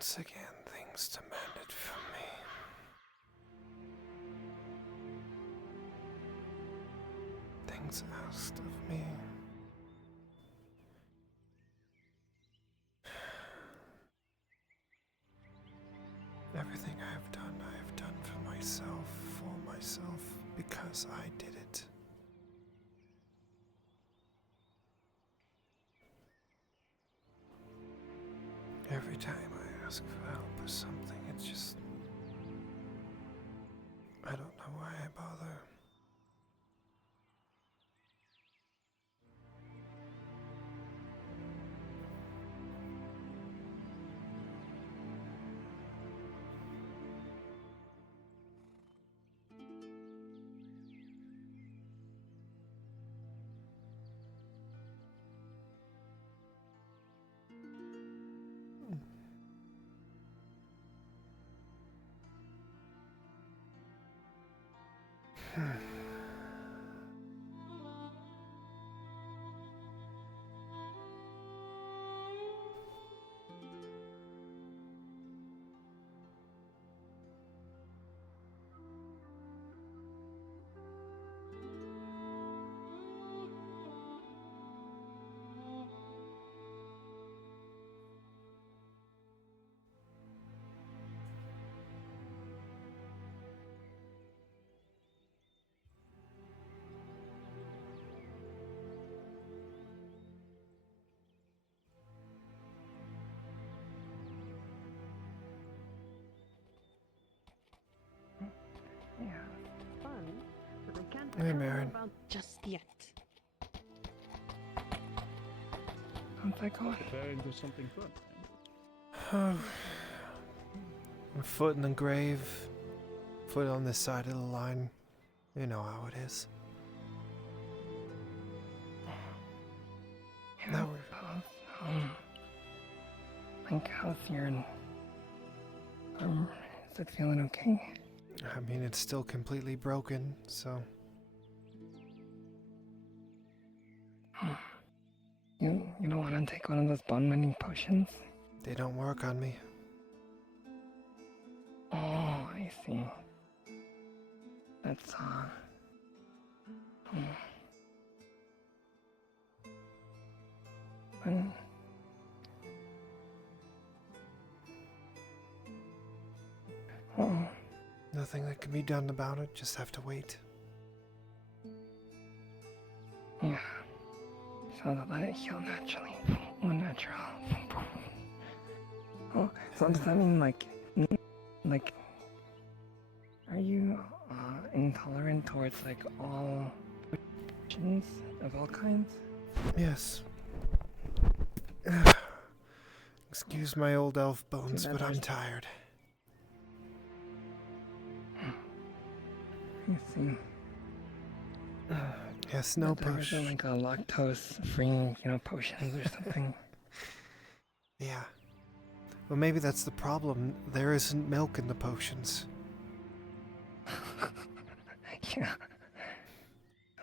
Once again, things demanded from me. Things asked of me. Everything I have done for myself, for myself, because I did it. Every time I ask for help or something, it's just... I don't know why I bother. Yeah, fun, but I can't Hey, tell you Marin. about just yet. How's that going? Preparing for something fun. A foot in the grave, foot on this side of the line. You know how it is. Now Like, how's your arm? Is it feeling okay? I mean, it's still completely broken, so... You don't want to take one of those bone-mending potions? They don't work on me. Oh, I see. That's, when... Oh, Nothing that can be done about it, just have to wait. yeah. So to let it heal naturally. Unnatural. Oh, so does that mean, like, are you, intolerant towards, like, all potions of all kinds? Yes. Excuse my old elf bones, but I'm tired. I see. Yes, no push. Like a lactose-free, potions or something. Yeah. Well, maybe that's the problem. There isn't milk in the potions. Yeah.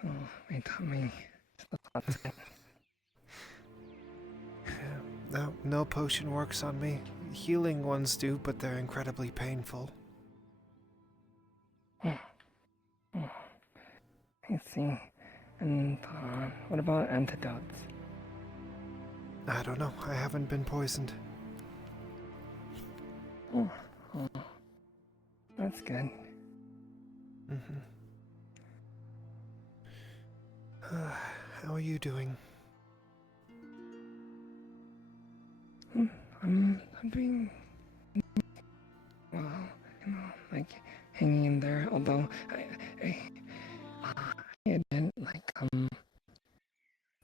Oh, my tummy. No potion works on me. Healing ones do, but they're incredibly painful. I see. And what about antidotes? I don't know. I haven't been poisoned. Oh, that's good. How are you doing? I'm doing well, like hanging in there. Although I admit, like a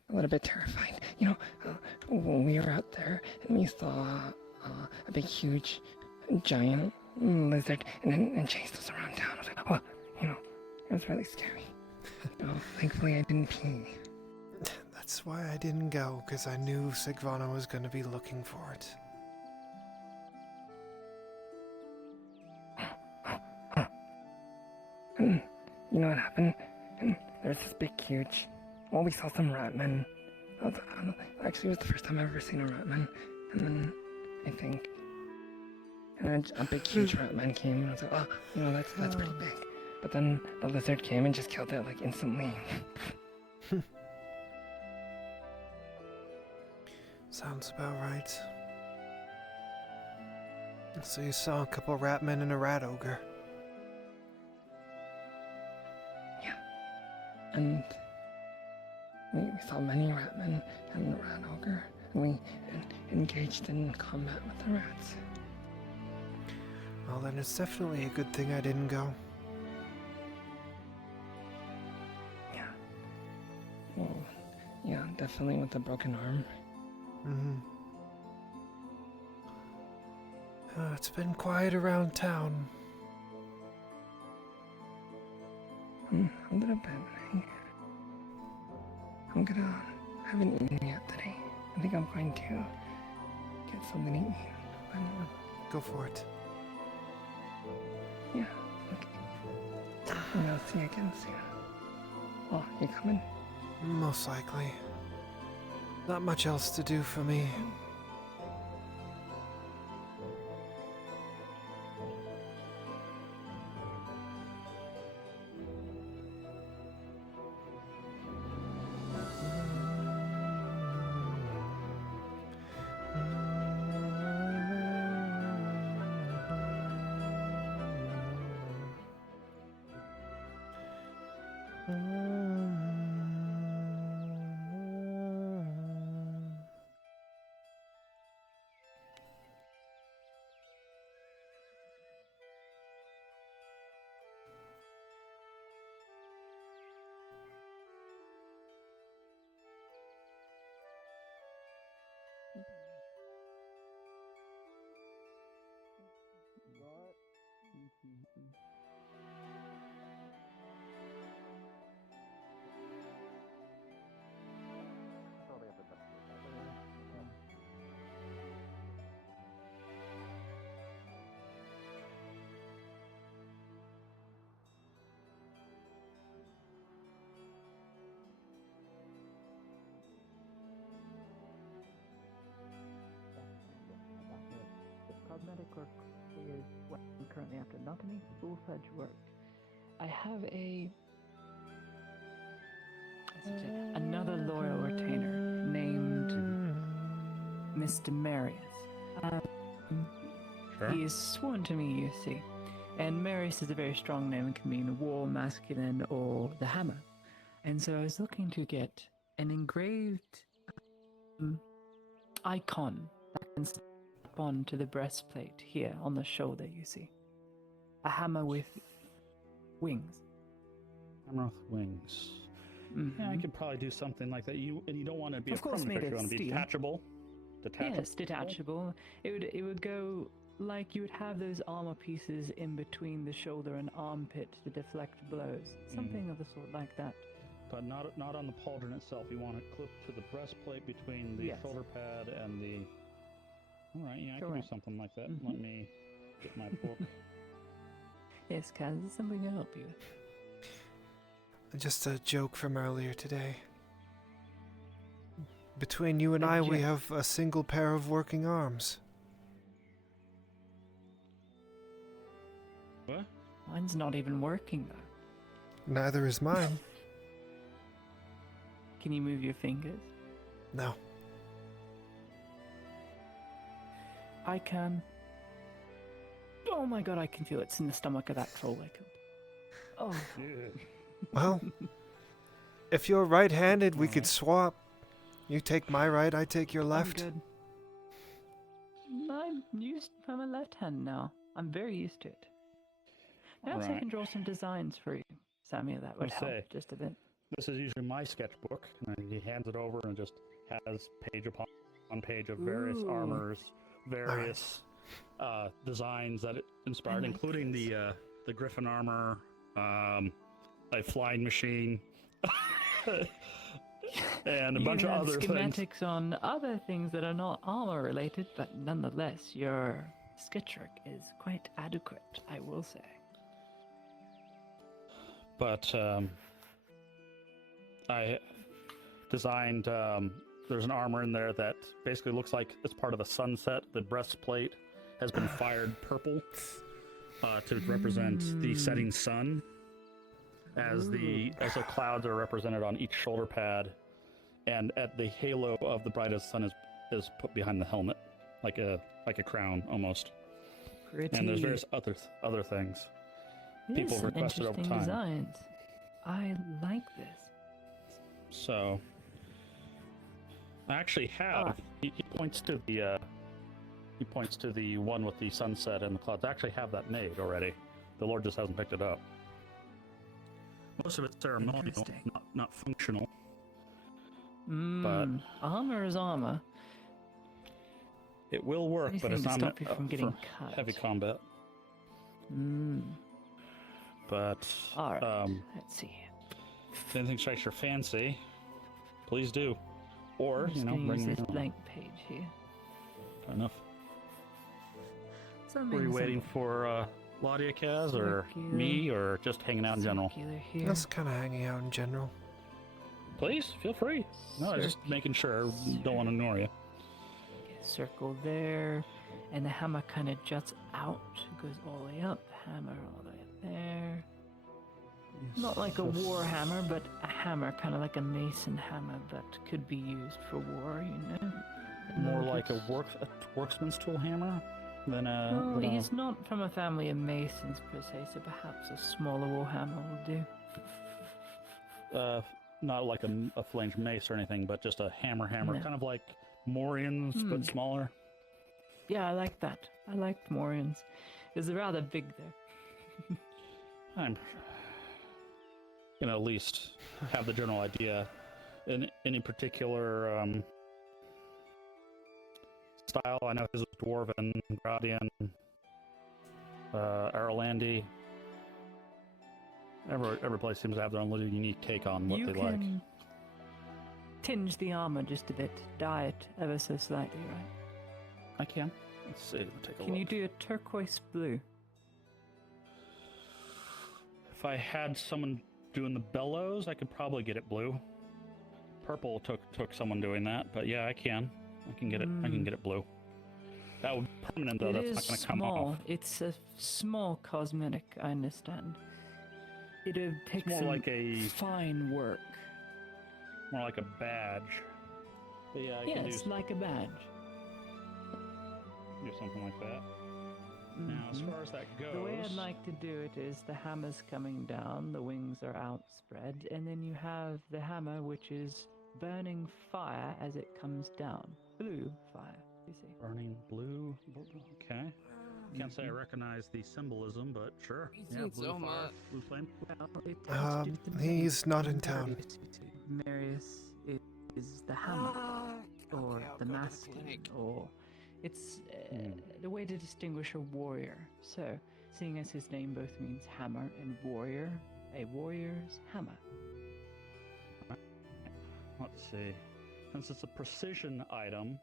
little bit terrified. When we were out there and we saw a big, huge, giant lizard and chased us around town. I was like, it was really scary. Thankfully I didn't pee. That's why I didn't go, because I knew Sigvana was going to be looking for it. And you know what happened? And there's this big, huge... Well, we saw some ratmen. Actually, it was the first time I've ever seen a ratman. And then, I think, And a big, huge rat man came, and I was like, oh, that's pretty big. But then the lizard came and just killed it, like, instantly. Sounds about right. So you saw a couple rat men and a rat ogre. Yeah. And we saw many rat men and a rat ogre, and we engaged in combat with the rats. Well, then it's definitely a good thing I didn't go. Yeah. Well, yeah, definitely with the broken arm. Mm-hmm. It's been quiet around town. A little bit. I haven't eaten yet today. I think I'm going to get something to eat. Go for it. Yeah, okay. And I'll see you again soon. Oh, you coming? Most likely. Not much else to do for me. Cosmetic work is what I'm currently after, not any full-fledged work. I have another loyal retainer named Mr. Marius. Sure. He is sworn to me, you see. And Marius is a very strong name. It can mean war, masculine, or the hammer. And so I was looking to get an engraved icon that can snap onto the breastplate here on the shoulder, you see. A hammer with wings. Hammer with wings. Yeah, I could probably do something like that. You don't want to be Of a course, permanent made fixture. You of want to be steel. detachable. Detachable. Yes, detachable. It would go like you would have those armor pieces in between the shoulder and armpit to deflect blows. Something of the sort like that. But not on the pauldron itself. You want it clipped to the breastplate between the Yes. shoulder pad and the. All right, yeah, I can do Correct. something like that. Let me get my book. Yes, Kaz, is something to help you. Just a joke from earlier today. Between you and I, we have a single pair of working arms. What? Mine's not even working though. Neither is mine. Can you move your fingers? No. I can. Oh my god, I can feel it's in the stomach of that troll I killed. Oh. Well, if you're right-handed, we could swap. You take my right, I take your left. I'm a left hand now. I'm very used to it. Perhaps I Right. can draw some designs for you, Samuel. That would Let's help say, just a bit. This is usually my sketchbook, and then he hands it over and just has page upon page of various Ooh. armors, various designs that it inspired, including the griffin armor, a flying machine, and a You bunch of have other things. schematics on other things that are not armor related, but nonetheless, your sketchwork is quite adequate, I will say. But I designed. There's an armor in there that basically looks like it's part of a sunset. The breastplate has been fired purple to represent the setting sun, as the clouds are represented on each shoulder pad, and at the halo of the brightest sun is put behind the helmet, like a crown almost. Pretty. And there's various other things people Some requested over interesting time. designs. I like this. So I actually have. He points to the. He points to the one with the sunset and the clouds. I actually have that made already. The Lord just hasn't picked it up. Most of it's ceremonial, not functional. But Armor is armor. it will work, but Anything it's to not stop you from getting for cut. heavy combat. But let's see. If anything strikes your fancy, please do. Or I'm just bring gonna use your this own. blank page here. Fair enough. So Were you waiting for Laudia Kaz or me, or just hanging out in general? Just kind of hanging out in general. Please, feel free. No, I was just making sure. Don't want to ignore you. Circle there, and the hammer kind of juts out, goes all the way up. Hammer all the way up there. Not like a war hammer, but a hammer, kind of like a mason hammer, but could be used for war. More like a worksman's tool hammer than a. Well, than a- he's not from a family of masons per se, so perhaps a smaller war hammer will do. Not like a flange mace or anything, but just a hammer, No. kind of like Morians, but smaller. Yeah, I like that. I liked Morians. It's rather big though. I'm gonna at least have the general idea. In any particular style, I know his was Dwarven, Gradian, Aralandi. Every place seems to have their own little unique take on what You they can like. tinge the armor just a bit, dye it ever so slightly, right? I can. Let's see. Take a Can look. you do a turquoise blue? If I had someone doing the bellows, I could probably get it blue. Purple took someone doing that, but yeah, I can. I can get it. I can get it blue. That would be permanent though. It That's is not going to come small. off. It's a small cosmetic, I understand. It'll take more some like a- fine work. More like a badge. But yeah, I can Yes, do, like a badge. do something like that. Now, as far as that goes, The way I'd like to do it is the hammer's coming down, the wings are outspread, and then you have the hammer which is burning fire as it comes down. Blue fire, you see. burning blue. Okay. Can't say I recognize the symbolism, but sure. Yeah, blue fire, blue flame. Well, it has to do with the He's not in town. Marius is the hammer, or the masculine, or it's the way to distinguish a warrior. So, seeing as his name both means hammer and warrior, a warrior's hammer. Let's see. Since it's a precision item,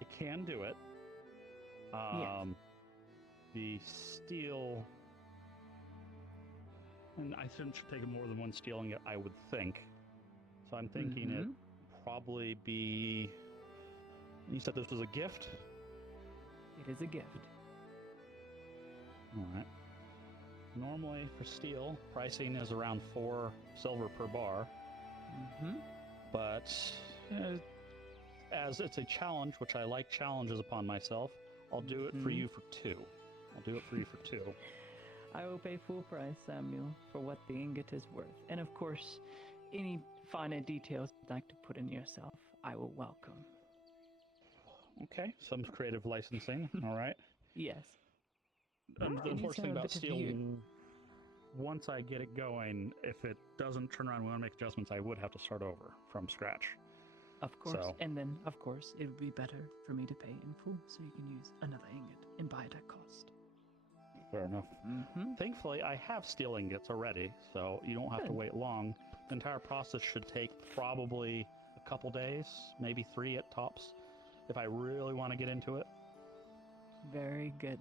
it can do it. The steel, and I shouldn't take more than one steel ingot, I would think. So I'm thinking it probably be. You said this was a gift? It is a gift. All right. Normally for steel, pricing is around 4 silver per bar. But as it's a challenge, which I like challenges upon myself, I'll do it for you for 2. I'll do it for you for 2. I will pay full price, Samuel, for what the ingot is worth. And of course, any finer details you'd like to put in yourself, I will welcome. Okay, some creative licensing. All right. Yes. The It needs to unfortunate thing have a about bit of steel, you. once I get it going, if it doesn't turn around, we want to make adjustments, I would have to start over from scratch. Of course. So- And then, of course, it would be better for me to pay in full so you can use another ingot and buy it at cost. Fair enough. Thankfully, I have steel ingots already, so you don't have to Good. wait long. The entire process should take probably a couple days, maybe 3 at tops, if I really want to get into it. Very good.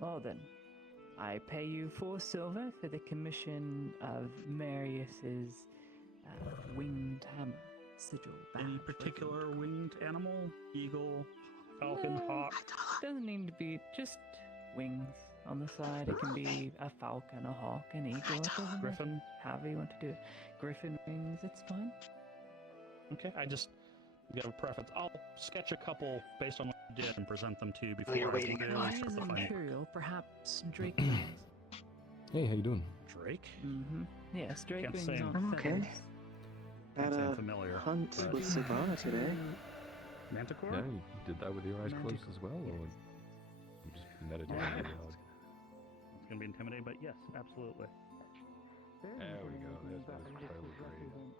Well then, I pay you 4 silver for the commission of Marius's winged hammer. sigil. Any badge, particular winged animal? Eagle, falcon, hawk? Doesn't need to be just wings on the side. It can be a falcon, a hawk, an eagle. It doesn't matter. Griffin? However you want to do it. Griffin wings, it's fine. Okay, I just you have a preference. I'll sketch a couple based on what you did and present them to you before you're I waiting. really Now, start he is refining. imperial, perhaps Drake wings. Hey, how you doing? Drake? Mm-hmm. Yes, Drake Can't wings say on I'm feathers. Can't say I'm Had a familiar. hunt but- with Savannah today. Manticore? Yeah, you did that with your eyes closed Manticore, as well, or you just meditated really hard? It's gonna be intimidating, but yes, absolutely. There we go. There's those pearly grades.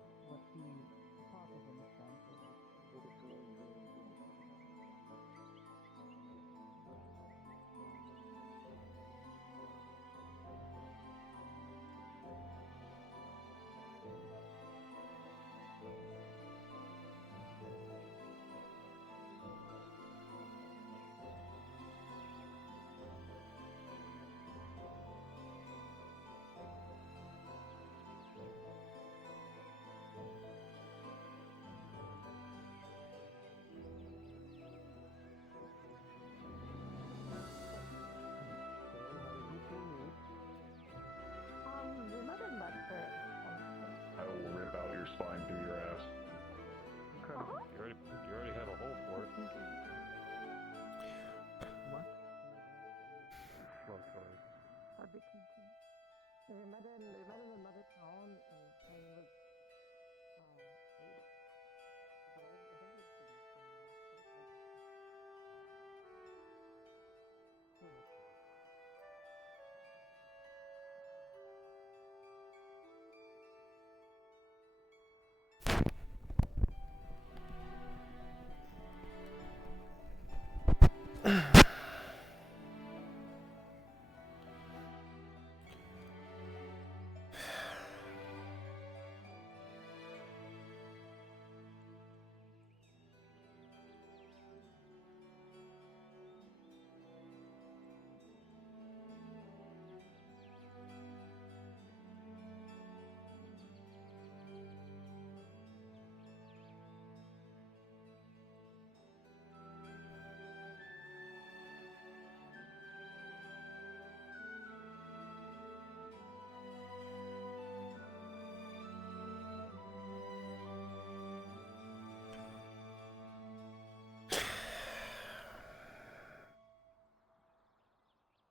I will rip out your spine through your ass. You already have a hole for it. What? Well, sorry.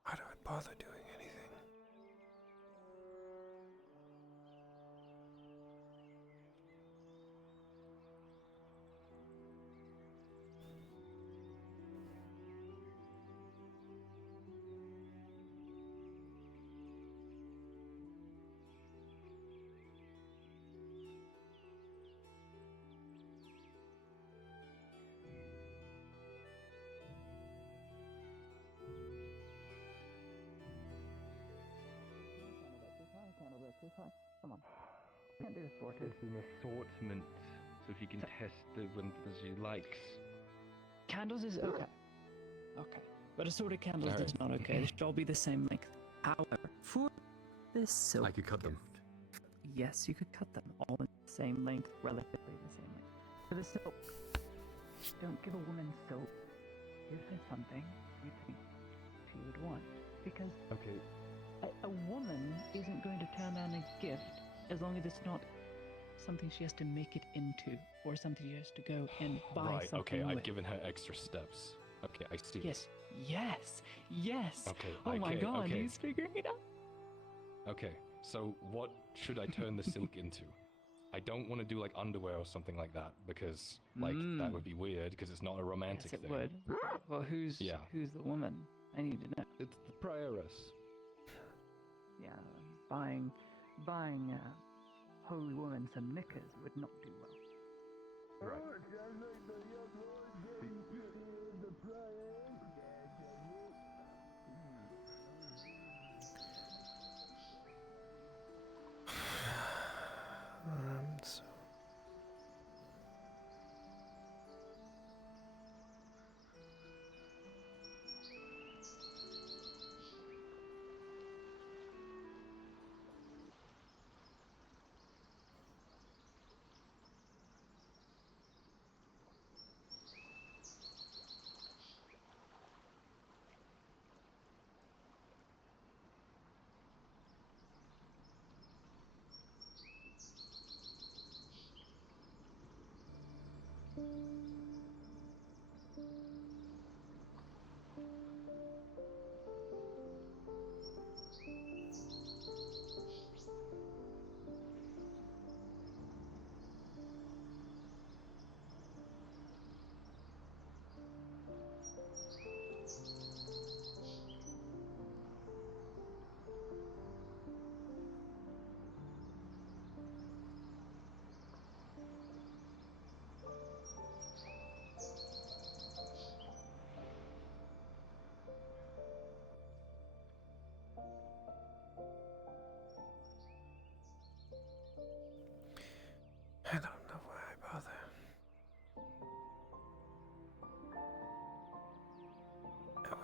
Why do I bother doing anything? Come on. Can't do assorted. It's an assortment, so she can test the ones that she likes. Candles is okay. Okay. But assorted candles Alright. is not okay. They should all be the same length. However, for this silk I could cut them. yes, you could cut them all in the same length, relatively the same length. For the silk, don't give a woman soap. Give her something you think she would want. Because Okay. a woman isn't going to turn down a gift as long as it's not something she has to make it into, or something she has to go and buy Right, something okay, with. I've given her extra steps. Okay, I see. Yes, yes, yes. Okay, Oh my okay, god, okay. he's figuring it out. Okay, so what should I turn the silk into? I don't want to do like underwear or something like that because like that would be weird because it's not a romantic Yes, it thing. would. Well, who's the woman? I need to know. It's the prioress. Yeah, buying holy woman some knickers would not do well. Right. So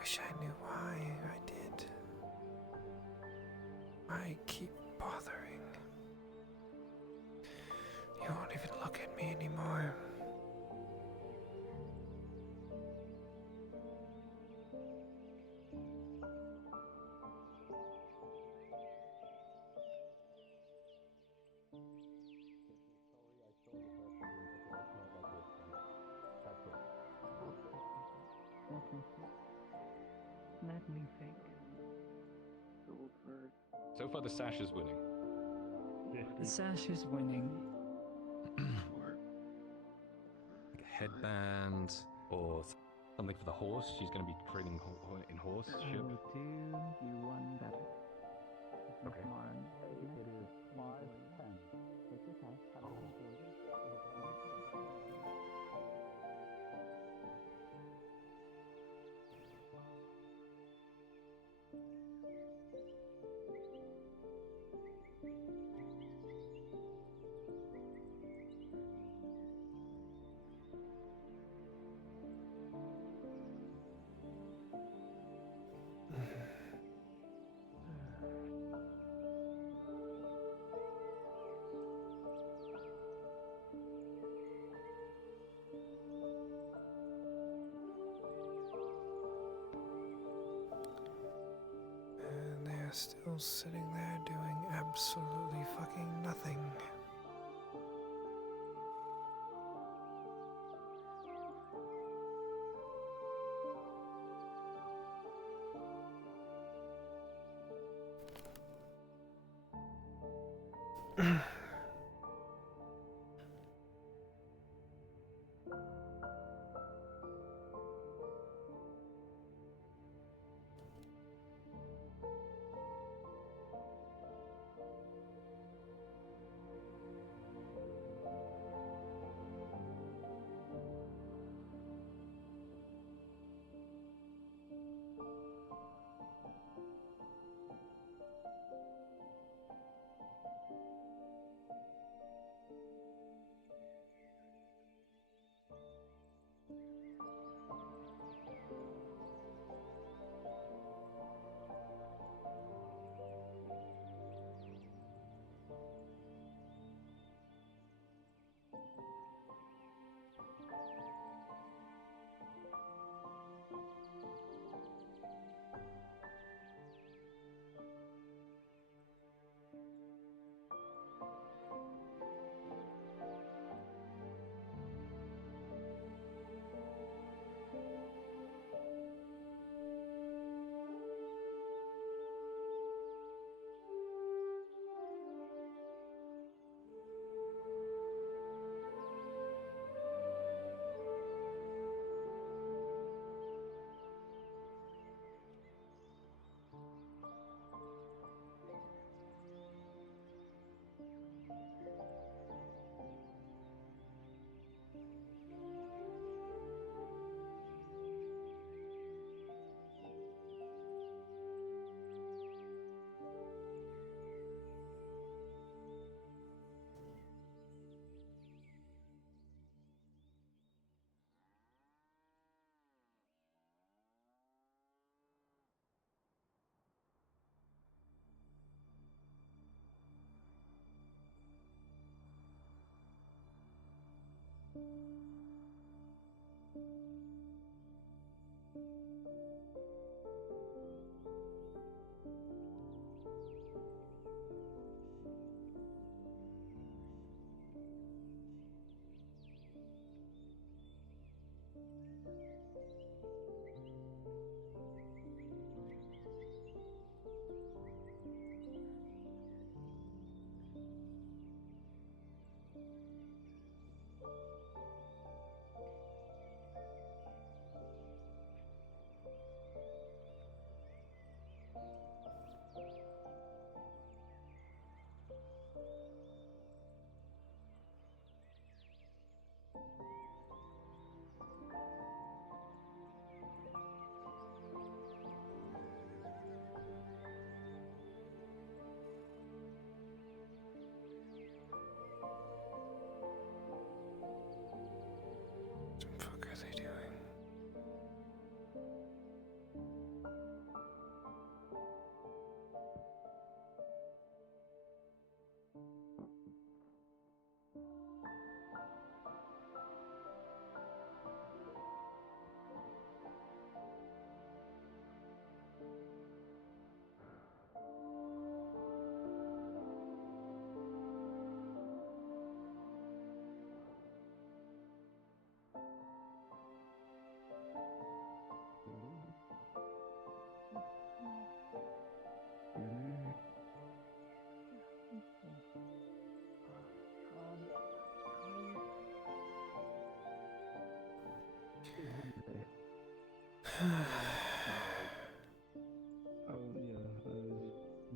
wish I knew why I did. I keep bothering. You won't even look at me anymore. Let me think. So far, the Sash is winning. The sash is winning. Like a headband. Or something for the horse. She's going to be training in horse I ship. will do you one better. Okay. It is 5:10. Take your time. Have a And they're still sitting there doing absolutely fucking nothing.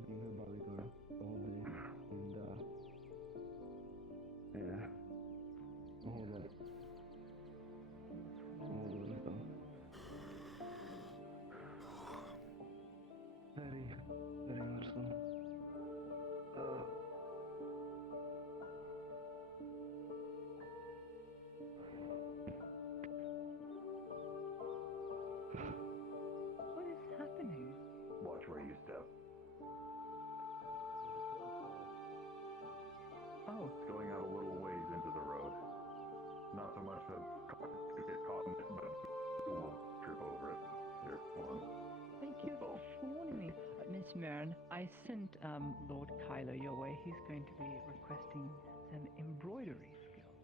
being her bodyguard all day, and yeah, a whole lot of stuff. Very, very much so. What is happening? Watch where you step. Oh. It's going out a little ways into the road. Not so much that cars could get caught in it, but you won't trip over it. Here, hold on. Thank you for warning me. Miss Marin, I sent Lord Kylo your way. He's going to be requesting some embroidery skills.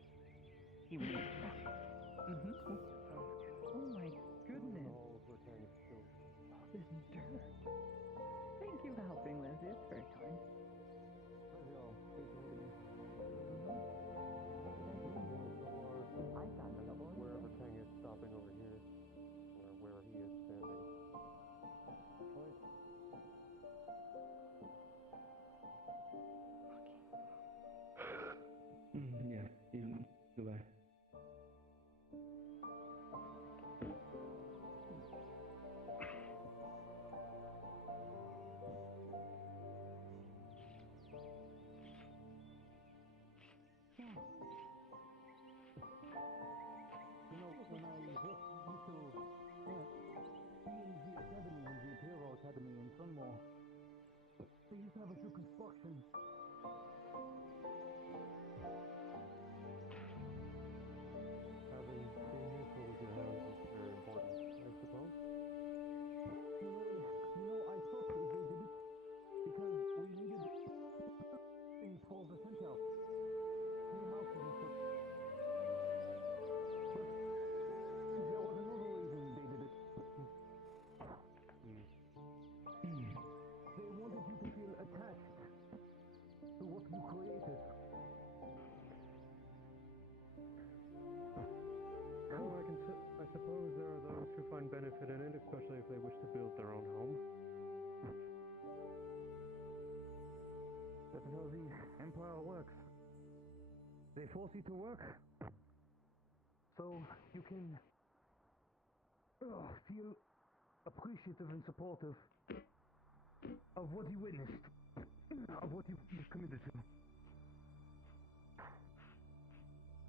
He will. Oh my goodness. All this dirt. Thank you for helping, Leslie. It's very kind. Wherever Kang is stopping over here, or where he is standing. Yeah, goodbye. You know, when I hit you being the academy, the Imperial Academy in Sunmore, they used to have us do construction. Having being useful with your hands is very important, I suppose. You know, I thought they did it because we needed things for the center. New houses and such. But there was another reason they did it. They wanted you to feel attached to what you created. Well, I suppose there are those who find benefit in it, especially if they wish to build their own home. That's how the Empire works. They force you to work, so you can feel appreciative and supportive of what you witnessed, of what you've committed to.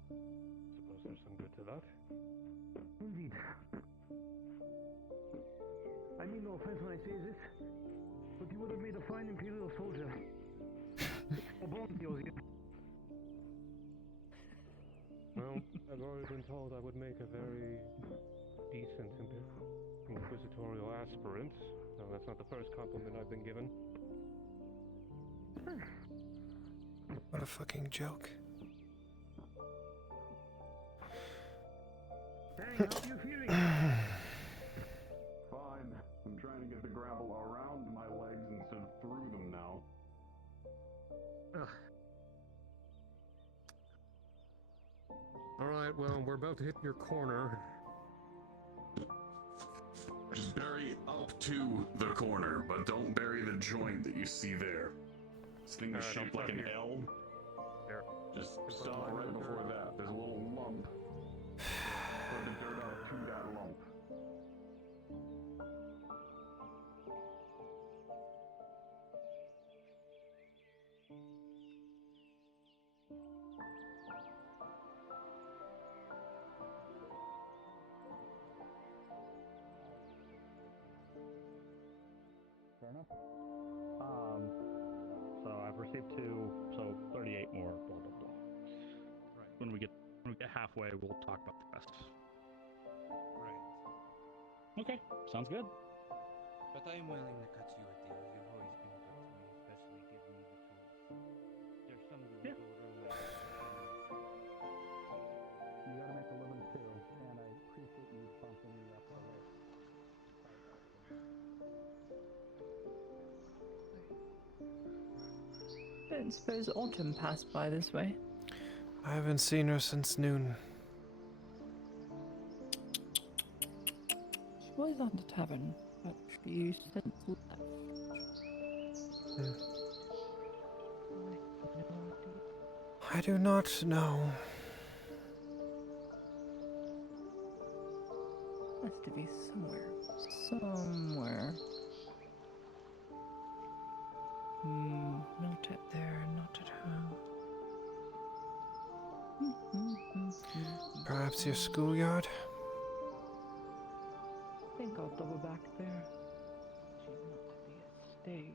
Suppose there's some good to that. Indeed. I mean no offense when I say this, but you would have made a fine Imperial soldier. Or born yours, you. Well, I've already been told I would make a very decent inquisitorial aspirant. No, that's not the first compliment I've been given. What a fucking joke. Dang, how are you feeling? Fine. I'm trying to get the gravel around my legs instead of through them now. Alright, well, we're about to hit your corner. Just bury up to the corner, but don't bury the joint that you see there. This thing is shaped like an L. There. Just stop right before that. There's a little lump. Put the dirt up to that lump. Fair enough. So I've received 2, so 38 more, blah, blah, blah. Right. When we get halfway, we'll talk about the rest. Right. Okay, sounds good. But I am willing to cut you a deal. You've always been good to me, especially giving me the tools. There's some wiggle room. You gotta make a living too, and I appreciate you bumping me up the list. I don't suppose Autumn passed by this way. I haven't seen her since noon. was at the tavern, but you since left. I do not know. Has to be somewhere. Somewhere. Not at there, not at home. Perhaps your schoolyard? I think I'll double back there. She's not at the estate.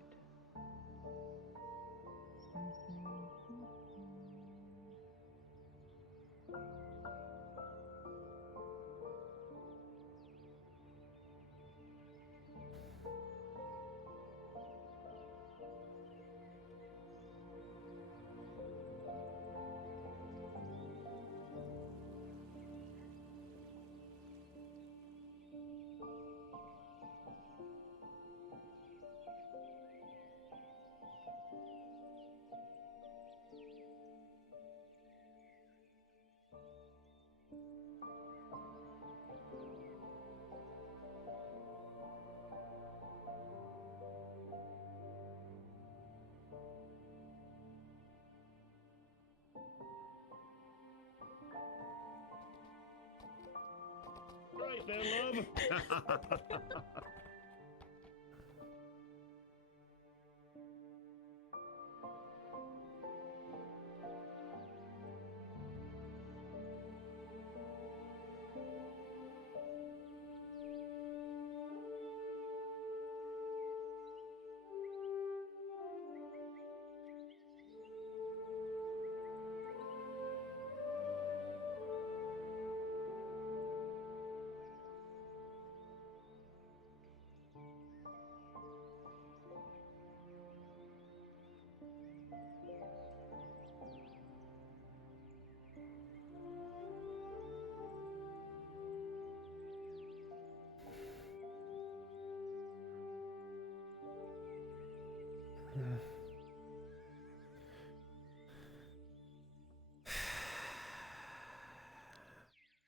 Right there, love.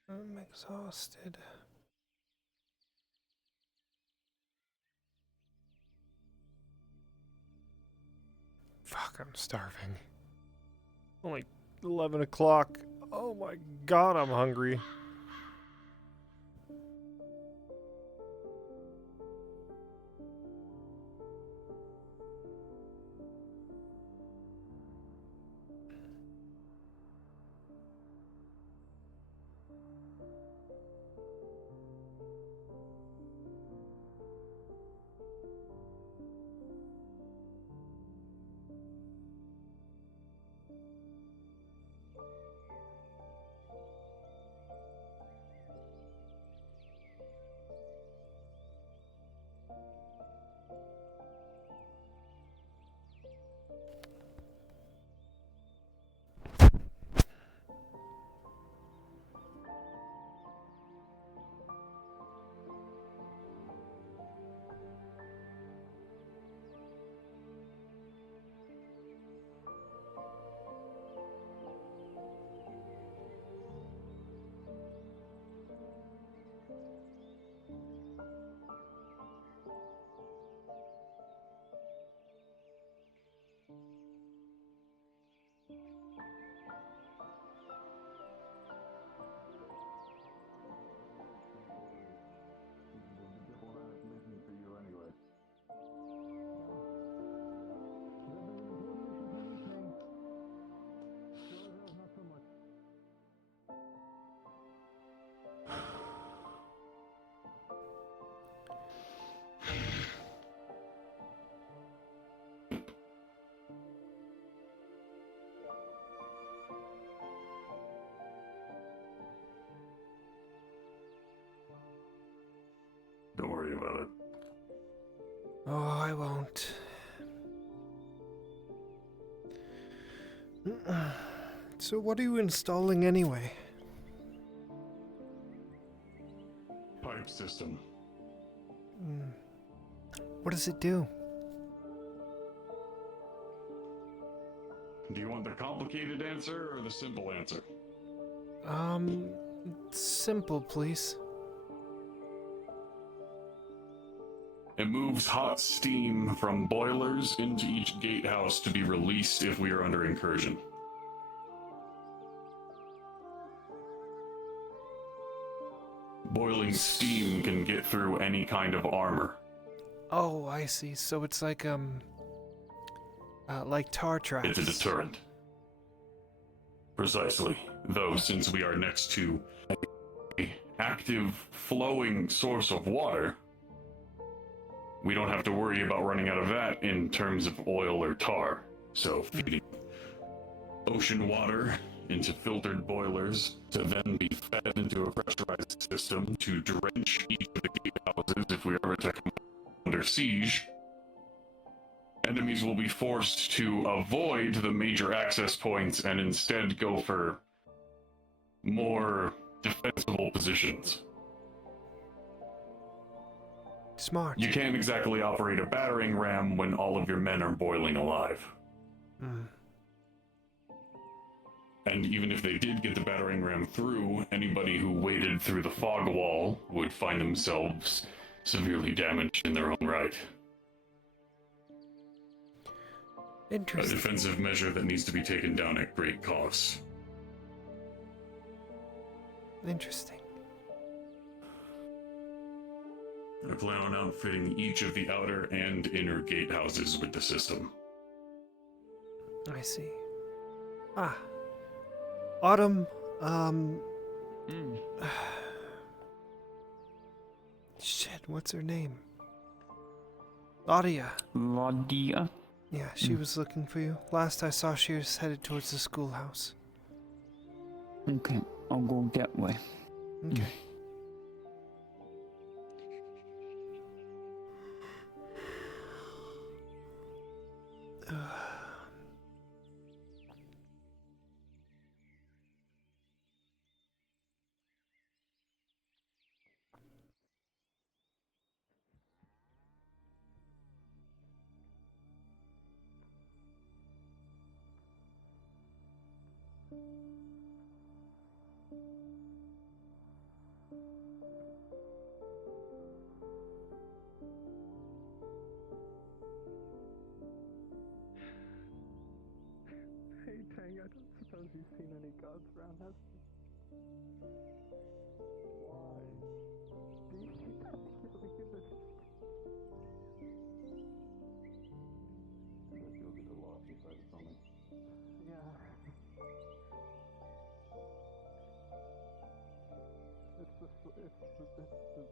I'm exhausted. Fuck, I'm starving. Only 11 o'clock. Oh my god, I'm hungry. Don't worry about it. Oh, I won't. So what are you installing anyway? Pipe system. What does it do? Do you want the complicated answer or the simple answer? Simple, please. It moves hot steam from boilers into each gatehouse to be released if we are under incursion. Boiling steam can get through any kind of armor. Oh, I see. So it's like tar traps. It's a deterrent. Precisely. Though, since we are next to an active, flowing source of water, we don't have to worry about running out of that in terms of oil or tar. So, feeding ocean water into filtered boilers to then be fed into a pressurized system to drench each of the gatehouses if we ever to come under siege. Enemies will be forced to avoid the major access points and instead go for more defensible positions. Smart. You can't exactly operate a battering ram when all of your men are boiling alive. And even if they did get the battering ram through, anybody who waded through the fog wall would find themselves severely damaged in their own right. Interesting. A defensive measure that needs to be taken down at great cost. Interesting. I plan on outfitting each of the outer and inner gatehouses with the system. I see. Ah. Autumn, shit, what's her name? Laudia. Laudia? Yeah, she was looking for you. Last I saw, she was headed towards the schoolhouse. Okay, I'll go that way. Okay. Hey, Tang, I don't suppose you've seen any gods around, have you? Why? Do you believe in it? You'll get a lot if you focus on it. Yeah. It's the slave area.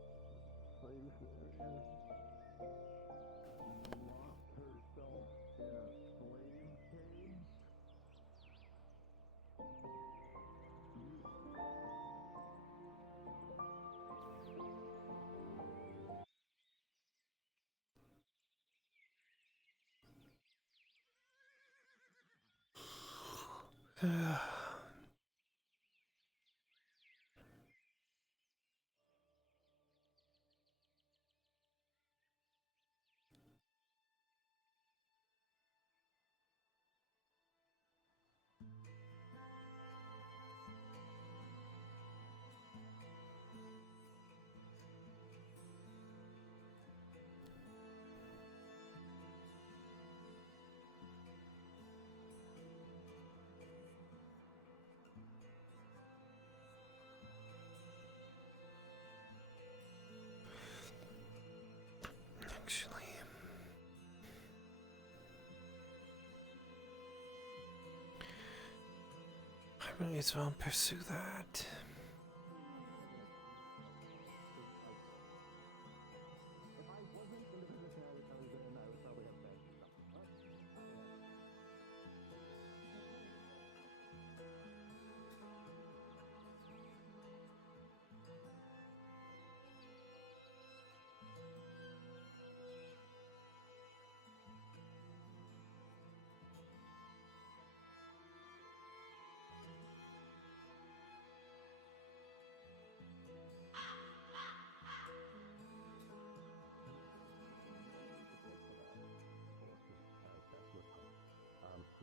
Locked herself in a slave cage? Actually, I might as well pursue that.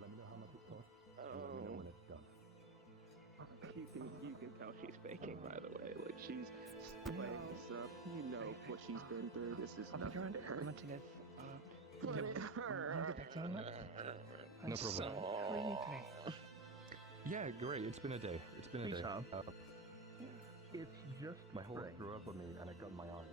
Let me know how much it costs. Let me know when it's done. You can tell she's faking, by the way. Like, she's playing this up. You know, what she's been through. This is nothing to her. I'll get back to you. No problem. So, how are you today? Yeah, great. It's been a day. It's been a day. It's just My horse grew up with me, and I got my eye.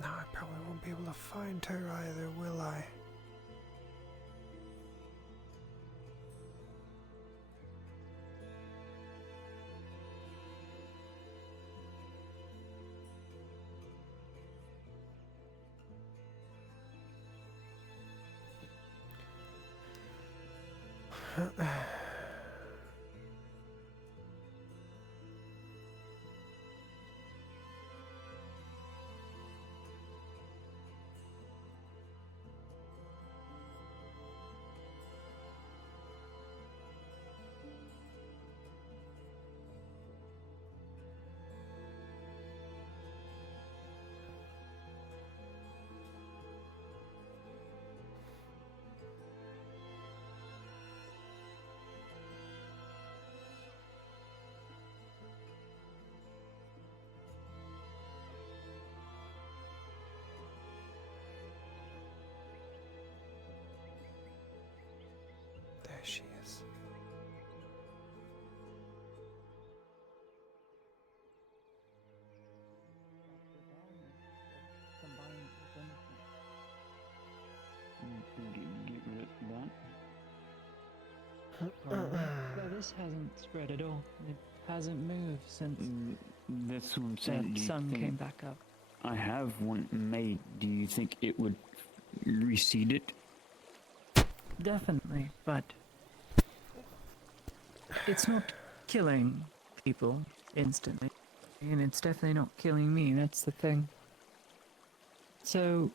Now I probably won't be able to find her either, will I? There she is. Get rid of that. Well, this hasn't spread at all. It hasn't moved since That's what I'm saying. the sun came back up. I have one made. Do you think it would recede it? Definitely, but it's not killing people instantly, and it's definitely not killing me. That's the thing. So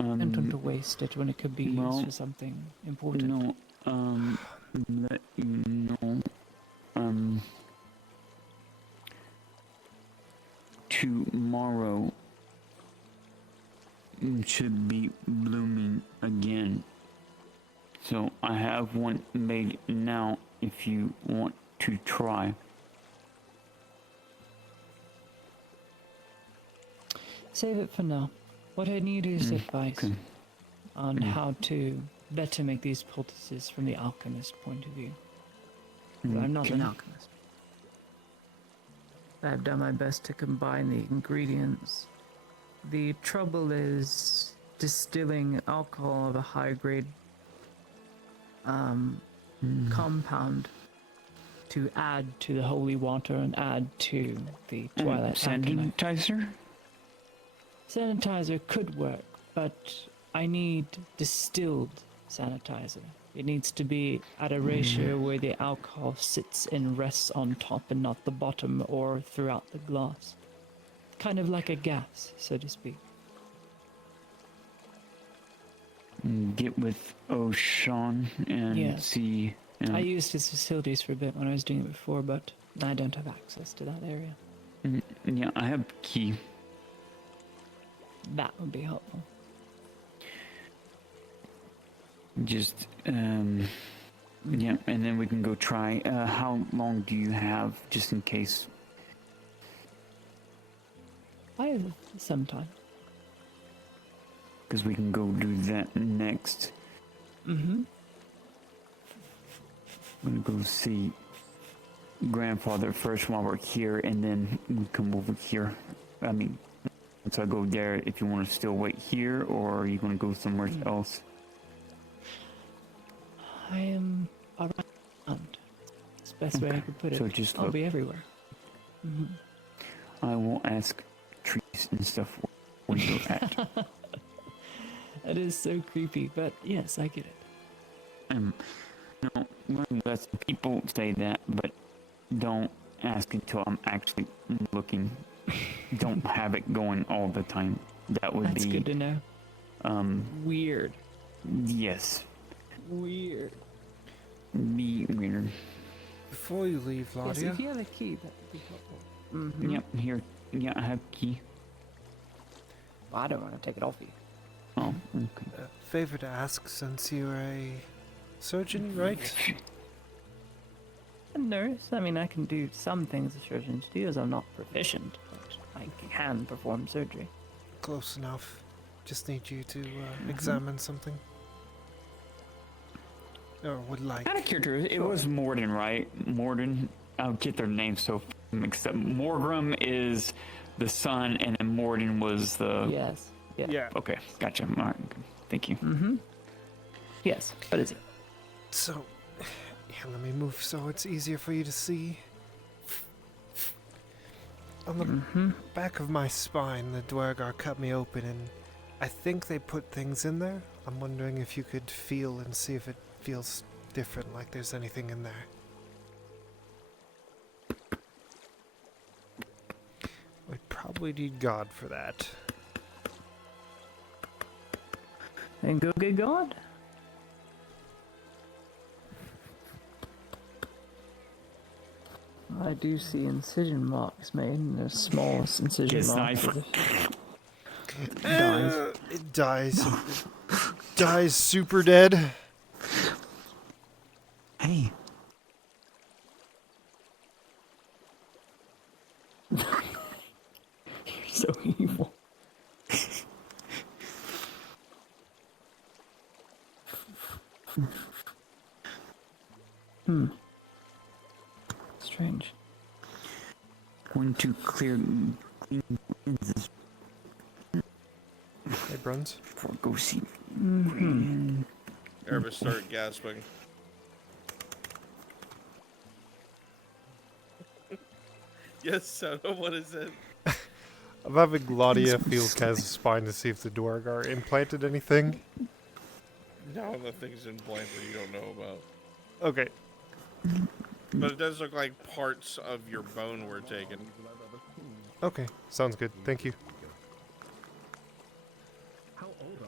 I don't want to waste it when it could be used for something important. No, let you know, tomorrow should be blooming again. So I have one made now if you want to try. Save it for now. What I need is advice on how to better make these poultices from the alchemist point of view. I'm not an alchemist. I've done my best to combine the ingredients. The trouble is distilling alcohol of a high grade compound to add to the holy water and add to the twilight sanitizer? Sanitizer could work, but I need distilled sanitizer. It needs to be at a ratio where the alcohol sits and rests on top and not the bottom or throughout the glass. Kind of like a gas, so to speak. Get with O'Shawn and see. I used his facilities for a bit when I was doing it before, but I don't have access to that area. Yeah, I have key. That would be helpful. Just, yeah, and then we can go try. How long do you have, just in case? I have some time. Because we can go do that next. Mm-hmm. I'm gonna go see grandfather first while we're here, and then we come over here. I mean, once I go there, if you want to still wait here, or are you going to go somewhere else? I am around. It's the best way I could put it. So just I'll look. be everywhere. Mm-hmm. I will ask trees and stuff where you're at. That is so creepy, but yes, I get it. No, let some people say that, but don't ask until I'm actually looking. Don't have it going all the time. That would That's be good to know. Weird. Yes. Weird. Be weird. Before you leave, Yes, Ladia. if you have a key, that would be helpful. Mm-hmm. Yep, here. Yeah, I have key. Well, I don't want to take it off you. Oh, okay. Favor to ask, since you're a surgeon, right? A nurse. I mean, I can do some things a surgeon do, as I'm not proficient, but I can perform surgery. Close enough. Just need you to examine something. Or would like. Out of character, it was Morden, right? Morden. I'll get their names so mixed up. Morgrim is the son, and then Morden was the. Yes. Yeah. Okay, gotcha. All right, thank you. Mm-hmm. Yes, but is it? So, yeah, let me move so it's easier for you to see. On the back of my spine, the Dwergar cut me open, and I think they put things in there. I'm wondering if you could feel and see if it feels different, like there's anything in there. We'd probably need God for that. Then go get God. I do see incision marks made, and the smallest incision marks. It dies. Dies super dead. Hey. You're so evil. Strange. Going to clear lenses. Hey, Bruns. For go see. Erebus start gasping. Yes, Soto, what is it? I'm having Ladia feel Kaz's spine to see if the Dwergar implanted anything. No, the thing's implanted you don't know about. Okay. But it does look like parts of your bone were taken. Okay, sounds good. Thank you. How old are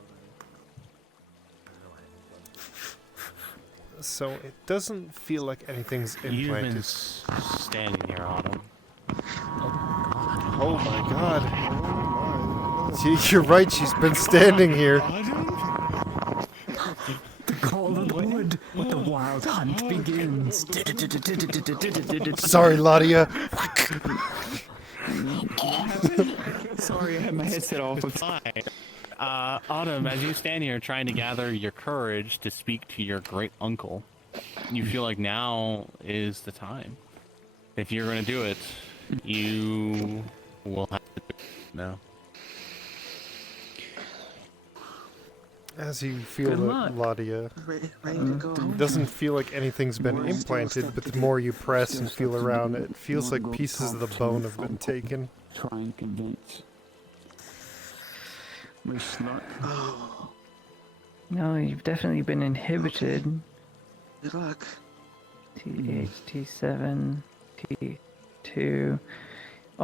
they? So it doesn't feel like anything's implanted. You've been standing here, Autumn. Oh my god. You're right, she's been standing here. The call of the wood, the wild hunt begins. Sorry, Ladia. Sorry, I had my headset off. It's fine. Autumn, as you stand here trying to gather your courage to speak to your great uncle, you feel like now is the time. If you're going to do it, you will have to do it now. As you feel that Ladia doesn't feel like anything's been implanted, but the more you press and feel around, it feels like pieces of the bone have been taken. Try and convince. Wish luck. No, you've definitely been inhibited. Good luck. T8, T7, T2.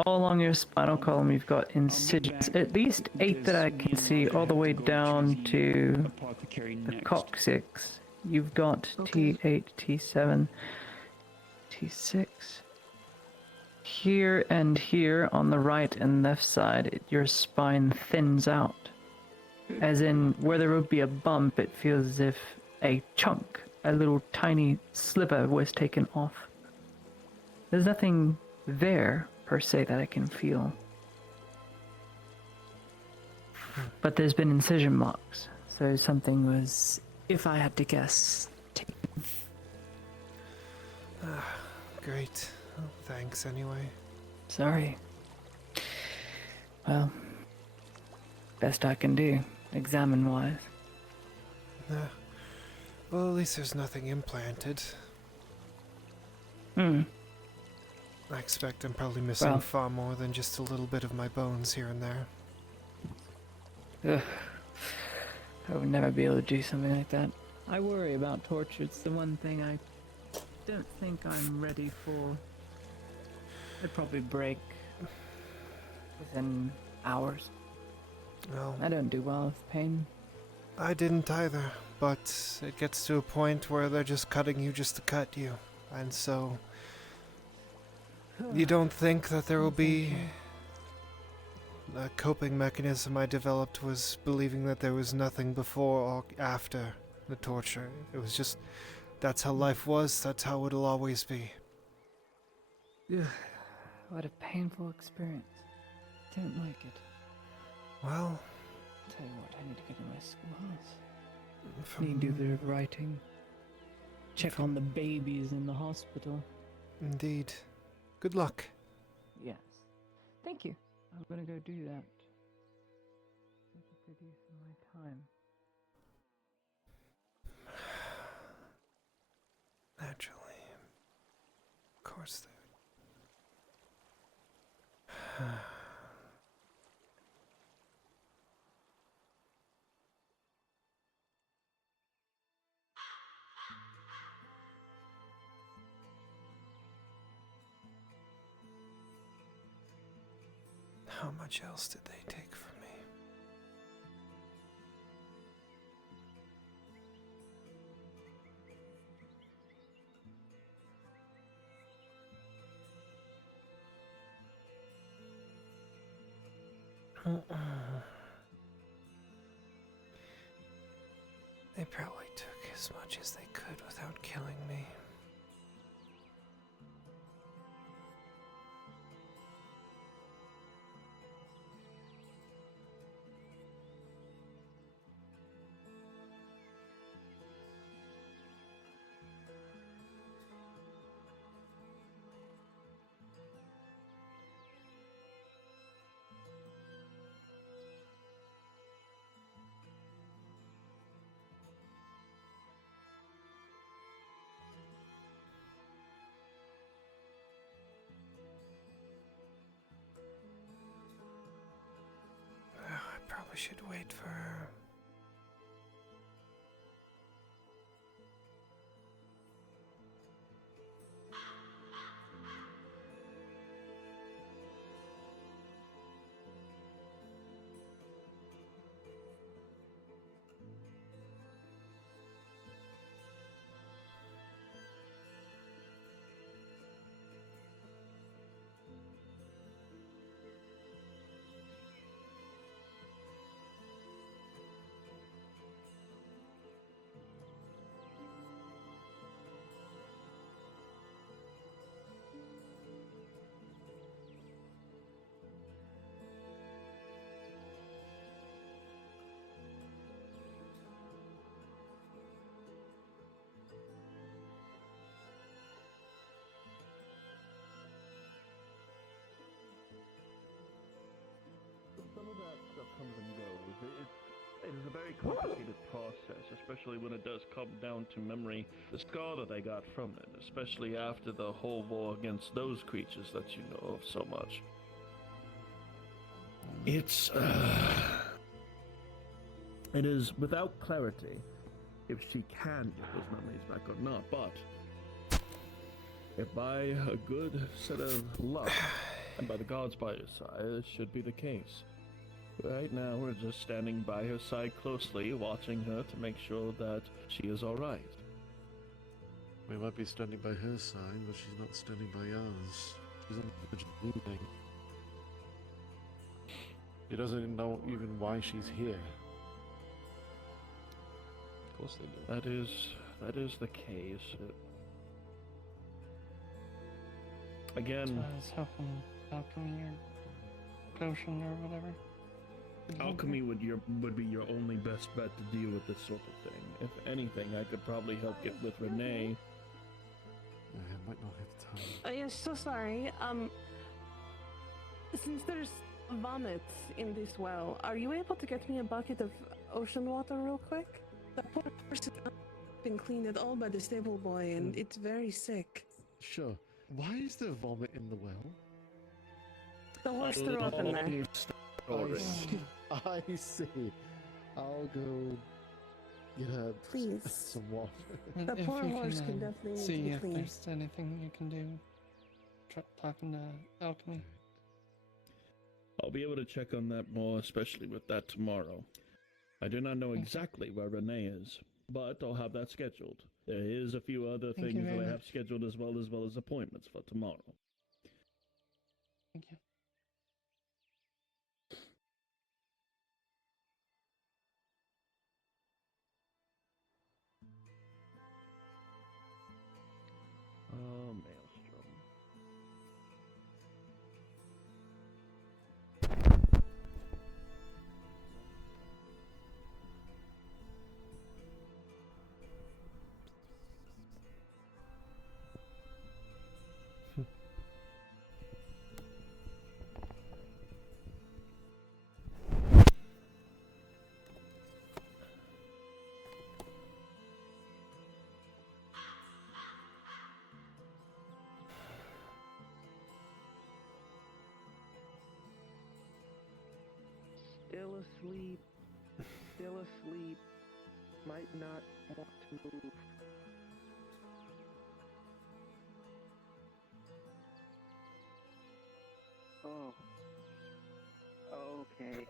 All along your spinal column, you've got incisions. At least 8 that I can see, all the way down to the coccyx. You've got T8, T7, T6. Here and here on the right and left side, your spine thins out. As in, where there would be a bump, it feels as if a chunk, a little tiny sliver was taken off. There's nothing there, per se, that I can feel. But there's been incision marks, so something was, if I had to guess, taken. Great. Oh, thanks anyway. Sorry. Well, best I can do, examine-wise. Well, at least there's nothing implanted. I expect I'm probably missing far more than just a little bit of my bones here and there. I would never be able to do something like that. I worry about torture. It's the one thing I don't think I'm ready for. I'd probably break within hours. Well, I don't do well with pain. I didn't either, but it gets to a point where they're just cutting you just to cut you. And so, you don't think that there will be... A coping mechanism I developed was believing that there was nothing before or after the torture. It was just, that's how life was, that's how it'll always be. What a painful experience. Don't like it. Well... Tell you what, I need to get in my schoolhouse. Need to do a bit of writing. Check on the babies in the hospital. Indeed. Good luck. Yes. Thank you. I'm gonna go do that. Take a good use of my time. Naturally. Of course they would. How much else did they take from me? They probably took as much as they could without killing me. I probably should wait for her. Some of that stuff comes and goes. It is a very complicated process, especially when it does come down to memory. The scar that I got from it, especially after the whole war against those creatures that you know of so much. It is without clarity if she can get those memories back or not, but if by a good set of luck and by the gods by your side, it should be the case. Right now, we're just standing by her side closely, watching her to make sure that she is alright. We might be standing by her side, but she's not standing by ours. She's on the verge of leaving. She doesn't know even why she's here. Of course they do. That is the case. Again, So I was hoping alchemy or potion or whatever. alchemy would be your only best bet to deal with this sort of thing. If anything, I could probably help get with Renee. I might not have time. Yes, so sorry. Since there's vomit in this well, are you able to get me a bucket of ocean water real quick? The poor person has been cleaned at all by the stable boy, and it's very sick. Sure. Why is there vomit in the well? The horse threw up in there. I see. I'll go get her Please. some water. And That if poor you horse can can definitely need to see be if cleaned. there's anything you can do, talking to alchemy. I'll be able to check on that more, especially with that tomorrow. I do not know exactly where Renee is, but I'll have that scheduled. There is a few other Thank you things that very I have much. scheduled as well as appointments for tomorrow. Thank you. Maelstrom. Still asleep. Still asleep. Might not want to move. Oh. Okay.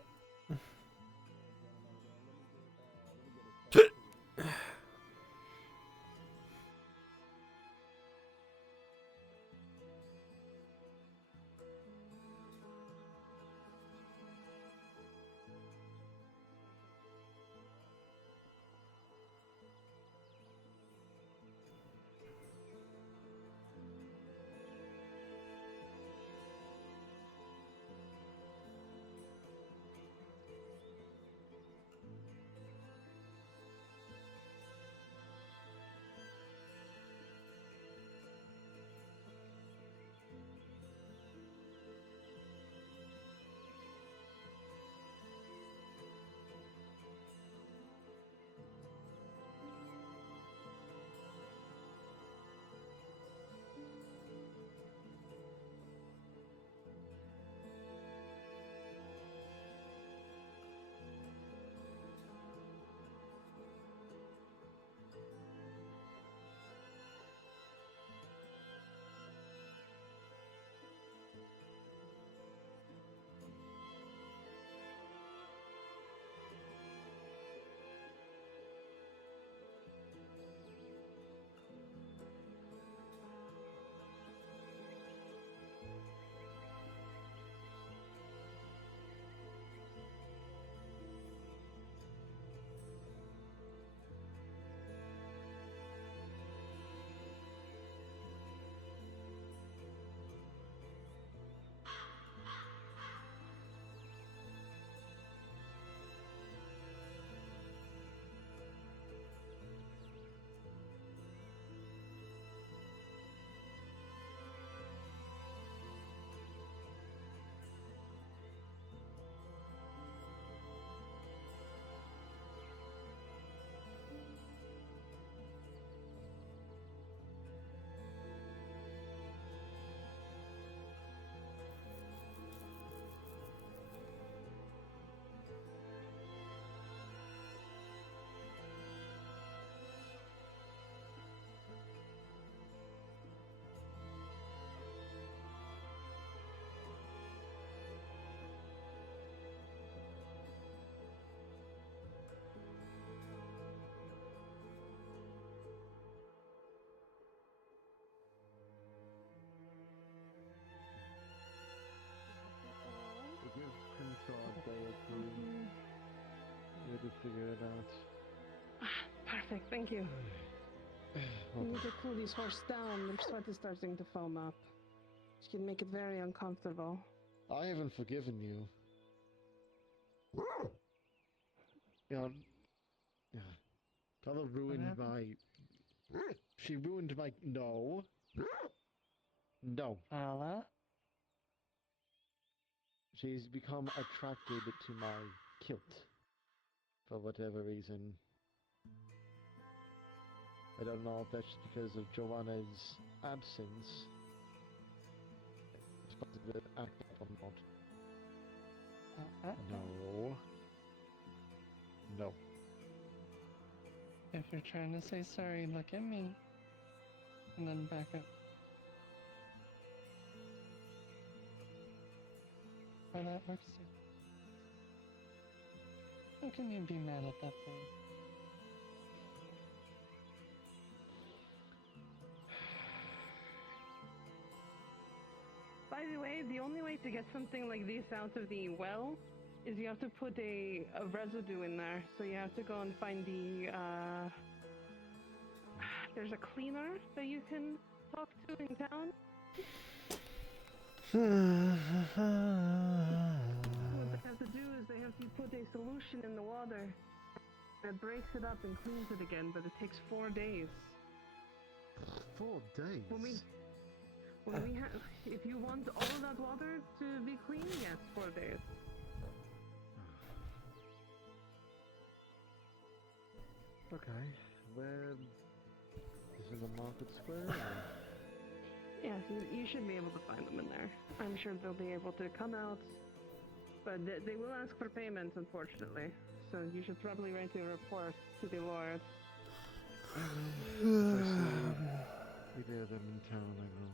Give Crimsaw a day or two. Need to figure it out. Perfect, thank you. We need to cool these horses down. Their sweat is starting to foam up. Which can make it very uncomfortable. I haven't forgiven you. Yeah. Color ruined my... She ruined my... No. No. Hello? She's become attracted to my kilt. For whatever reason. I don't know if that's because of Joanna's absence. It's possible to act up or not. No. No. If you're trying to say sorry, look at me. And then back up. Or that works too. How can you be mad at that thing? By the way, the only way to get something like this out of the well is you have to put a residue in there. So you have to go and find the, there's a cleaner that you can talk to in town. What they have to do is they have to put a solution in the water that breaks it up and cleans it again, but it takes 4 days. 4 days? When we have, if you want all of that water to be clean, yes, 4 days. Okay, where is in the market square? Or? Yes, you should be able to find them in there. I'm sure they'll be able to come out, but they will ask for payment, unfortunately. So you should probably write a report to the Lord. I will. If I see either of them in town, I will.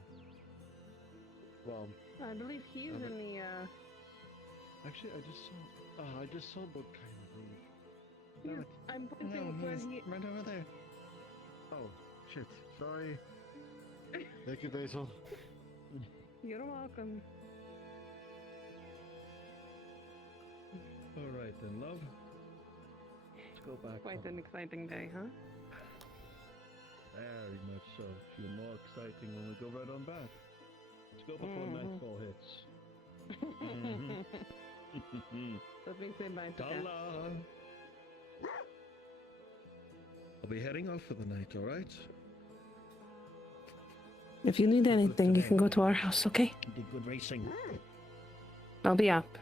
Well, I believe he's in the. Actually, I just saw Book kind of leave. Yeah, I'm pointing where he. Right over there. Oh, shit. Sorry. Thank you, Basil. You're welcome. Alright then, love. Let's go back. Quite an exciting day, huh? Very much so. Feel more exciting when we go right on back. Let's go before nightfall hits. Let me say bye to Kat. Tala! I'll be heading off for the night, alright? If you need anything, you can go to our house, okay? Did good racing. I'll be up.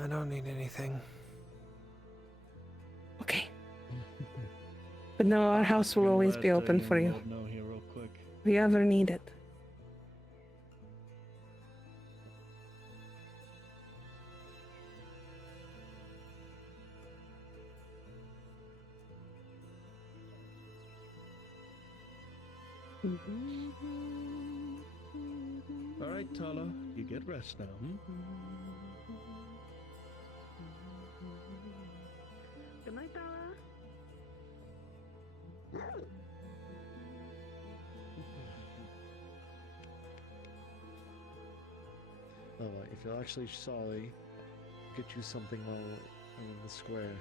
I don't need anything. Okay. But no, our house will always be open for you. Know here real quick. If you ever need it. Alright, Tala, you get rest now. Good night, Tala. Oh, if you're actually sorry, get you something while I'm in the square.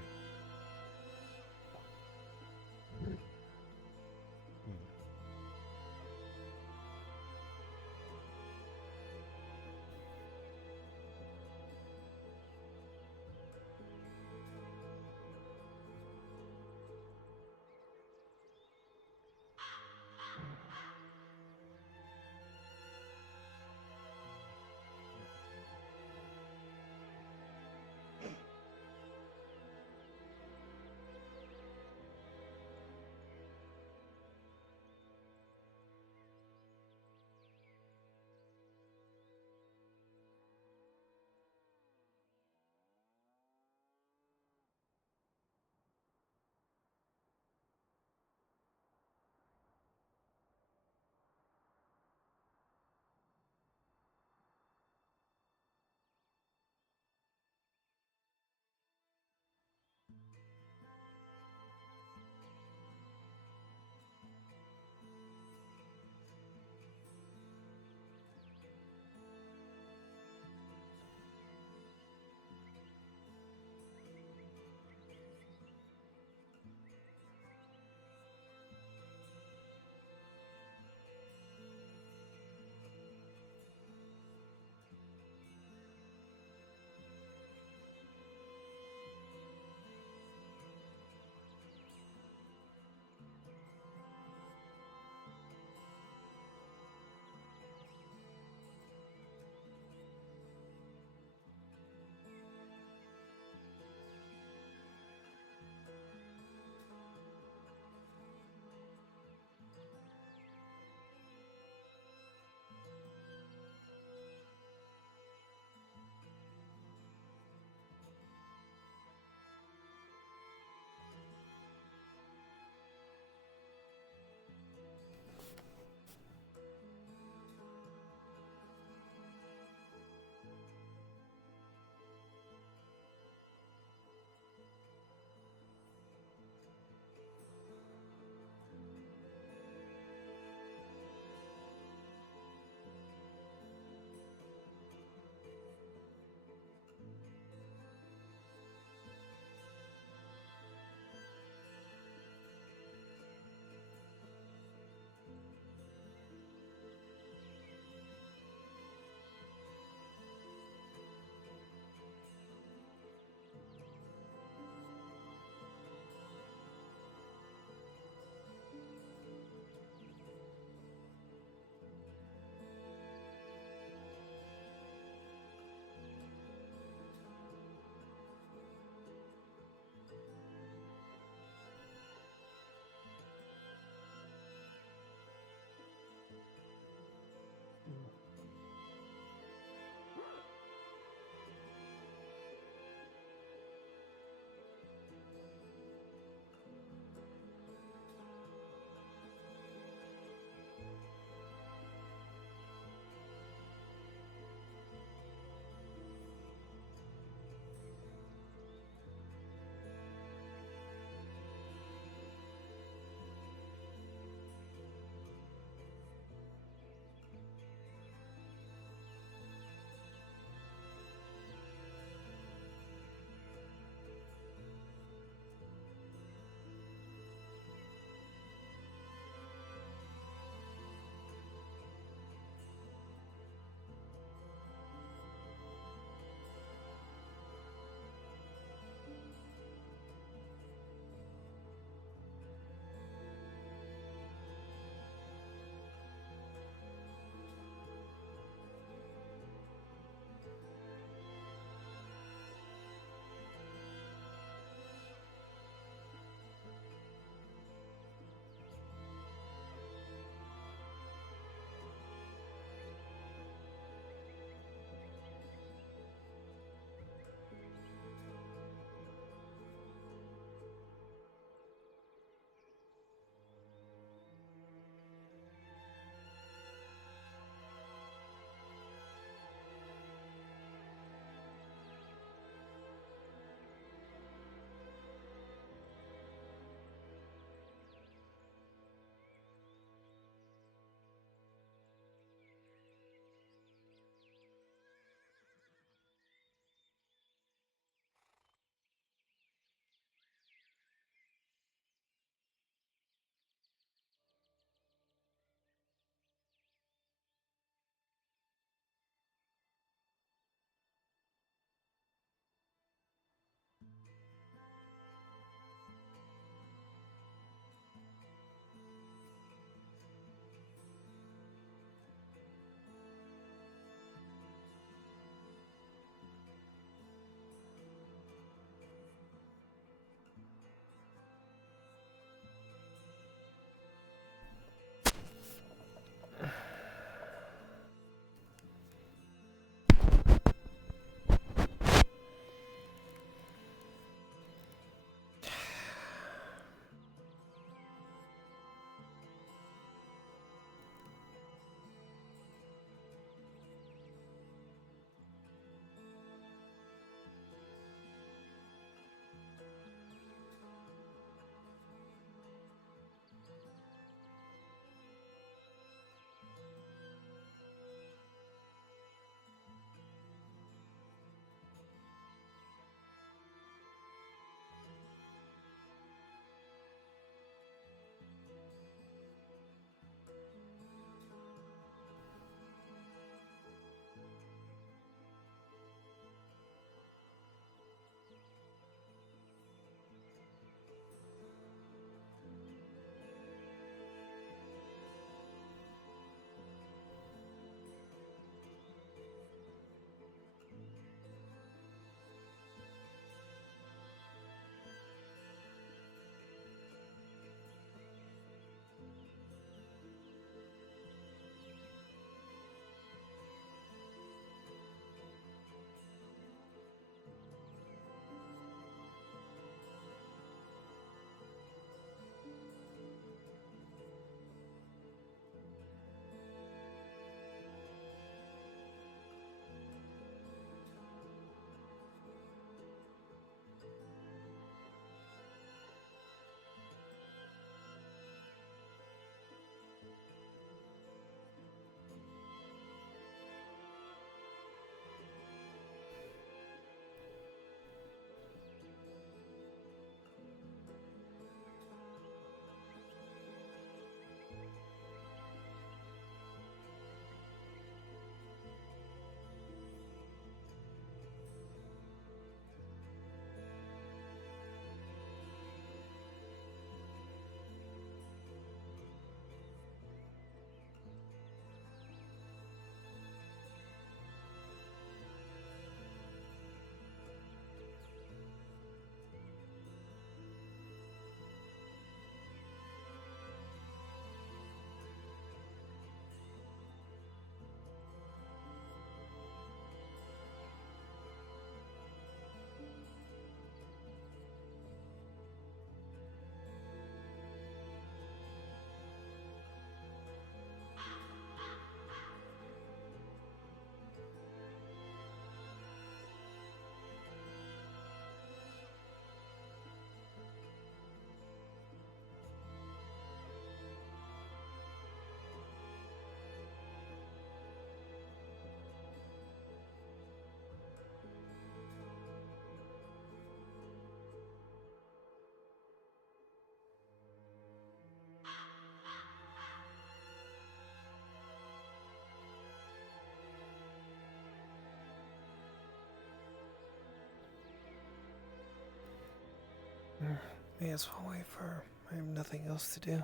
May as well wait for her. I have nothing else to do.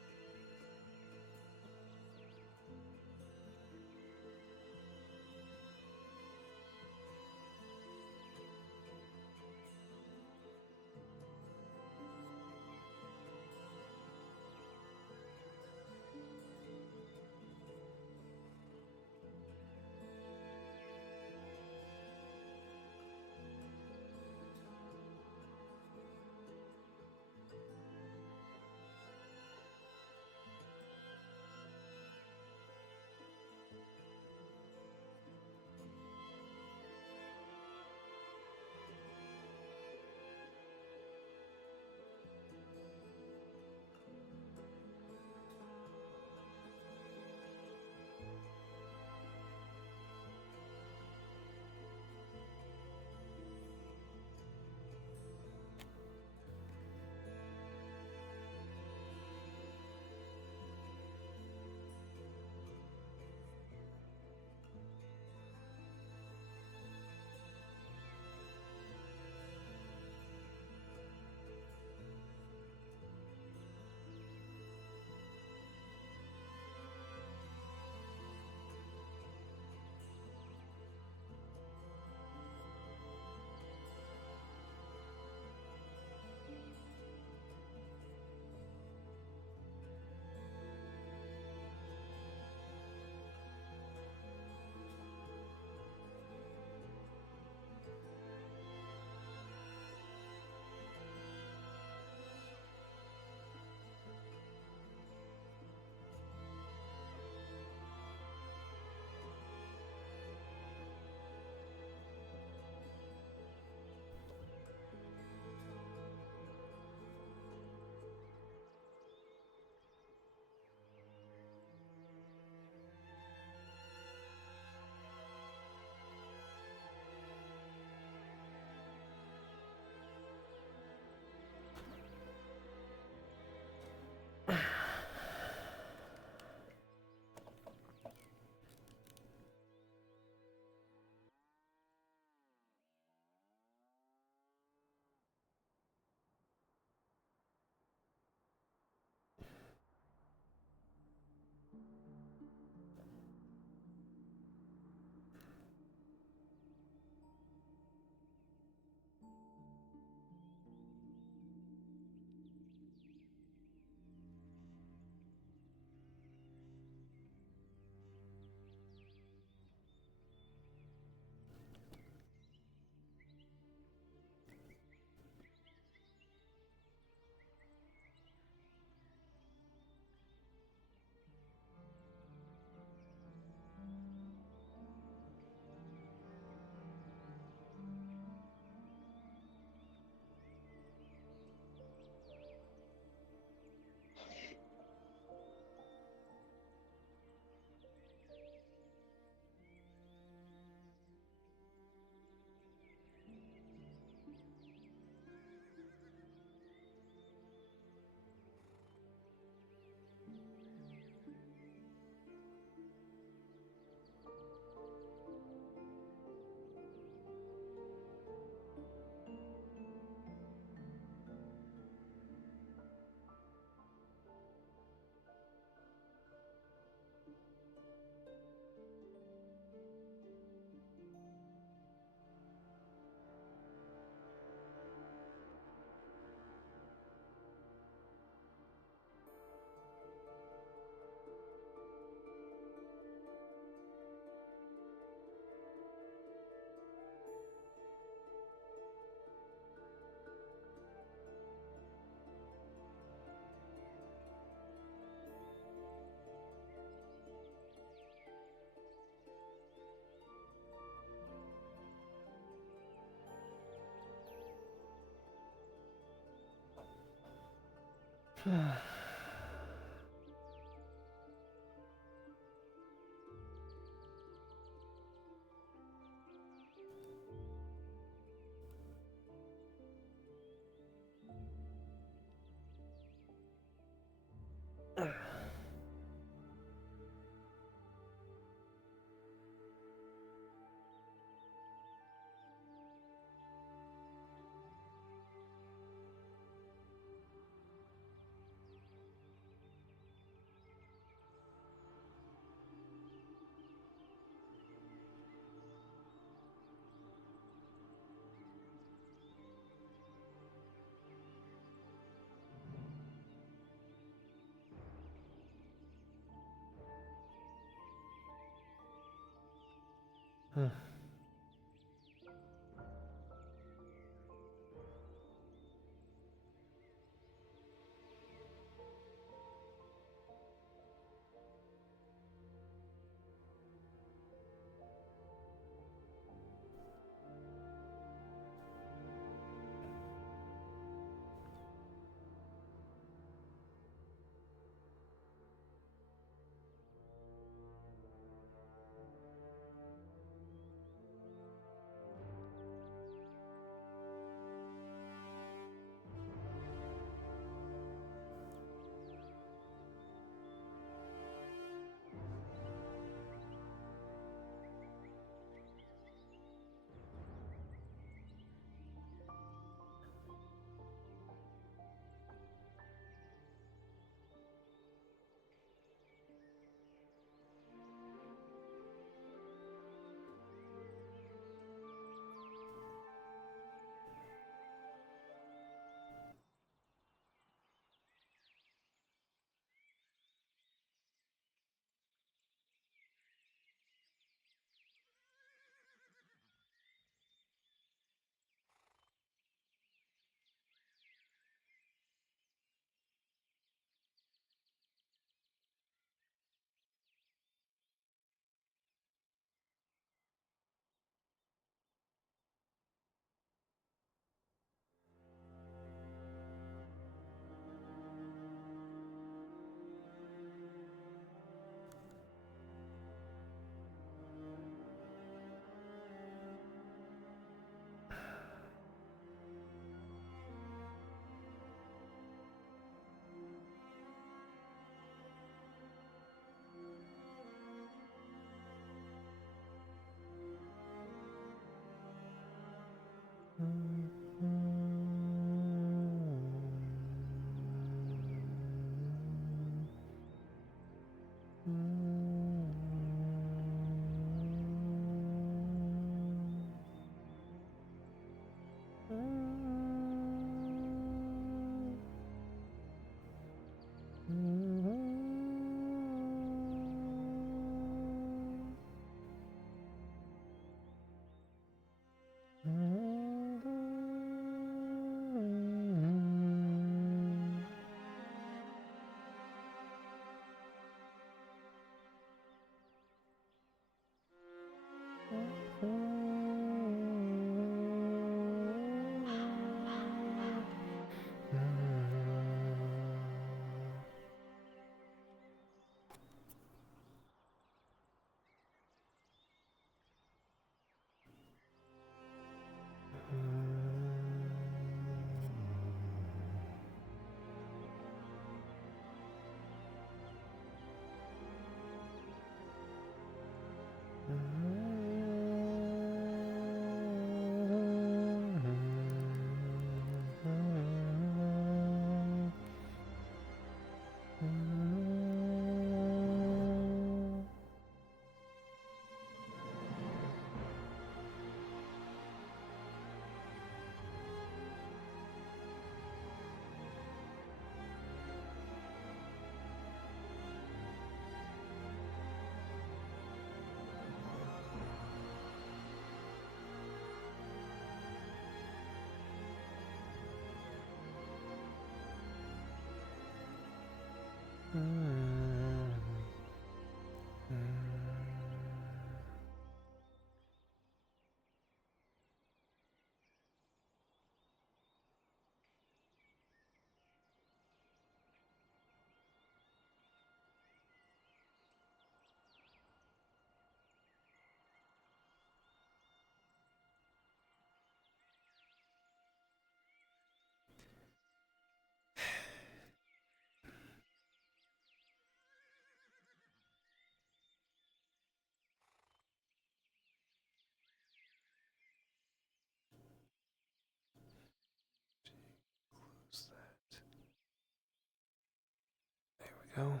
go.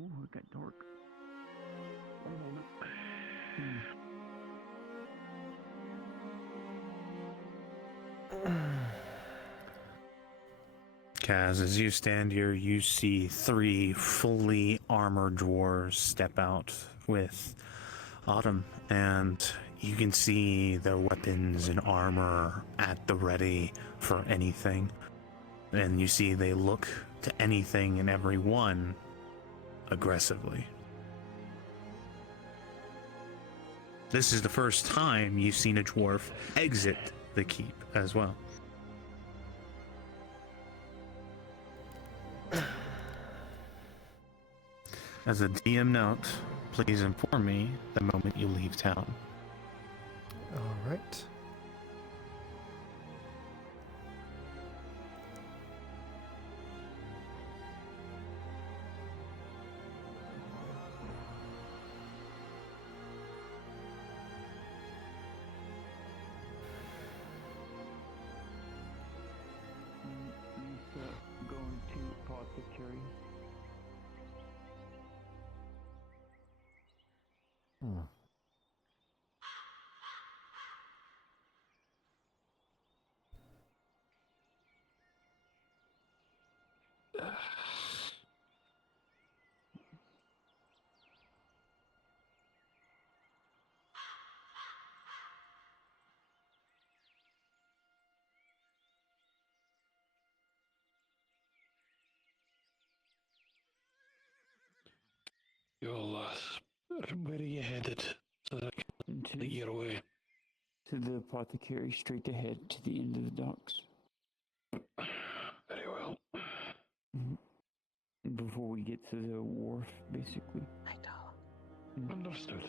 Ooh, it got dark. One moment. Kaz, as you stand here, you see 3 fully armored dwarves step out with Autumn, and you can see their weapons and armor at the ready for anything. And you see they look to anything and everyone aggressively. This is the first time you've seen a dwarf exit the keep as well. As a DM note, please inform me the moment you leave town. All right. Lisa, going to apothecary. You'll, where are you headed? So that I can lead your way. To the apothecary, straight ahead to the end of the docks. Very well. Before we get to the wharf, basically. Understood.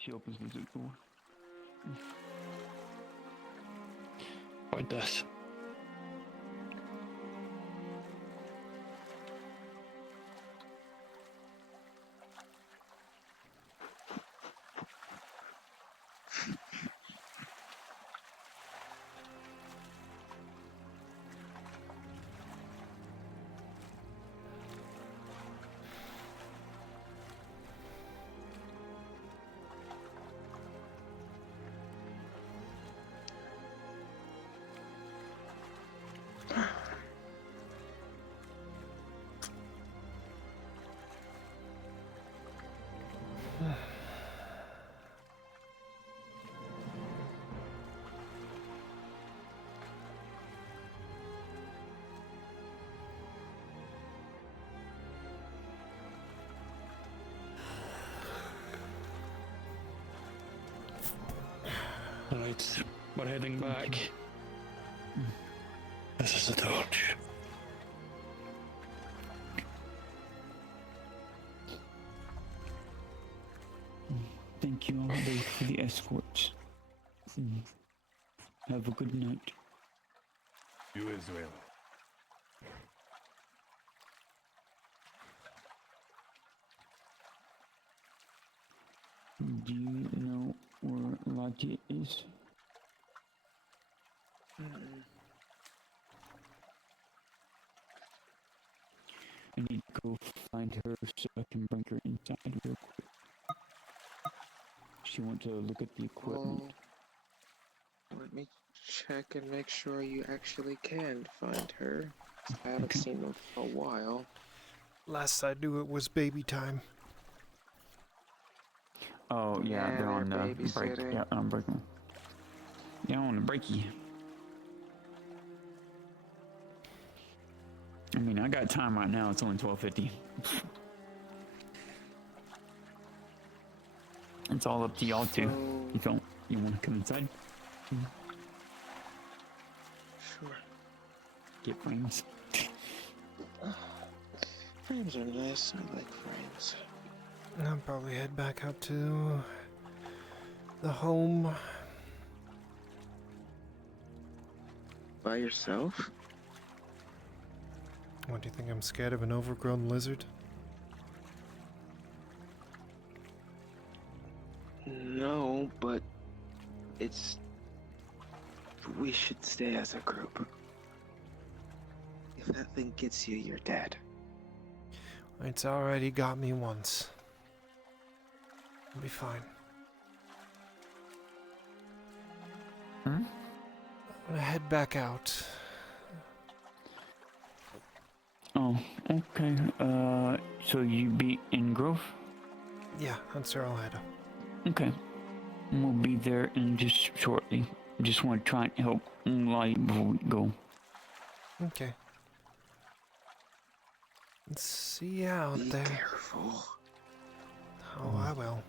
She opens the door. Point this. Alright, we're heading back. This is the torch. Thank you all for the escorts. Have a good night. You as well. Do you know where Lottie is? I need to go find her so I can bring her inside real quick. She wants to look at the equipment. Let me check and make sure you actually can find her. I haven't seen her for a while. Last I knew it was baby time. Oh yeah, they're on the break. babysitting. Yeah, on breaking. Yeah, on the breaky. I mean, I got time right now. It's only 12:50. It's all up to y'all too. You want to come inside? Sure. Get frames. Frames are nice. I like frames. I'll probably head back out to the home. By yourself? What, do you think I'm scared of an overgrown lizard? No, but we should stay as a group. If that thing gets you, you're dead. It's already got me once. I'll be fine. I'm gonna head back out. Oh, okay. So you be in Grove? Yeah, that's where I'll head up. Okay. We'll be there in just shortly. Just want to try and help Lottie before we go. Okay. Let's see you out there. Be careful. Oh, I will.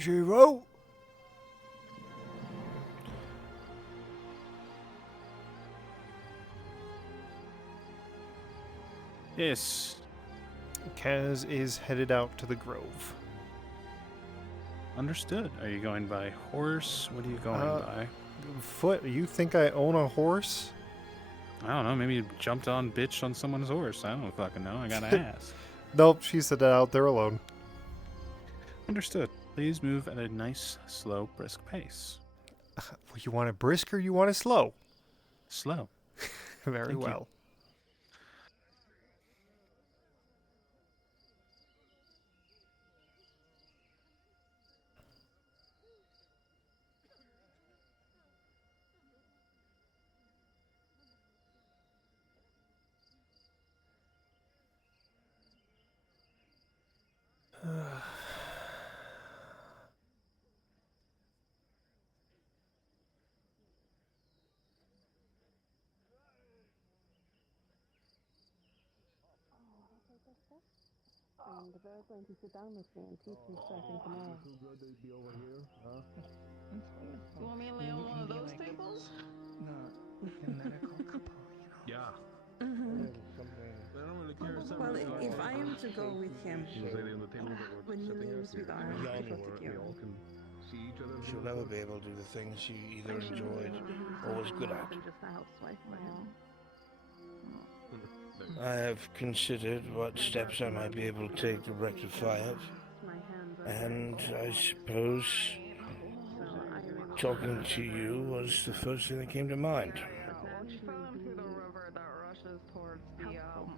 Zero. Yes. Kaz is headed out to the Grove. Understood. Are you going by horse? What are you going by? Foot? You think I own a horse? I don't know. Maybe you jumped on bitch on someone's horse. I don't fucking know. I gotta ask. Nope, she said that out there alone. Understood. Please move at a nice, slow, brisk pace. You want it brisk or you want it slow? Slow. Very Thank you. well. And they're going to sit down with me and teach me starting tomorrow. So good they'd be over here, huh? You want me to lay on one of those tables? The medical couple, Yeah. They don't really care. Well, if I am to go with him, Lady on the table that we're when you sitting leave with here, arms, down I where trust we you. all can see each other. She'll never be able to do the things she either enjoyed or was good at. I'm just a housewife for him. I have considered what steps I might be able to take to rectify it, and I suppose talking to you was the first thing that came to mind. She fell into the river that rushes towards the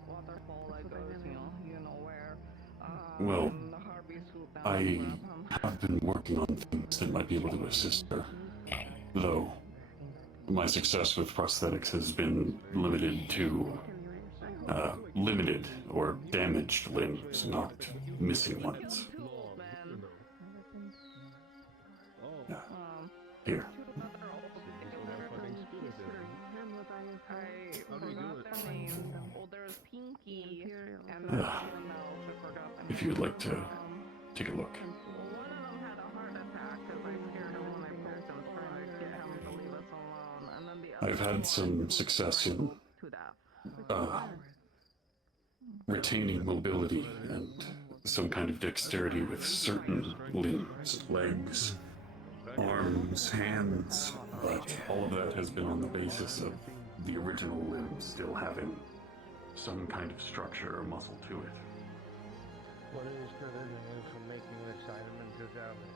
waterfall that goes, you know where. Well, The harpies swoop down I and grab him. have been working on things that might be able to assist her, though my success with prosthetics has been limited to limited or damaged limbs, not missing ones. Here. If you'd like to take a look. I've had some success in retaining mobility and some kind of dexterity with certain limbs, legs, arms, hands, but all of that has been on the basis of the original limbs still having some kind of structure or muscle to it. What is preventing you from making this item into damage?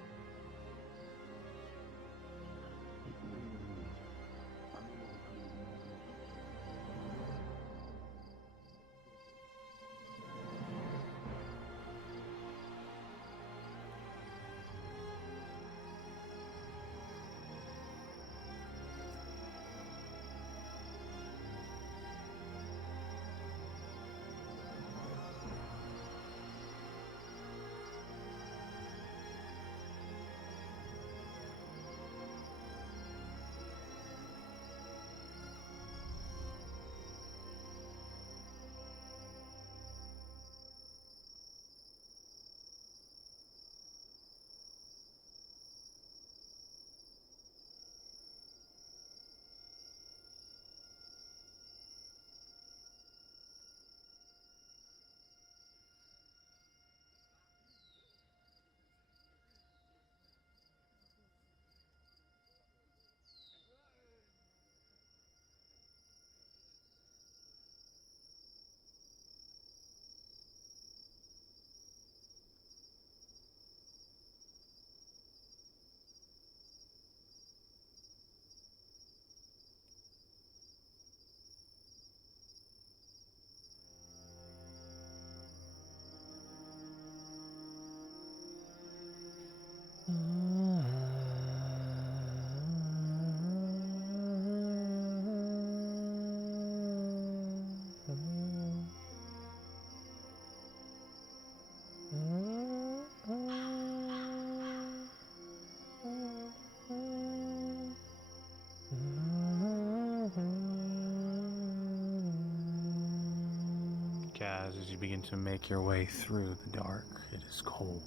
Kaz, as you begin to make your way through the dark, it is cold.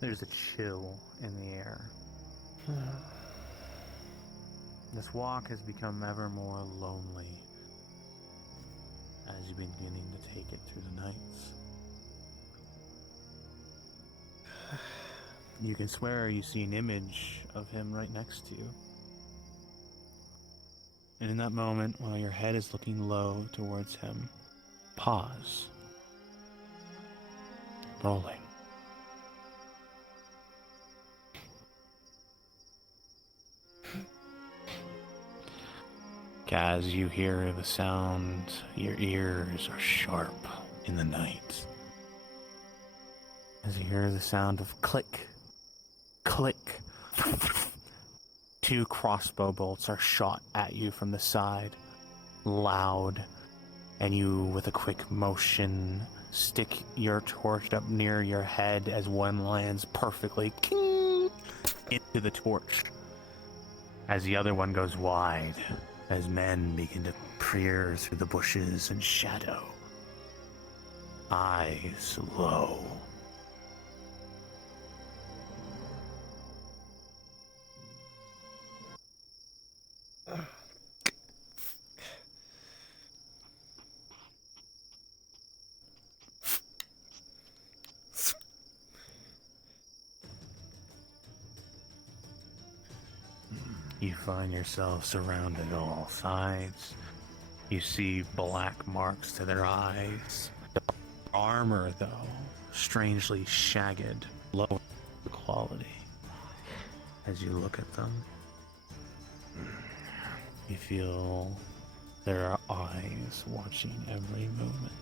There's a chill in the air. This walk has become ever more lonely as you're beginning to take it through the nights. You can swear you see an image of him right next to you. And in that moment, while your head is looking low towards him, pause. Rolling. As you hear the sound, your ears are sharp in the night. As you hear the sound of click, click. 2 crossbow bolts are shot at you from the side, loud, and you, with a quick motion, stick your torch up near your head as one lands perfectly into the torch, as the other one goes wide, as men begin to peer through the bushes and shadow, eyes low. You find yourself surrounded on all sides. You see black marks to their eyes. The armor, though, strangely shagged, low quality. As you look at them, you feel there are eyes watching every movement.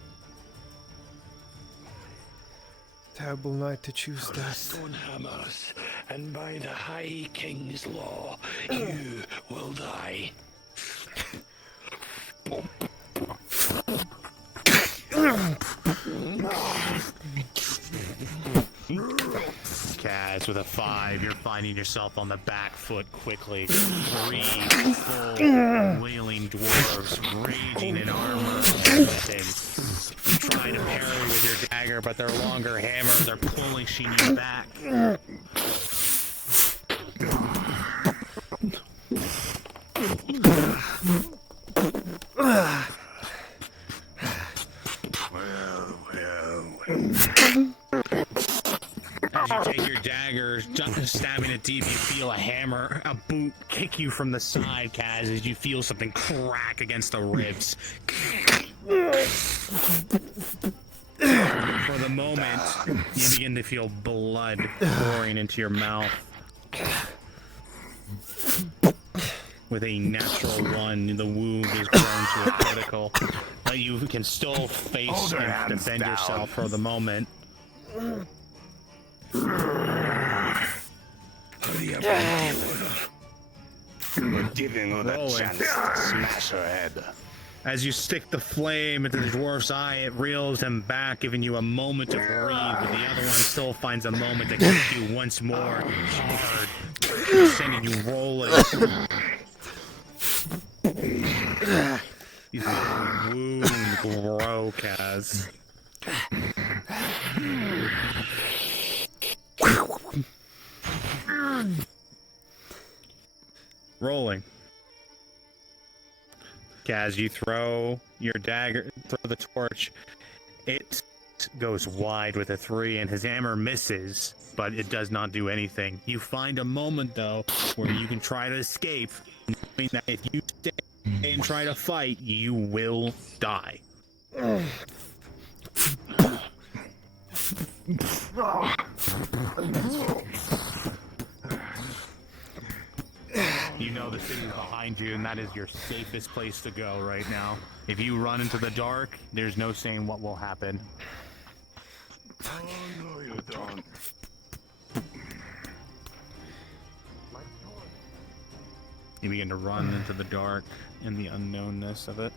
Terrible night to choose death. Stone hammers, and by the High King's law, you will die. hits with a 5. You're finding yourself on the back foot quickly. 3 full wailing dwarves raging in armor. You try to parry with your dagger, but their longer hammers are pushing you back. As you take your dagger, stabbing it deep, you feel a boot kick you from the side, Kaz, as you feel something crack against the ribs. For the moment, you begin to feel blood pouring into your mouth. With a natural 1, the wound is grown to a critical, but you can still face and defend yourself for the moment. We're giving her the chance to smash her head. As you stick the flame into the dwarf's eye, it reels him back, giving you a moment to breathe, but the other one still finds a moment to kick you once more hard, sending you rolling. You feel the wound grow, Kaz. Rolling. Kaz, you throw your dagger, throw the torch. It goes wide with a 3, and his hammer misses, but it does not do anything. You find a moment, though, where you can try to escape, knowing that if you stay and try to fight, you will die. You know the city is behind you, and that is your safest place to go right now. If you run into the dark, there's no saying what will happen. Oh, no, you don't. You begin to run into the dark and the unknownness of it.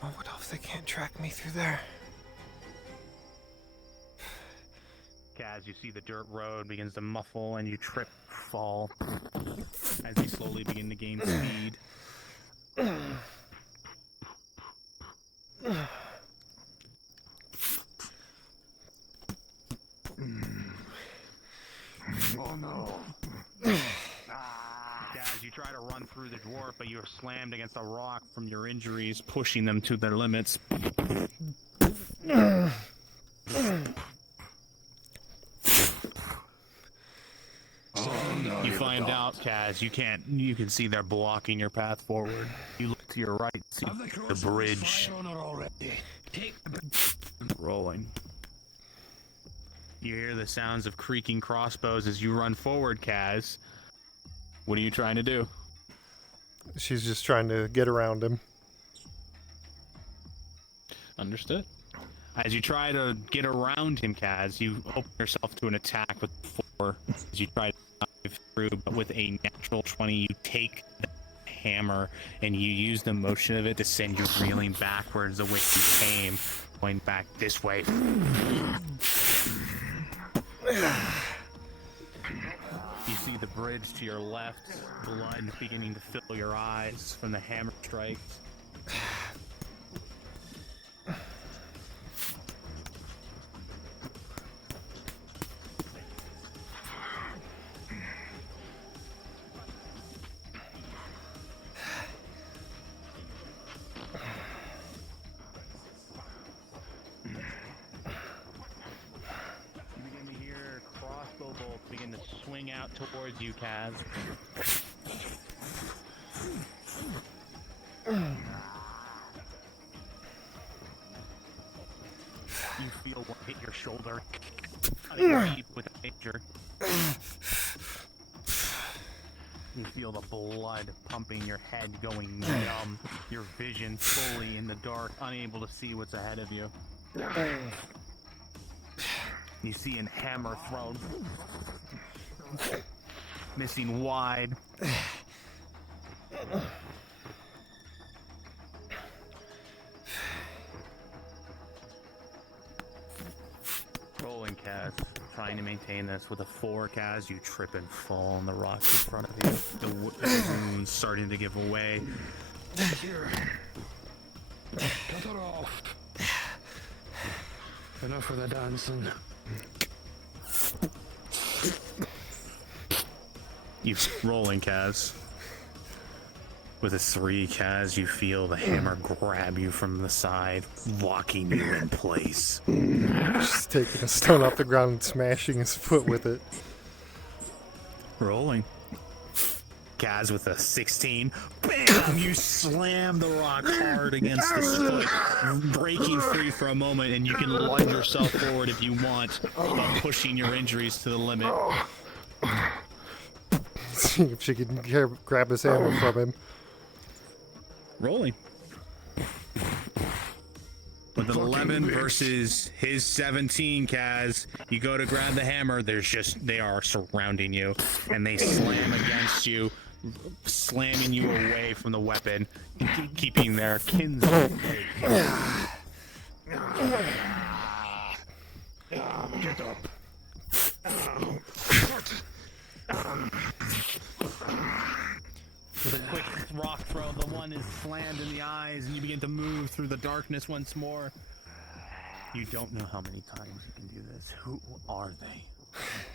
Oh, what if they can't track me through there? Kaz, you see the dirt road begins to muffle and you trip, fall, as you slowly begin to gain speed. Oh no. Kaz, you try to run through the dwarf, but you're slammed against a rock from your injuries, pushing them to their limits. You find out, Kaz, you can see they're blocking your path forward. You look to your right, see the bridge rolling. You hear the sounds of creaking crossbows as you run forward, Kaz. What are you trying to do? She's just trying to get around him. Understood. As you try to get around him, Kaz, you open yourself to an attack with 4 as you try to dive through, but with a natural 20, you take the hammer and you use the motion of it to send you reeling backwards the way you came, going back this way. You see the bridge to your left, blood beginning to fill your eyes from the hammer strikes. out towards you, Kaz. You feel one hit your shoulder. Deep with danger. You feel the blood pumping your head, going numb. Your vision fully in the dark, unable to see what's ahead of you. You see a hammer thrown. Missing wide. Rolling, Kaz. Trying to maintain this with a 4, Kaz. You trip and fall on the rocks in front of you. The wounds starting to give away. Here. Cut her off. Enough of the dancing. You rolling, Kaz. With a 3, Kaz, you feel the hammer grab you from the side, locking you in place. Just taking a stone off the ground and smashing his foot with it. Rolling. Kaz with a 16. Bam! You slam the rock hard against the foot, breaking free for a moment, and you can lunge yourself forward if you want, but pushing your injuries to the limit. See if she can grab his hammer from him. Rolling. With an 11 versus his 17, Kaz, you go to grab the hammer, they are surrounding you, and they slam against you, slamming you away from the weapon, keeping their kinsman. Get up. With a quick rock throw, the one is slammed in the eyes, and you begin to move through the darkness once more. You don't know how many times you can do this. Who are they?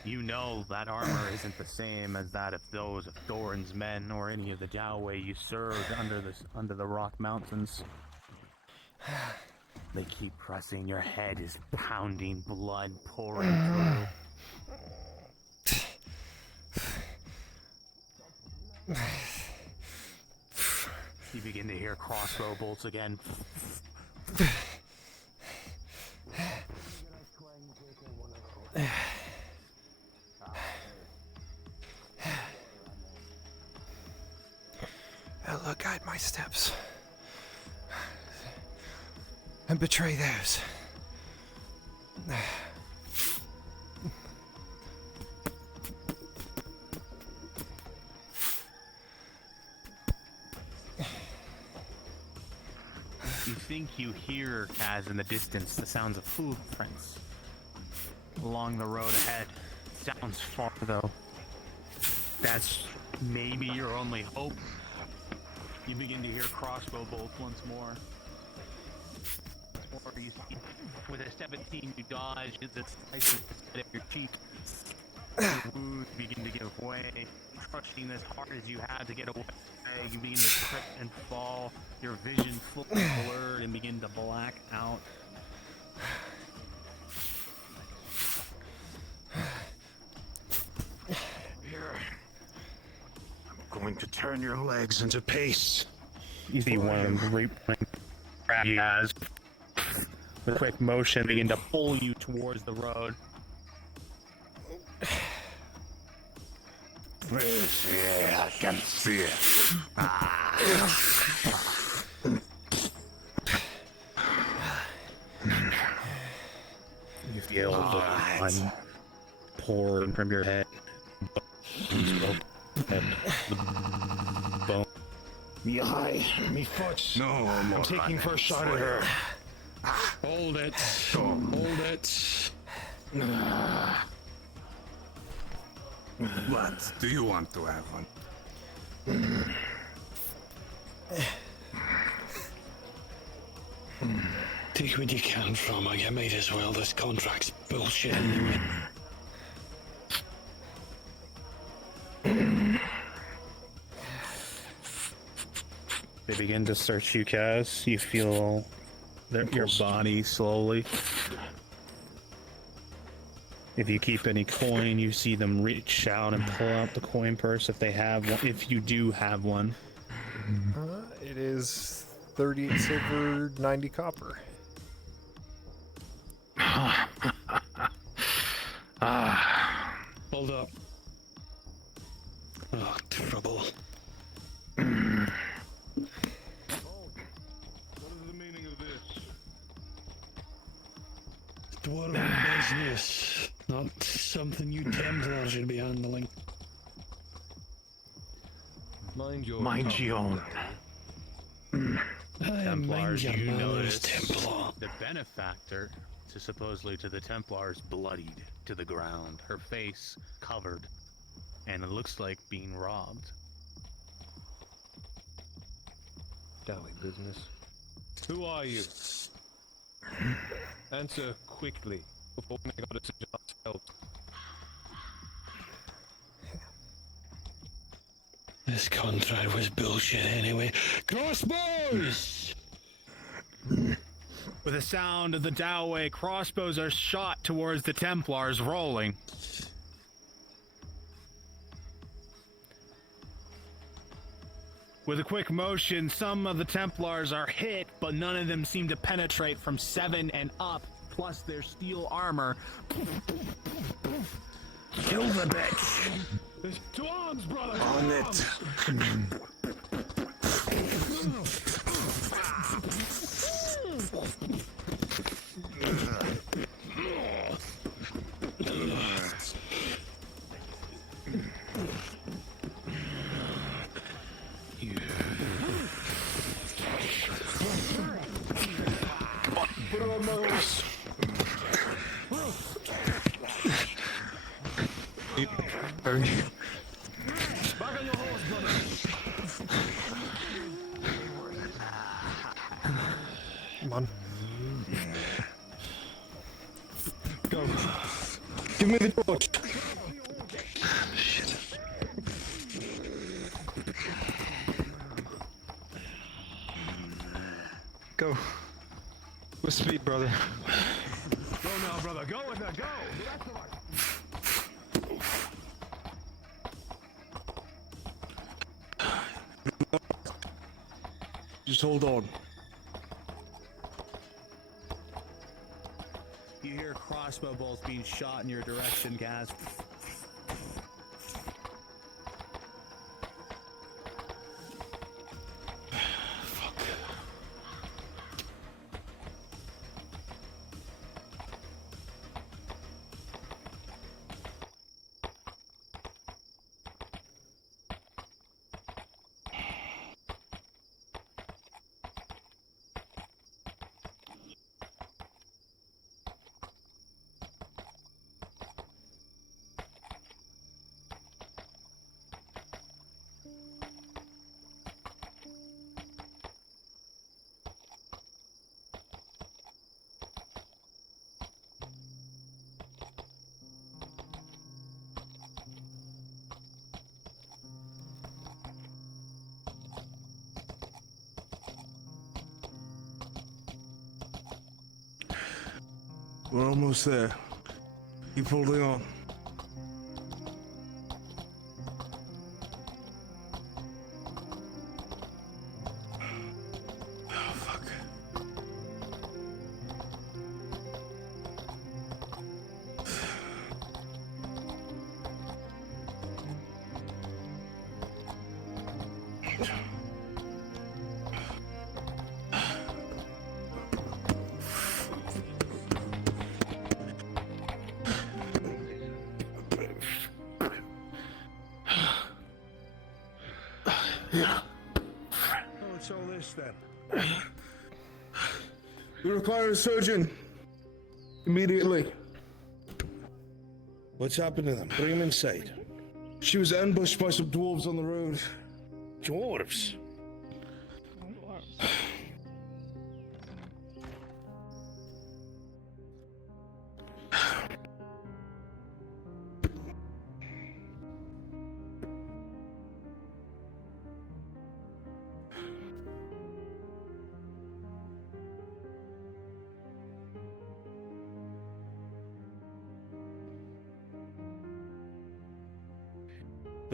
You know that armor isn't the same as that of those of Thorin's men or any of the Dowway you served under the Rock Mountains. They keep pressing. Your head is pounding, blood pouring through. You begin to hear crossbow bolts again. Ella, guide my steps. And betray theirs. You think you hear, Kaz, in the distance, the sounds of footprints along the road ahead. Sounds far, though. That's maybe your only hope. You begin to hear crossbow bolts once more. Or you see, with a 17, you dodge as it slices the side of your cheek. Your wounds begin to give way, crushing as hard as you have to get away. You begin to trip and fall, your vision fully blurred and begin to black out. Here. I'm going to turn your legs into paste. You see one of them grab you guys with a quick motion, begin to pull you towards the road. Yeah, I can see it. You feel the blood pouring from your head. And the bone. Me high, me foot. No, I'm taking first shot at her. Hold it. Hold it. What? Do you want to have one? Take what you can from her. You might as well. This contract's bullshit anyway. They begin to search you, Kaz. You feel your body slowly If you keep any coin, you see them reach out and pull out the coin purse if they have one, if you do have one. It is 38 silver, 90 copper. Hold up. Oh, trouble. What is the meaning of this? Dwarven business. Not something you Templar should be handling. Mind your own. Templars, mind your you manners, notice Templar. the benefactor, supposedly to the Templars, bloodied to the ground, her face covered, and it looks like being robbed. Dally business. Who are you? Answer quickly before we make our decision ourselves. This contract was bullshit anyway. Crossbows! With the sound of the Dowway, crossbows are shot towards the Templars, rolling. With a quick motion, some of the Templars are hit, but none of them seem to penetrate from 7 and up, plus their steel armor. Kill the bitch! To arms, brother! On it! Put her on my horse. Back on your horse, brother. Come on. Go. Give me the torch. Go. With speed, brother. Go now, brother. Go with that. Go. Just hold on. You hear crossbow bolts being shot in your direction, Gaz. We're almost there. Keep holding on. Oh, fuck. What's all this then? We require a surgeon. Immediately. What's happened to them? Bring them inside. She was ambushed by some dwarves on the road. Dwarves?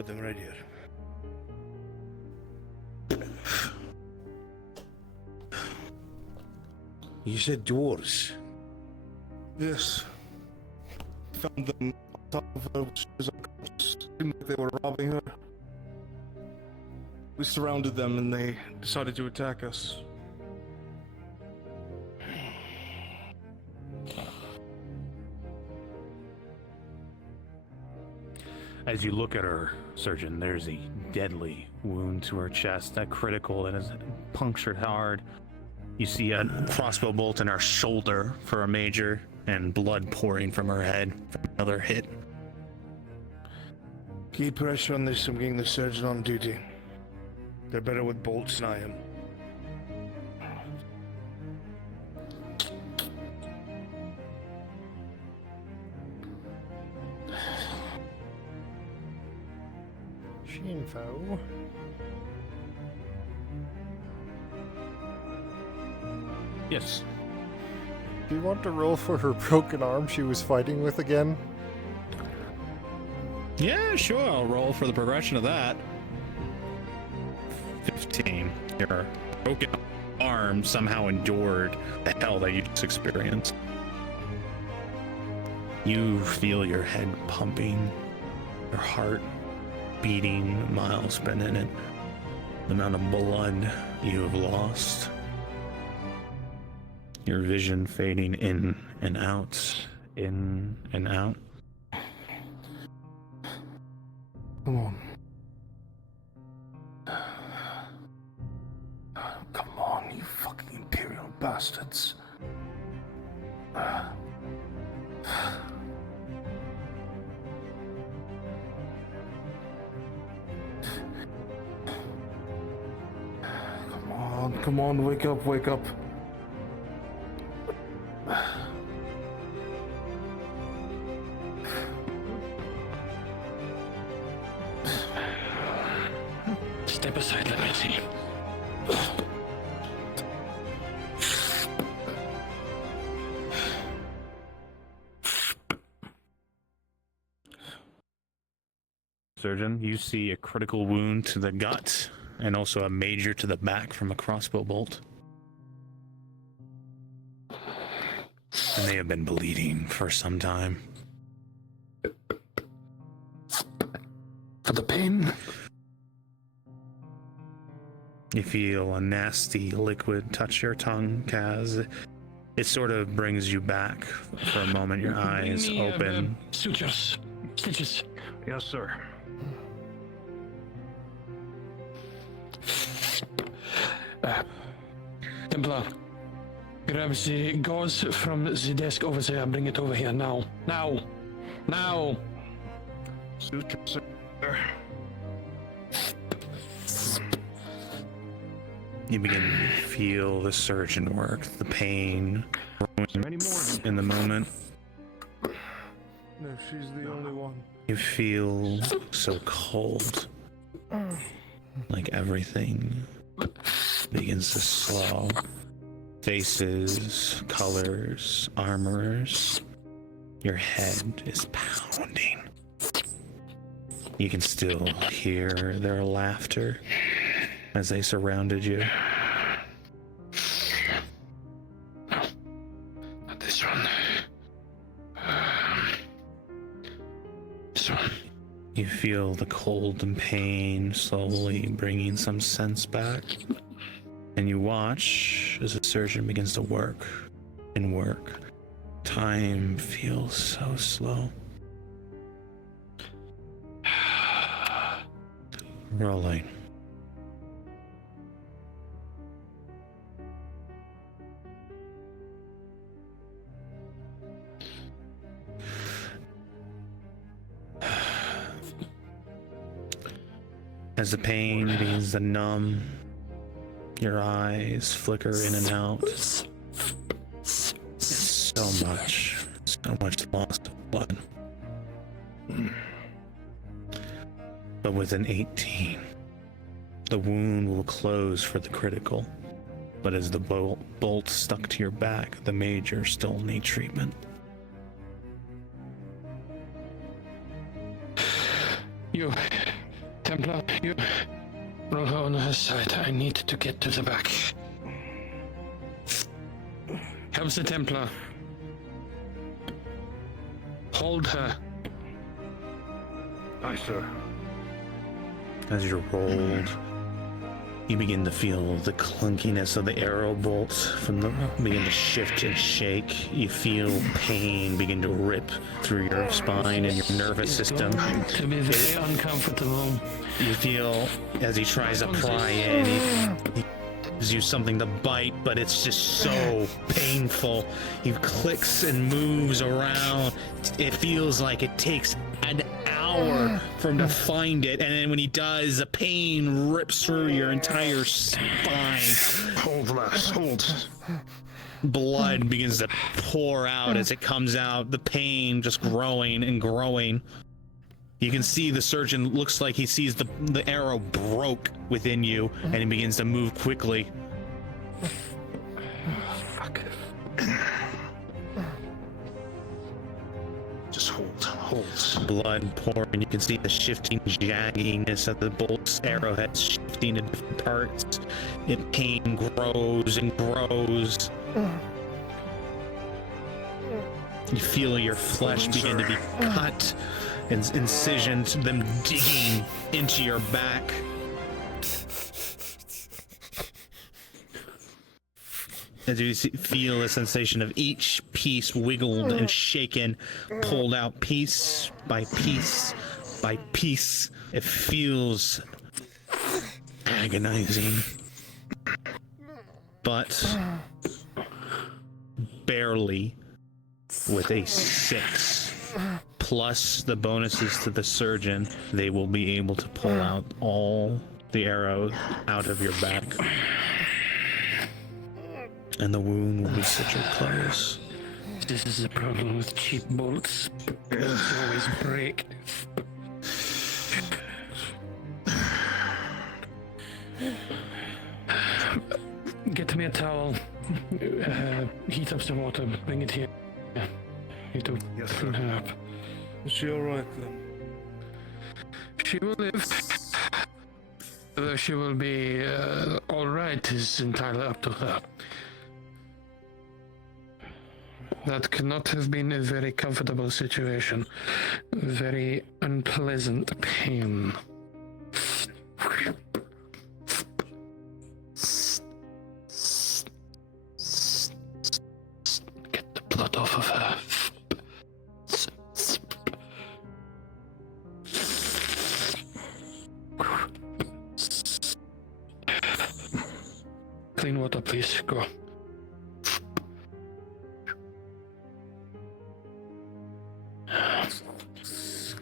with them right here. You said dwarves? Yes. Found them on top of her. She was unconscious. Seemed like they were robbing her. We surrounded them and they decided to attack us. As you look at her, Surgeon, there's a deadly wound to her chest, that critical that is punctured hard. You see a crossbow bolt in her shoulder for a major, and blood pouring from her head from another hit. Keep pressure on this. I'm getting the surgeon on duty. They're better with bolts than I am. Info. Yes. Do you want to roll for her broken arm she was fighting with again? Yeah, sure. I'll roll for the progression of that. 15. Your broken arm somehow endured the hell that you just experienced. You feel your head pumping, your heart beating miles per minute. The amount of blood you have lost. Your vision fading in and out, in and out. Come on. Come on, you fucking Imperial bastards. Come on, wake up, wake up. Step aside, let me see. Surgeon, you see a critical wound to the gut and also a major to the back from a crossbow bolt. And they have been bleeding for some time. For the pain? You feel a nasty liquid touch your tongue, Kaz. It sort of brings you back for a moment, your eyes open. Sutures. Stitches. Yes, sir. Templar, grab the gauze from the desk over there and bring it over here now. Now! Now! Sutures, sir. You begin to feel the surgeon work, the pain in the moment. No, she's the only one. You feel so cold, like everything begins to slow. Faces, colors, armors. Your head is pounding. You can still hear their laughter as they surrounded you. Not this one. This one. You feel the cold and pain slowly bringing some sense back. And you watch as the surgeon begins to work and work. Time feels so slow. Rolling. As the pain begins to numb, your eyes flicker in and out. So much loss of blood. But with an 18, the wound will close for the critical. But as the bolt stuck to your back, the major still need treatment. You Templar, you roll her on her side. I need to get to the back. Helps the Templar. Hold her. Aye, sir. As you're rolled, you begin to feel the clunkiness of the arrow bolts begin to shift and shake. You feel pain begin to rip through your spine and your nervous system. To be very uncomfortable. You feel as he tries to pry in, he gives you something to bite, but it's just so painful. He clicks and moves around. It feels like it takes an hour for him to find it, and then when he does, the pain rips through your entire spine. Hold, lass, hold. Blood begins to pour out as it comes out, the pain just growing and growing. You can see the surgeon looks like he sees the arrow broke within you, and he begins to move quickly. Fuck. Just hold. Blood pouring. You can see the shifting jagginess of the bolt's arrowhead shifting to different parts. Pain grows and grows. You feel your flesh begin to be cut, and incisions, them digging into your back. As you feel the sensation of each piece wiggled and shaken, pulled out piece by piece by piece. It feels agonizing, but barely with a 6. Plus the bonuses to the surgeon, they will be able to pull out all the arrows out of your back. And the wound will be such a close. This is the problem with cheap bolts. Bolts always break. Get me a towel. Heat up some water. Bring it here. Need to clean her up. Is she alright then? She will live. Whether she will be alright is entirely up to her. That could not have been a very comfortable situation. Very unpleasant pain. Get the blood off of her. Clean water, please. Go.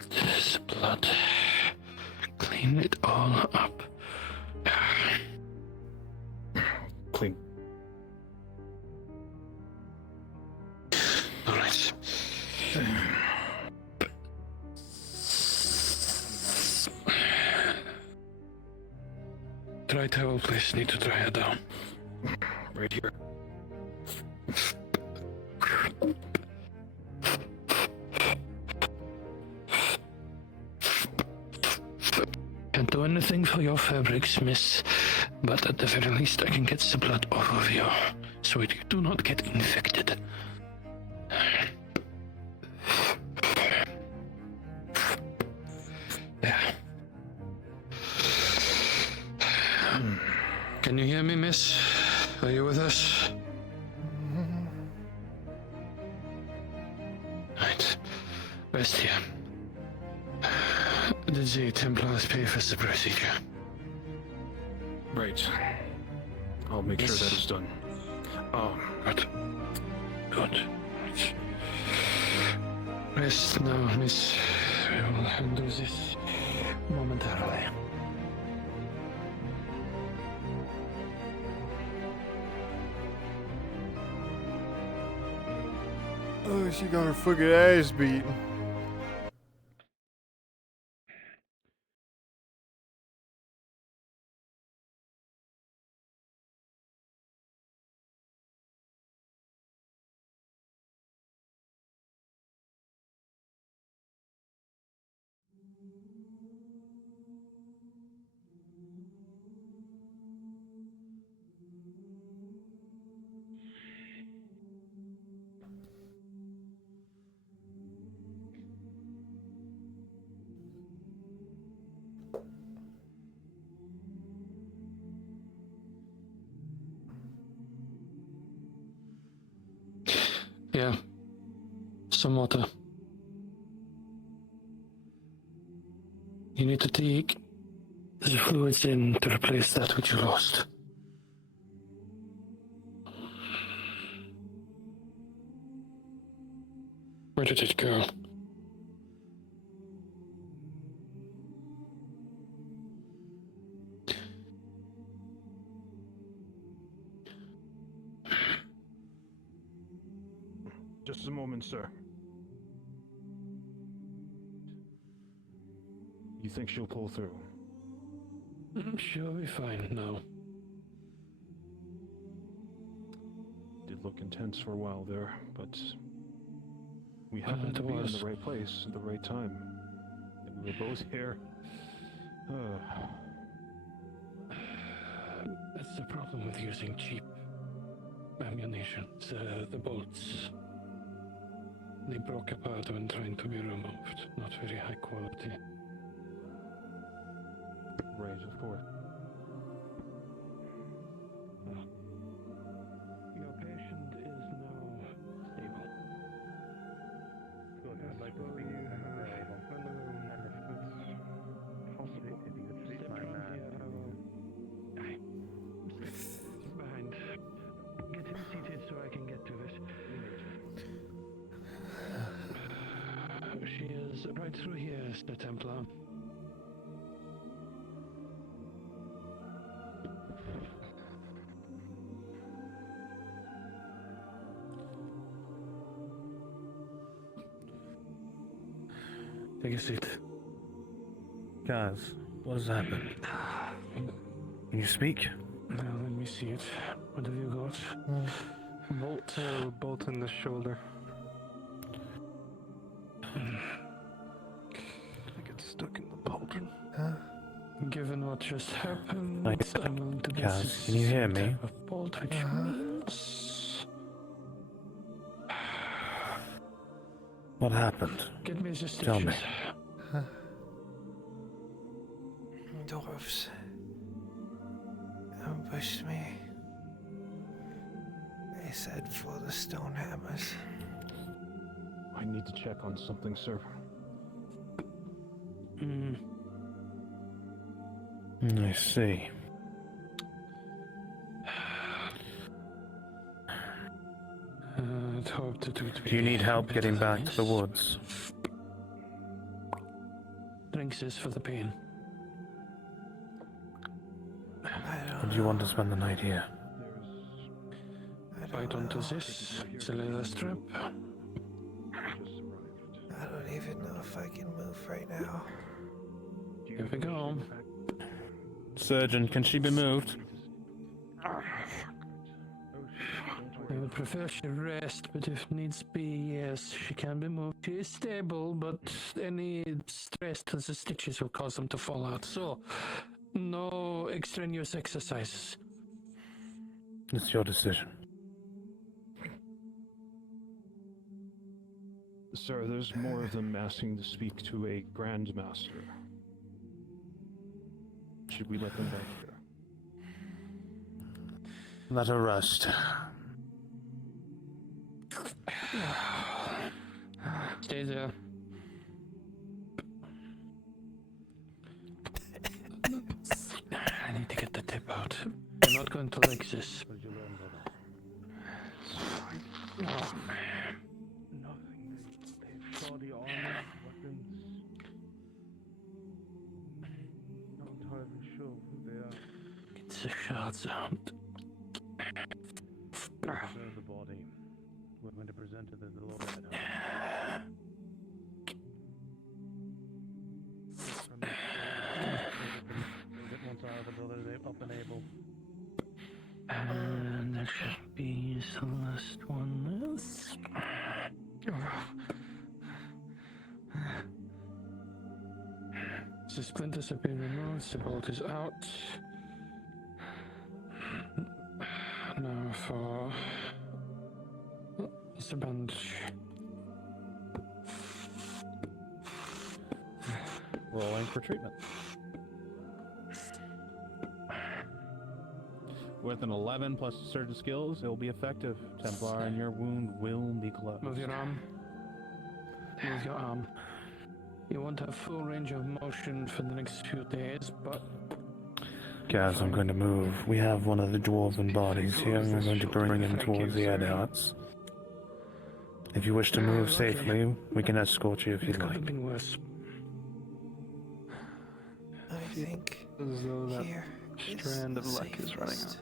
This blood. Clean it all up. Clean. All right. Dry towel, please. Need to dry her down. Right here. Can't do anything for your fabrics, miss, but at the very least I can get the blood off of you, so you do not get infected. There. Can you hear me, miss? Are you with us? Right. Rest here. Did the Templars pay for the procedure? Right. I'll make sure that is done. Good. Good. Right. Rest now, miss. We will handle this momentarily. Oh, she got her fucking ass beaten. Yeah. Some water. You need to take the fluids in to replace that which you lost. Where did it go? Just a moment, sir. You think she'll pull through? She'll be fine now. Did look intense for a while there, but we happened to be in the right place at the right time. And we were both here. That's the problem with using cheap ammunition. The bolts. They broke apart when trying to be removed. Not very high quality. Right, of course. Your patient is now stable. Good. I'd like to speak to him available. And if it's possible, if you could treat my man. Behind. Get him seated so I can get to this. She is right through here, Mr. Templar. Take a seat. Guys, what has happened? Can you speak? Now let me see it. What have you got? Bolt in the shoulder. I get stuck in the pauldron. Given what just happened, Nice. I'm willing to Kaz, guess can you hear me? type of bolt, which means... What happened? Get me the stitches. Tell me. Dwarves ambushed me. They said for the stone hammers. I need to check on something, sir. I see. Do you need help getting back to the woods? Drinks is for the pain. Or do you want to spend the night here? Bite onto this. It's a leather strap. I don't even know if I can move right now. Here we go. Surgeon, can she be moved? I would prefer she rest, but if needs be, yes, she can be moved. She is stable, but any stress to the stitches will cause them to fall out. So, no extraneous exercises. It's your decision. Sir, there's more of them asking to speak to a Grand Master. Should we let them back here? Let her rest. Stay there. I need to get the tip out. I'm not going to like this. What did you learn about Oh, Nothing. They saw the armor, weapons. Not entirely sure who they are. get the shards out. Preserve the body. We're going to present it as the Lord had once I have another up and able. And there should be the last one. The splinters have been removed. Once the bolt is out. Now for the bandage. Rolling for treatment. With an 11 plus surgeon skills, it will be effective. Templar, and your wound will be closed. Move your arm. Move your arm. You won't have full range of motion for the next few days, but... Guys, I'm going to move. We have one of the dwarven bodies here, and we're going to bring him towards the Adhots. If you wish to move safely, we can escort you if you'd like. Been worse. I think as though that here strand of luck is running out.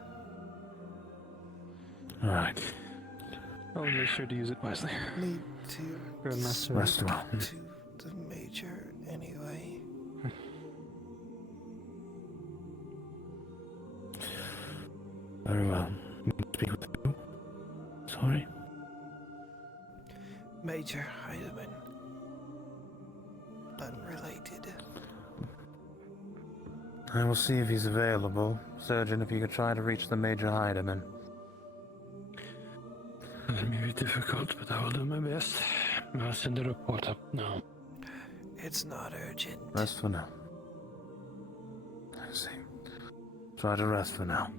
Alright. I'll make sure to use it wisely. Need to Grandmaster. Rest well. to the Major anyway. Very well. Speak with you. Sorry. Major Heidemann. Unrelated. I will see if he's available. Surgeon, if you could try to reach the Major Heidemann. It may be difficult, but I will do my best. I'll send a report up now. It's not urgent. Rest for now. I see. Try to rest for now.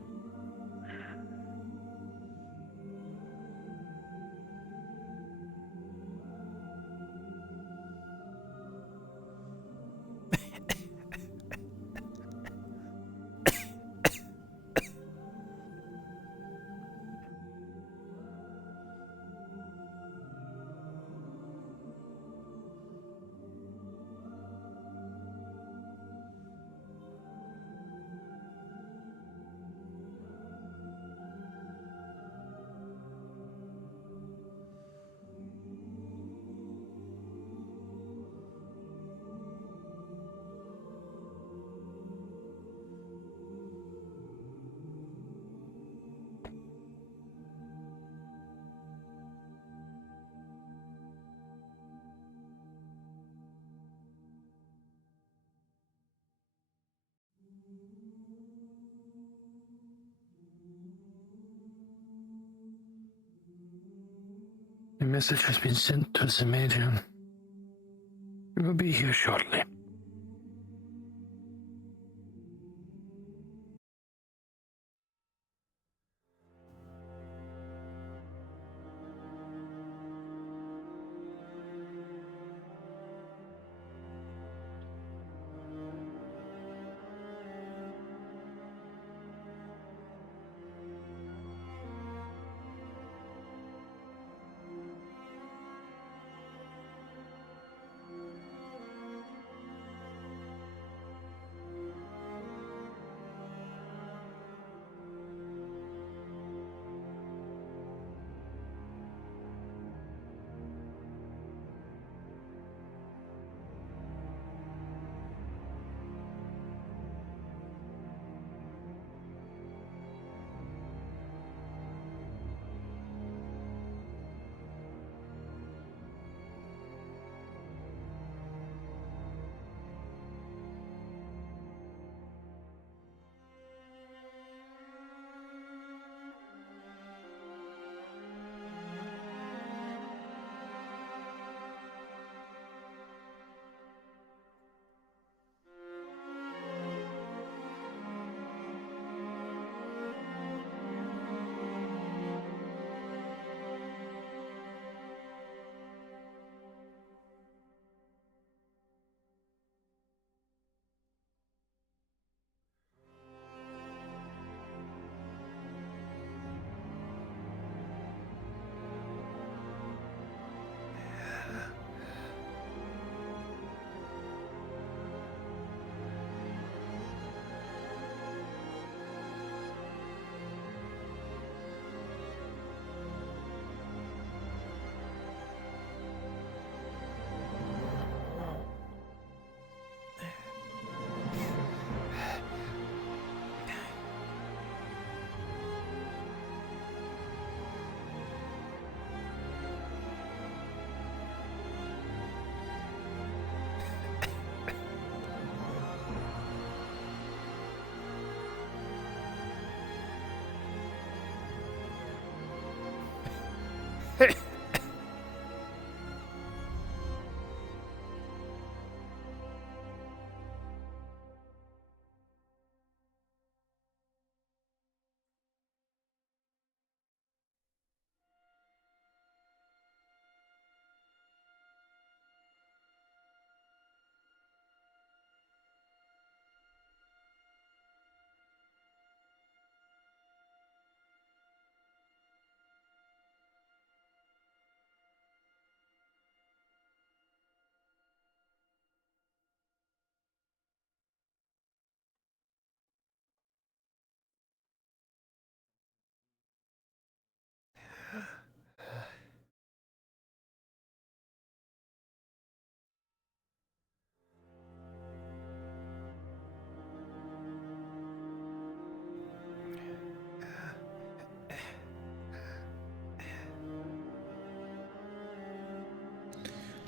The message has been sent to the Major. He will be here shortly.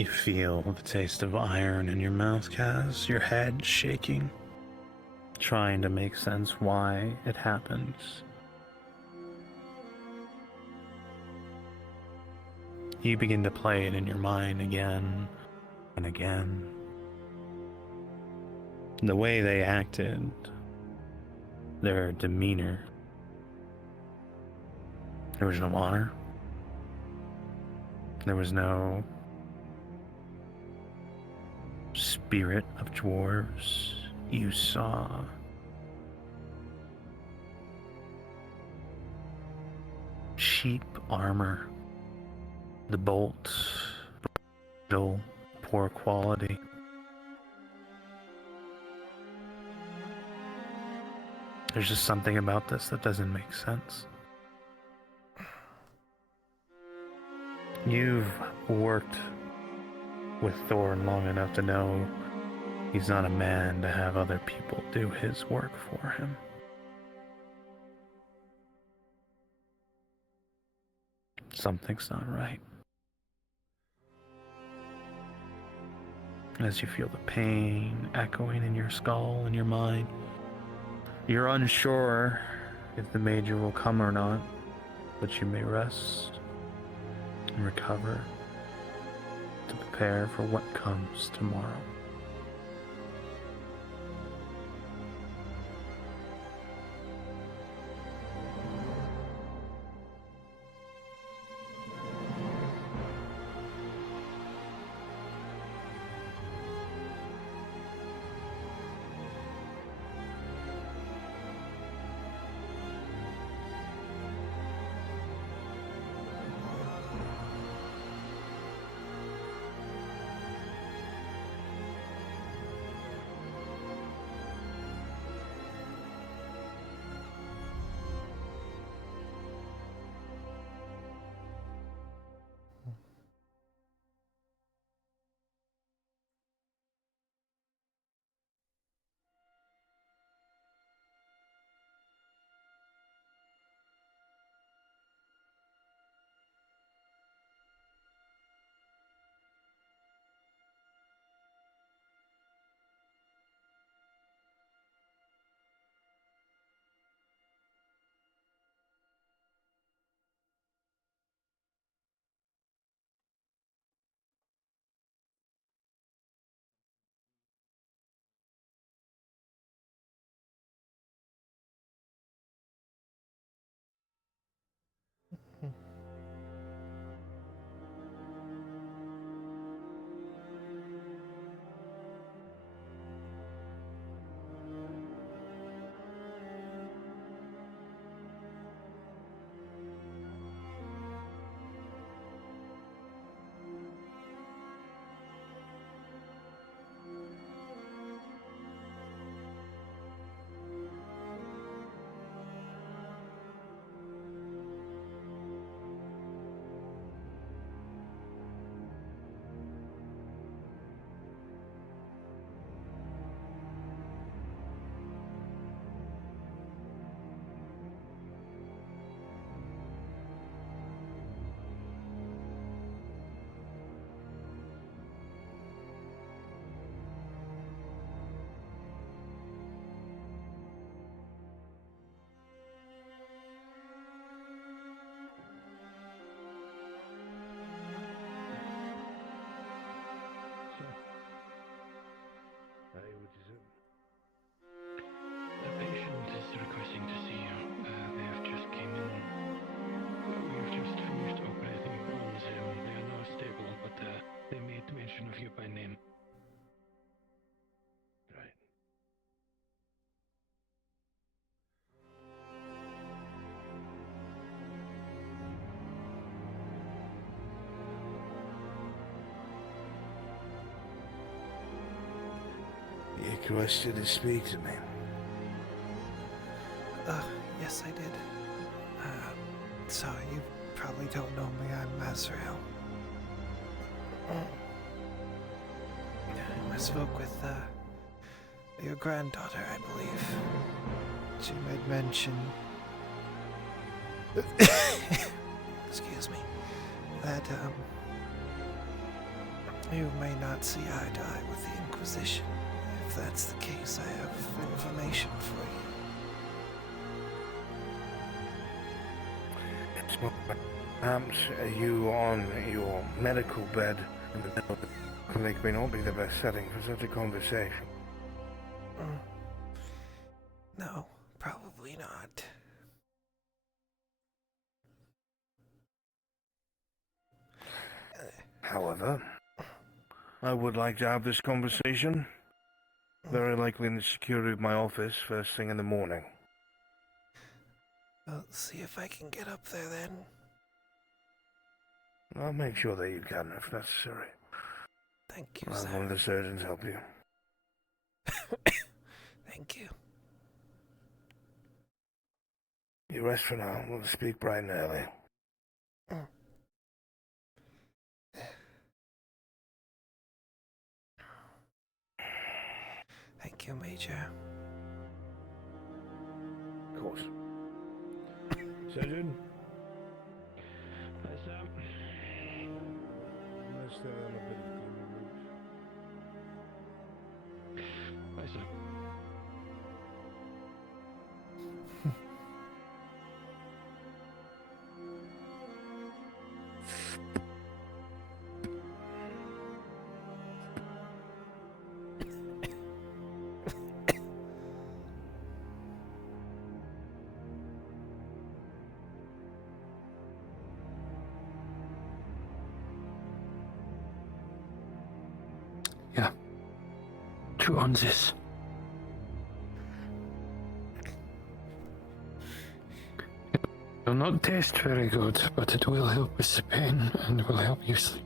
You feel the taste of iron in your mouth, Kaz, your head shaking, trying to make sense why it happens. You begin to play it in your mind again and again. The way they acted, their demeanor. There was no honor. There was no spirit of dwarves. You saw cheap armor, the bolts, brittle, poor quality. There's just something about this that doesn't make sense. You've worked with Thorn long enough to know he's not a man to have other people do his work for him. Something's not right. As you feel the pain echoing in your skull and your mind, you're unsure if the Major will come or not, but you may rest and recover to prepare for what comes tomorrow. requested to speak to me. Yes, I did. So you probably don't know me. I'm Az'Rael. I spoke with your granddaughter, I believe. She made mention. Excuse me. That you may not see eye to eye with the Inquisition. If that's the case, I have information for you. Perhaps you on your medical bed in the middle of the clinic may not be the best setting for such a conversation. No, probably not. However, I would like to have this conversation. Very likely in the security of my office first thing in the morning. I'll see if I can get up there then. I'll make sure that you can if necessary. Thank you, I'll have sir. one of the surgeons help you. Thank you. You rest for now. We'll speak bright and early. Thank you, Major. Of course. Surgeon? Hi, Sam. Unless they're on a bit of gloomy route. Hi, Sam. Yeah. 2 ounces. It will not taste very good, but it will help with the pain and will help you sleep.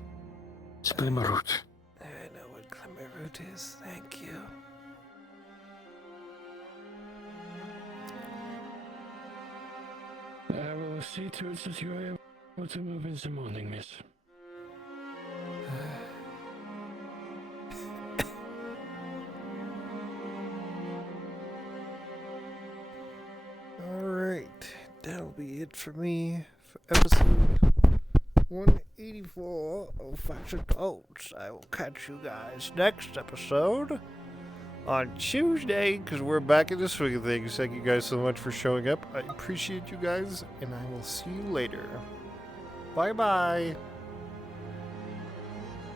Splimmerroot. I know what Glimmerroot is. Thank you. I will see to it that you are able to move in the morning, miss. Alright, that'll be it for me for episode 184 of Facts and Toads. I will catch you guys next episode on Tuesday, because we're back in the swing of things. Thank you guys so much for showing up. I appreciate you guys, and I will see you later. Bye-bye.